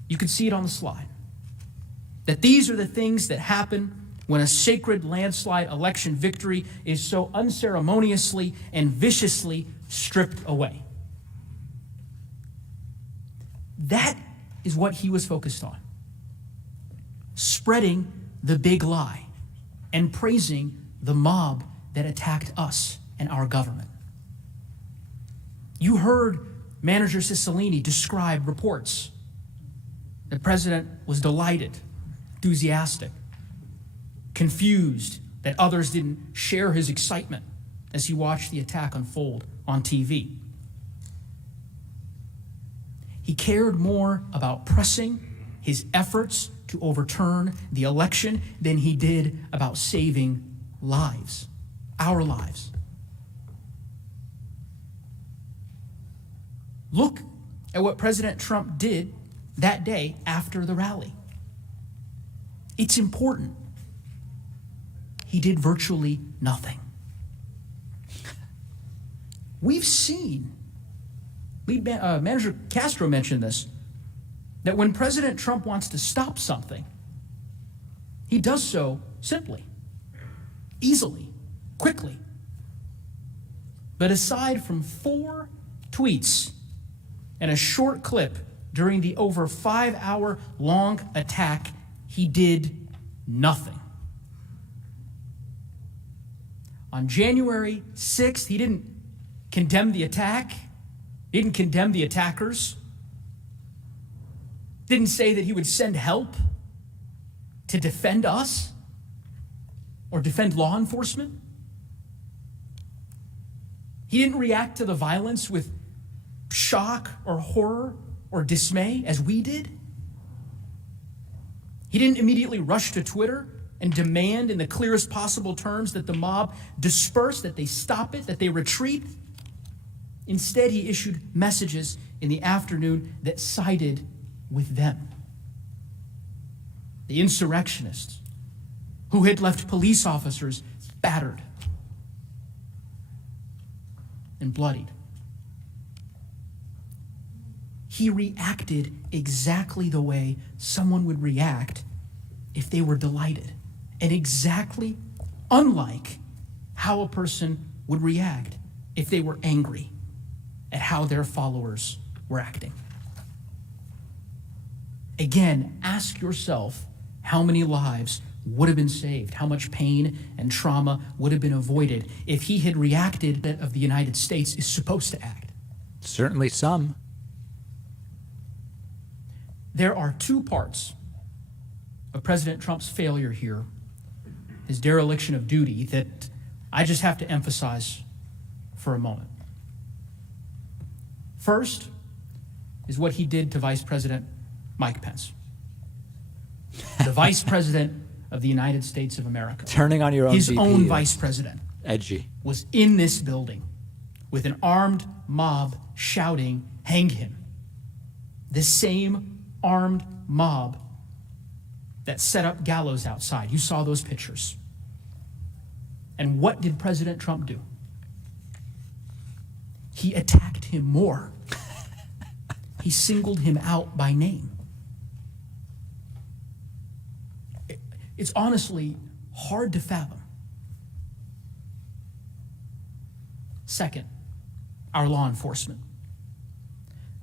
You can see it on the slide. That these are the things that happen when a sacred landslide election victory is so unceremoniously and viciously stripped away. That is what he was focused on. Spreading the big lie and praising the mob that attacked us and our government. You heard Manager Cicilline describe reports. The president was delighted, enthusiastic, confused that others didn't share his excitement, as he watched the attack unfold on TV. He cared more about pressing his efforts to overturn the election than he did about saving lives, our lives. Look at what President Trump did that day after the rally. It's important. He did virtually nothing. We've seen, Manager Castro mentioned this, that when President Trump wants to stop something, he does so simply, easily, quickly. But aside from 4 tweets and a short clip during the over 5-hour-long attack, he did nothing. On January 6th, he didn't condemn the attack, didn't condemn the attackers, didn't say that he would send help to defend us or defend law enforcement. He didn't react to the violence with shock or horror or dismay as we did. He didn't immediately rush to Twitter and demand in the clearest possible terms that the mob disperse, that they stop it, that they retreat. Instead, he issued messages in the afternoon that sided with them. The insurrectionists who had left police officers battered and bloodied. He reacted exactly the way someone would react if they were delighted, and exactly unlike how a person would react if they were angry at how their followers were acting. Again, ask yourself how many lives would have been saved, how much pain and trauma would have been avoided if he had reacted that of the United States is supposed to act. Certainly some. There are 2 parts of President Trump's failure here, his dereliction of duty, that I just have to emphasize for a moment. First is what he did to Vice President Mike Pence, the Vice President of the United States of America. Turning on your own His VP own is Vice President edgy. was in this building with an armed mob shouting, "Hang him." The same armed mob that set up gallows outside. You saw those pictures. And what did President Trump do? He attacked him more. He singled him out by name. It's honestly hard to fathom. Second, our law enforcement.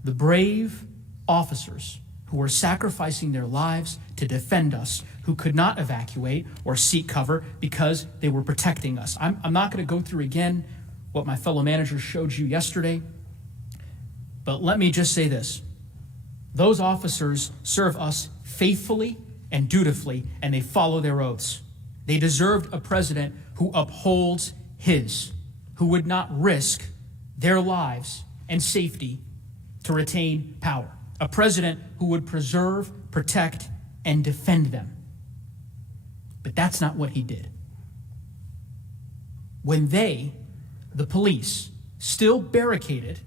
The brave officers who were sacrificing their lives to defend us, who could not evacuate or seek cover because they were protecting us. I'm not going to go through again what my fellow managers showed you yesterday, but let me just say this. Those officers serve us faithfully and dutifully, and they follow their oaths. They deserved a president who upholds his, who would not risk their lives and safety to retain power. A president who would preserve, protect, and defend them. But that's not what he did. When they, the police, still barricaded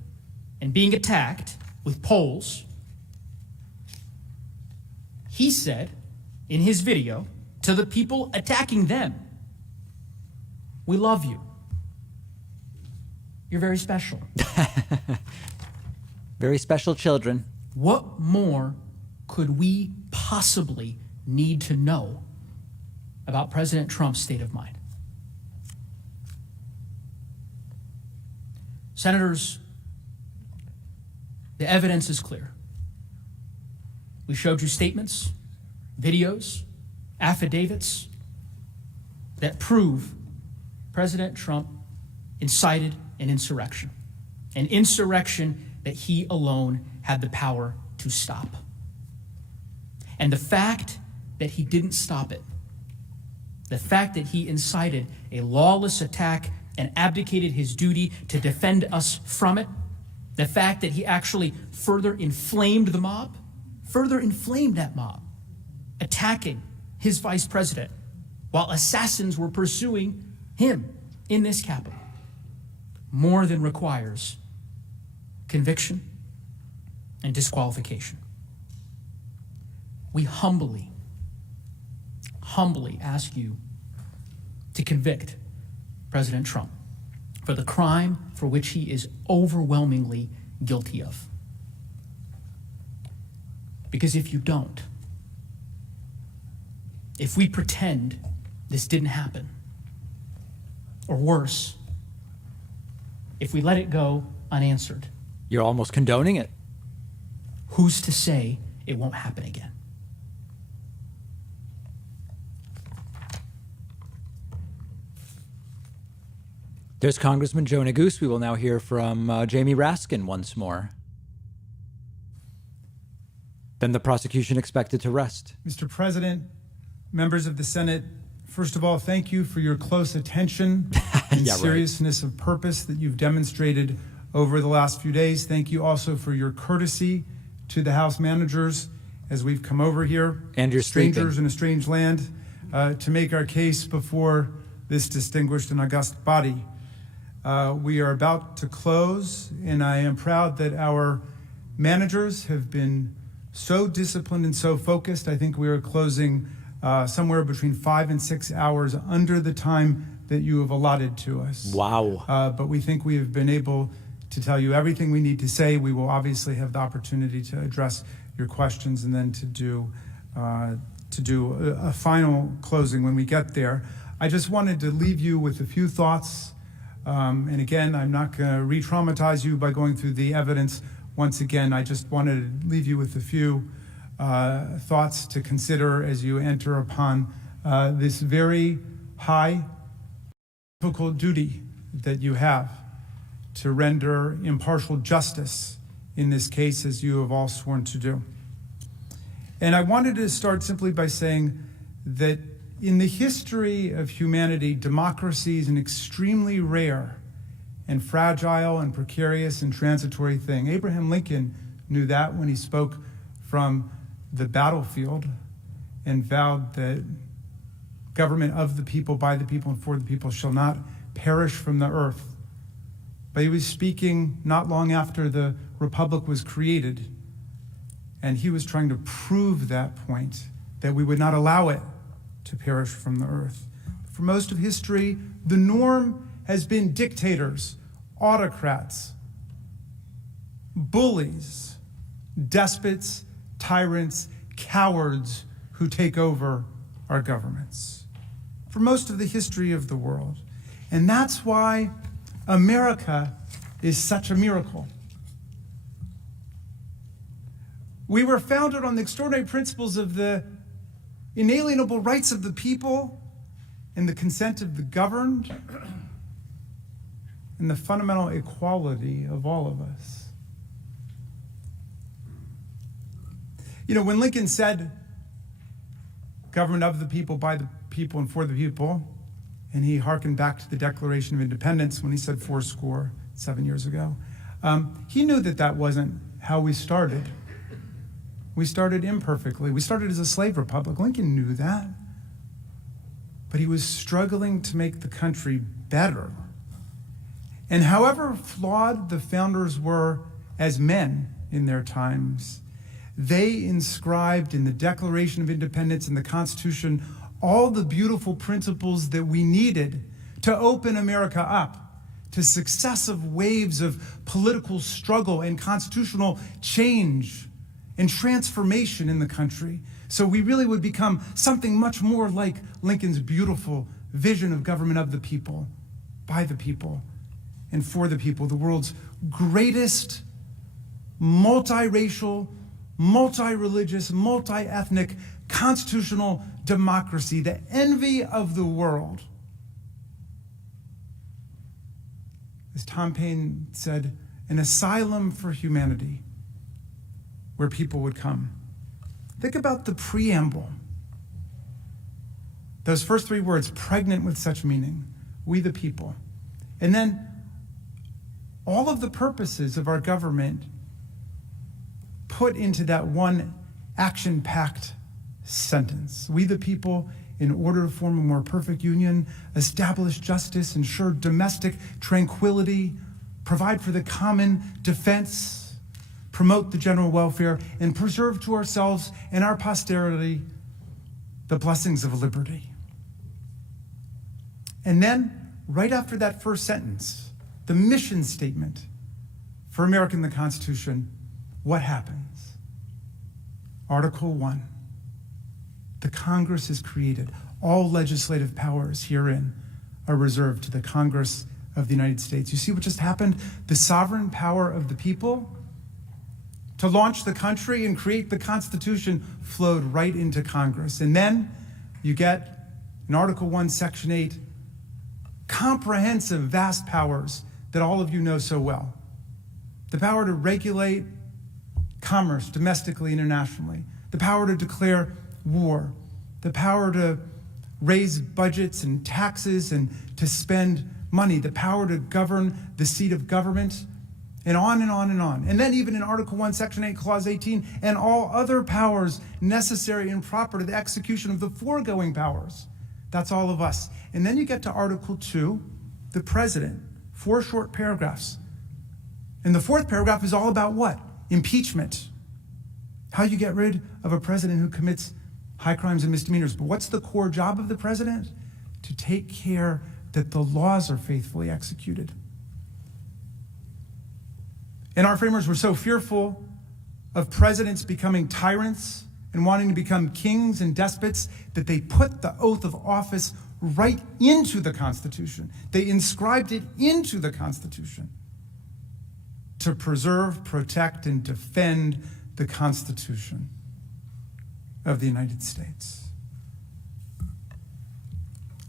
and being attacked with poles, he said in his video to the people attacking them, "We love you. You're very special." Very special children. What more could we possibly need to know about President Trump's state of mind? Senators, the evidence is clear. We showed you statements, videos, affidavits that prove President Trump incited an insurrection that he alone had the power to stop. And the fact that he didn't stop it, the fact that he incited a lawless attack and abdicated his duty to defend us from it, the fact that he actually further inflamed the mob, attacking his vice president while assassins were pursuing him in this Capitol, more than requires conviction and disqualification. We humbly ask you to convict President Trump for the crime for which he is overwhelmingly guilty of. Because if you don't, if we pretend this didn't happen, or worse, if we let it go unanswered, You're almost condoning it. who's to say it won't happen again? There's Congressman Joe Neguse. We will now hear from Jamie Raskin once more. Then the prosecution expected to rest. Mr. President, members of the Senate, first of all, thank you for your close attention and Yeah, right. seriousness of purpose that you've demonstrated over the last few days. Thank you also for your courtesy to the House managers as we've come over here, And your strangers sleeping. in a strange land, to make our case before this distinguished and august body. We are about to close, and I am proud that our managers have been so disciplined and so focused. I think we are closing somewhere between 5 and 6 hours under the time that you have allotted to us. Wow. But we think we have been able to tell you everything we need to say. We will obviously have the opportunity to address your questions and then to do a final closing when we get there. I just wanted to leave you with a few thoughts. And again, I'm not going to re-traumatize you by going through the evidence once again. I just wanted to leave you with a few thoughts to consider as you enter upon this very high, difficult duty that you have to render impartial justice in this case, as you have all sworn to do. And I wanted to start simply by saying that in the history of humanity, democracy is an extremely rare and fragile and precarious and transitory thing. Abraham Lincoln knew that when he spoke from the battlefield and vowed that government of the people, by the people, and for the people shall not perish from the earth. But he was speaking not long after the republic was created, and he was trying to prove that point, that we would not allow it to perish from the earth. For most of history, the norm has been dictators, autocrats, bullies, despots, tyrants, cowards who take over our governments. For most of the history of the world. And that's why America is such a miracle. We were founded on the extraordinary principles of the inalienable rights of the people and the consent of the governed and the fundamental equality of all of us. You know, when Lincoln said, government of the people, by the people, and for the people, and he hearkened back to the Declaration of Independence when he said 7 years ago, he knew that that wasn't how we started. We started imperfectly. We started as a slave republic. Lincoln knew that. But he was struggling to make the country better. And however flawed the founders were as men in their times, they inscribed in the Declaration of Independence and the Constitution all the beautiful principles that we needed to open America up to successive waves of political struggle and constitutional change and transformation in the country. So we really would become something much more like Lincoln's beautiful vision of government of the people, by the people, and for the people, the world's greatest multiracial, multi-religious, multi-ethnic constitutional democracy, the envy of the world. As Tom Paine said, an asylum for humanity where people would come. Think about the preamble. Those first 3 words, pregnant with such meaning. We the people. And then all of the purposes of our government put into that one action-packed sentence. We the people, in order to form a more perfect union, establish justice, ensure domestic tranquility, provide for the common defense, promote the general welfare, and preserve to ourselves and our posterity the blessings of liberty. And then, right after that first sentence, the mission statement for America in the Constitution, what happens? Article 1. The Congress is created. All legislative powers herein are reserved to the Congress of the United States. You see what just happened? The sovereign power of the people to launch the country and create the Constitution flowed right into Congress. And then you get, in Article 1, Section 8, comprehensive, vast powers that all of you know so well. The power to regulate commerce domestically and internationally, the power to declare war, the power to raise budgets and taxes and to spend money, the power to govern the seat of government, and on and on and on. And then even in Article 1, Section 8, Clause 18, and all other powers necessary and proper to the execution of the foregoing powers. That's all of us. And then you get to Article 2, the President, 4 short paragraphs. And the 4th paragraph is all about what? Impeachment. How you get rid of a president who commits high crimes and misdemeanors. But what's the core job of the president? To take care that the laws are faithfully executed. And our framers were so fearful of presidents becoming tyrants and wanting to become kings and despots that they put the oath of office right into the Constitution. They inscribed it into the Constitution to preserve, protect, and defend the Constitution of the United States.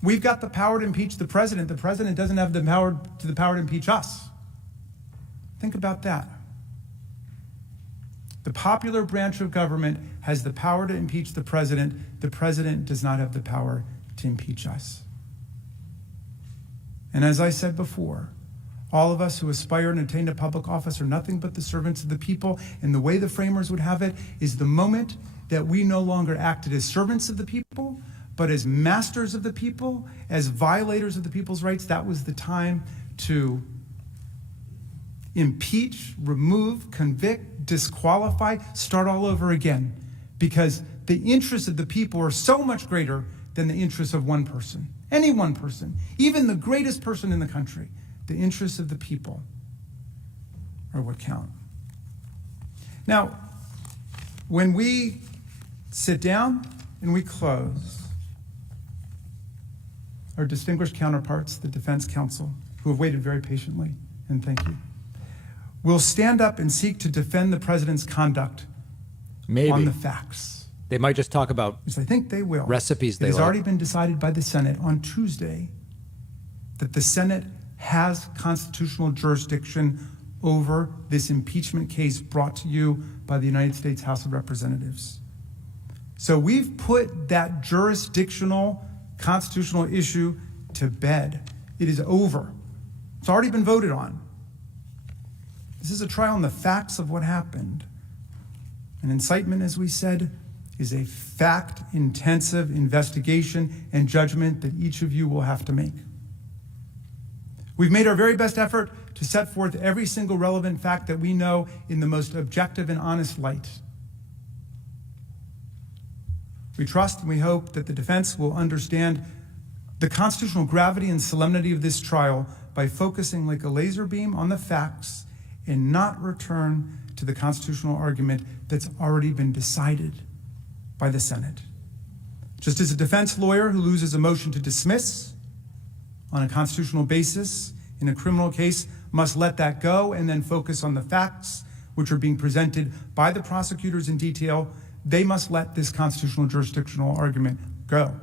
We've got the power to impeach the president. The president doesn't have the power to impeach us. Think about that. The popular branch of government has the power to impeach the president. The president does not have the power to impeach us. And as I said before, all of us who aspire and attain to public office are nothing but the servants of the people. And the way the framers would have it is the moment that we no longer acted as servants of the people, but as masters of the people, as violators of the people's rights, that was the time to impeach, remove, convict, disqualify, start all over again. Because the interests of the people are so much greater than the interests of one person. Any one person, even the greatest person in the country. The interests of the people are what count. Now, when we sit down and we close, our distinguished counterparts, the defense counsel, who have waited very patiently, and thank you, will stand up and seek to defend the president's conduct on the facts. They might just talk about Yes, I think they will. recipes they It has like. already been decided by the Senate on Tuesday that the Senate has constitutional jurisdiction over this impeachment case brought to you by the United States House of Representatives. So we've put that jurisdictional constitutional issue to bed. It is over. It's already been voted on. This is a trial on the facts of what happened. An incitement, as we said, is a fact-intensive investigation and judgment that each of you will have to make. We've made our very best effort to set forth every single relevant fact that we know in the most objective and honest light. We trust and we hope that the defense will understand the constitutional gravity and solemnity of this trial by focusing like a laser beam on the facts and not return to the constitutional argument that's already been decided by the Senate. Just as a defense lawyer who loses a motion to dismiss on a constitutional basis in a criminal case must let that go and then focus on the facts which are being presented by the prosecutors in detail, they must let this constitutional jurisdictional argument go.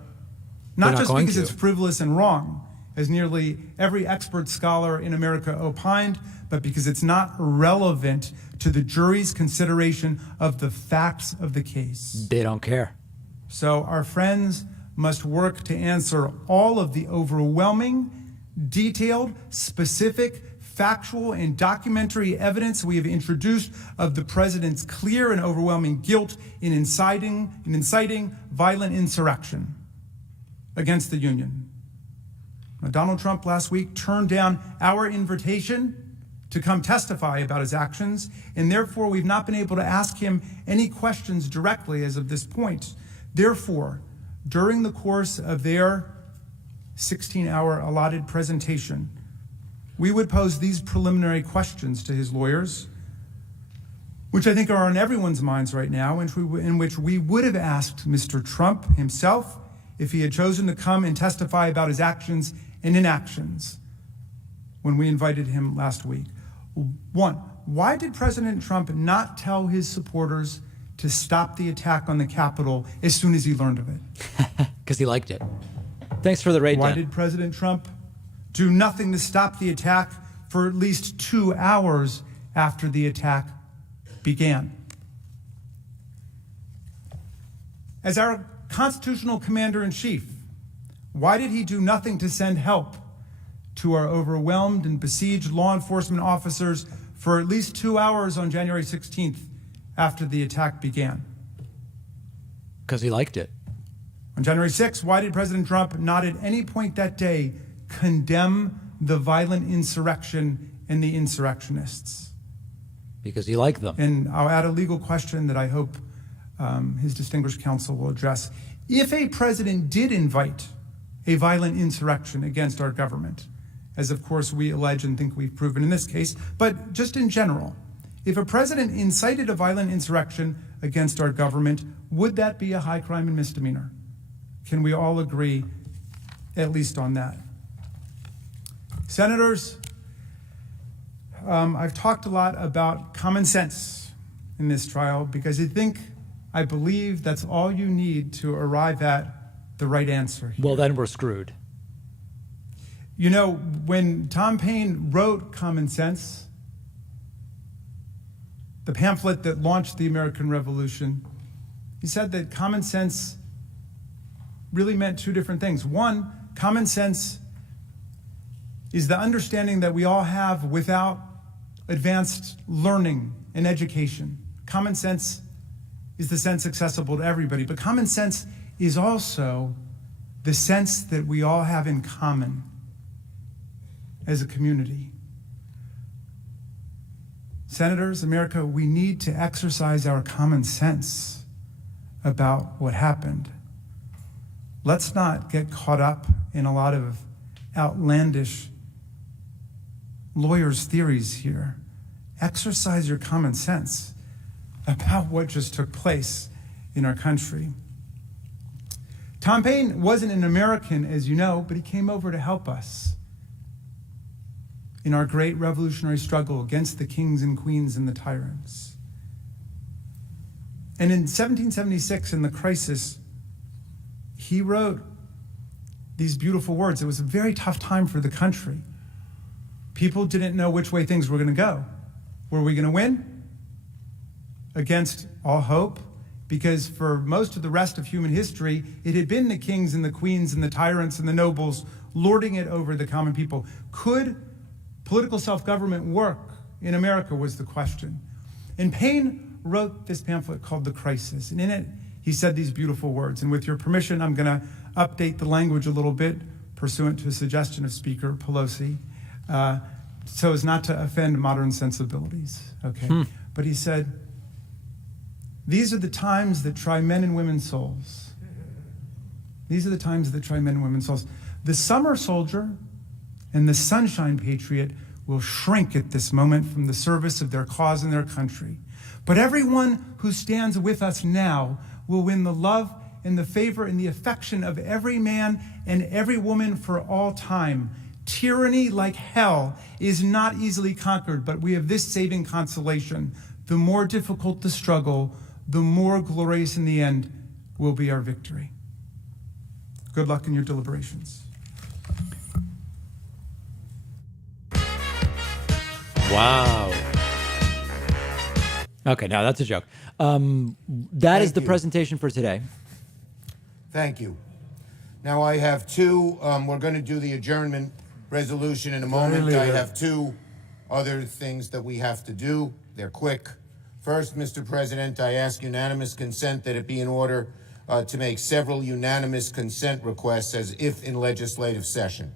Not just because it's frivolous and wrong, as nearly every expert scholar in America opined, but because it's not relevant to the jury's consideration of the facts of the case. They don't care. So our friends must work to answer all of the overwhelming, detailed, specific, factual, and documentary evidence we have introduced of the president's clear and overwhelming guilt in inciting violent insurrection against the Union. Now, Donald Trump last week turned down our invitation to come testify about his actions, and therefore we've not been able to ask him any questions directly as of this point. Therefore, during the course of their 16-hour allotted presentation, we would pose these preliminary questions to his lawyers, which I think are on everyone's minds right now, in which we would have asked Mr. Trump himself if he had chosen to come and testify about his actions and inactions when we invited him last week. One, why did President Trump not tell his supporters to stop the attack on the Capitol as soon as he learned of it? Because he liked it. Thanks for the raid, Why Dan. did President Trump do nothing to stop the attack for at least 2 hours after the attack began? As our constitutional commander-in-chief, why did he do nothing to send help to our overwhelmed and besieged law enforcement officers for at least 2 hours on January 16th after the attack began? Because he liked it. On January 6th, why did President Trump not at any point that day condemn the violent insurrection and the insurrectionists? Because he liked them. And I'll add a legal question that I hope his distinguished counsel will address. If a president did invite a violent insurrection against our government, as of course we allege and think we've proven in this case, but just in general, if a president incited a violent insurrection against our government, would that be a high crime and misdemeanor? Can we all agree at least on that? Senators, I've talked a lot about common sense in this trial because I believe that's all you need to arrive at the right answer here. Well, then we're screwed. You know, when Tom Paine wrote Common Sense, the pamphlet that launched the American Revolution, he said that common sense really meant two different things. One, common sense is the understanding that we all have without advanced learning and education. Common sense is the sense accessible to everybody, but common sense is also the sense that we all have in common as a community. Senators, America, we need to exercise our common sense about what happened. Let's not get caught up in a lot of outlandish lawyers' theories here. Exercise your common sense about what just took place in our country. Tom Paine wasn't an American, as you know, but he came over to help us in our great revolutionary struggle against the kings and queens and the tyrants. And in 1776, in the crisis, he wrote these beautiful words. It was a very tough time for the country. People didn't know which way things were going to go. Were we going to win? Against all hope? Because for most of the rest of human history, it had been the kings and the queens and the tyrants and the nobles lording it over the common people. Could political self-government work in America was the question. And Paine wrote this pamphlet called The Crisis. And in it, he said these beautiful words. And with your permission, I'm going to update the language a little bit, pursuant to a suggestion of Speaker Pelosi, so as not to offend modern sensibilities. Okay. But he said, these are the times that try men and women's souls. These are the times that try men and women's souls. The summer soldier and the sunshine patriot will shrink at this moment from the service of their cause and their country. But everyone who stands with us now will win the love and the favor and the affection of every man and every woman for all time. Tyranny, like hell, is not easily conquered, but we have this saving consolation. The more difficult the struggle, the more glorious in the end will be our victory. Good luck in your deliberations. Wow. Okay, now that's a joke. That is the presentation for today. Thank you. Now I have two, we're going to do the adjournment resolution in a moment. I have two other things that we have to do. They're quick. First, Mr. President, I ask unanimous consent that it be in order to make several unanimous consent requests as if in legislative session.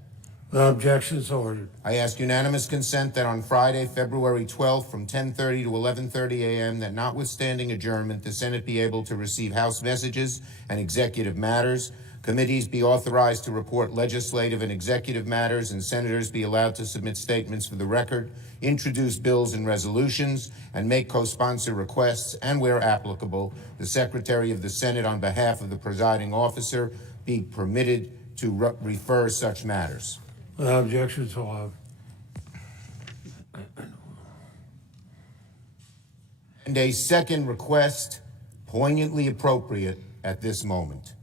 No objections ordered. I ask unanimous consent that on Friday, February 12th, from 10:30 to 11:30 a.m., that notwithstanding adjournment, the Senate be able to receive House messages and executive matters. Committees be authorized to report legislative and executive matters, and senators be allowed to submit statements for the record, introduce bills and resolutions, and make co-sponsor requests, and where applicable, the Secretary of the Senate, on behalf of the presiding officer, be permitted to refer such matters. No objections allowed. And a second request, poignantly appropriate at this moment.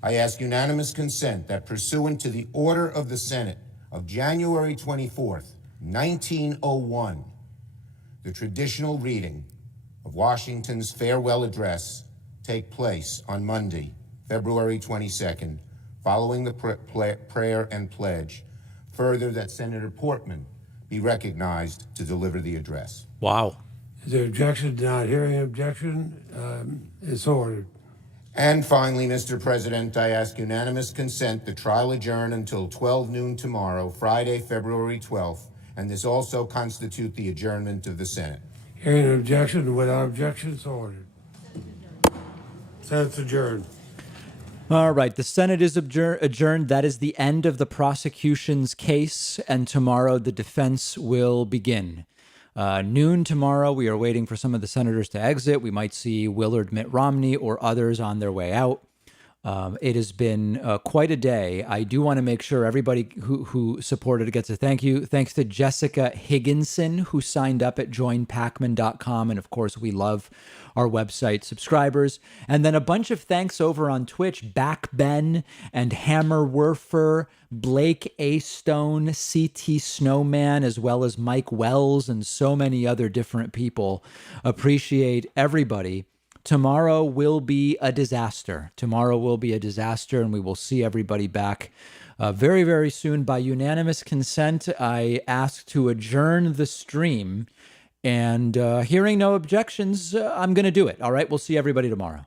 I ask unanimous consent that pursuant to the order of the Senate of January 24th, 1901, the traditional reading of Washington's farewell address take place on Monday, February 22nd, following the prayer and pledge. Further, that Senator Portman be recognized to deliver the address. Wow. Is there objection? Not hearing an objection, it's ordered. And finally, Mr. President, I ask unanimous consent the trial adjourn until 12 noon tomorrow, Friday, February 12th, and this also constitute the adjournment of the Senate. Hearing an objection, without objection, it's ordered. Senate's adjourned. All right, the Senate is adjourned. That is the end of the prosecution's case, and tomorrow the defense will begin. Noon tomorrow, we are waiting for some of the senators to exit. We might see Willard Mitt Romney or others on their way out. It has been quite a day. I do want to make sure everybody who supported gets a thank you. Thanks to Jessica Higginson, who signed up at joinpacman.com. And of course, we love our website subscribers. And then a bunch of thanks over on Twitch, Back Ben and Hammer Werfer, Blake A. Stone, CT Snowman, as well as Mike Wells and so many other different people. Appreciate everybody. Tomorrow will be a disaster. Tomorrow will be a disaster, and we will see everybody back very, very soon. By unanimous consent, I ask to adjourn the stream, and hearing no objections, I'm going to do it. All right, we'll see everybody tomorrow.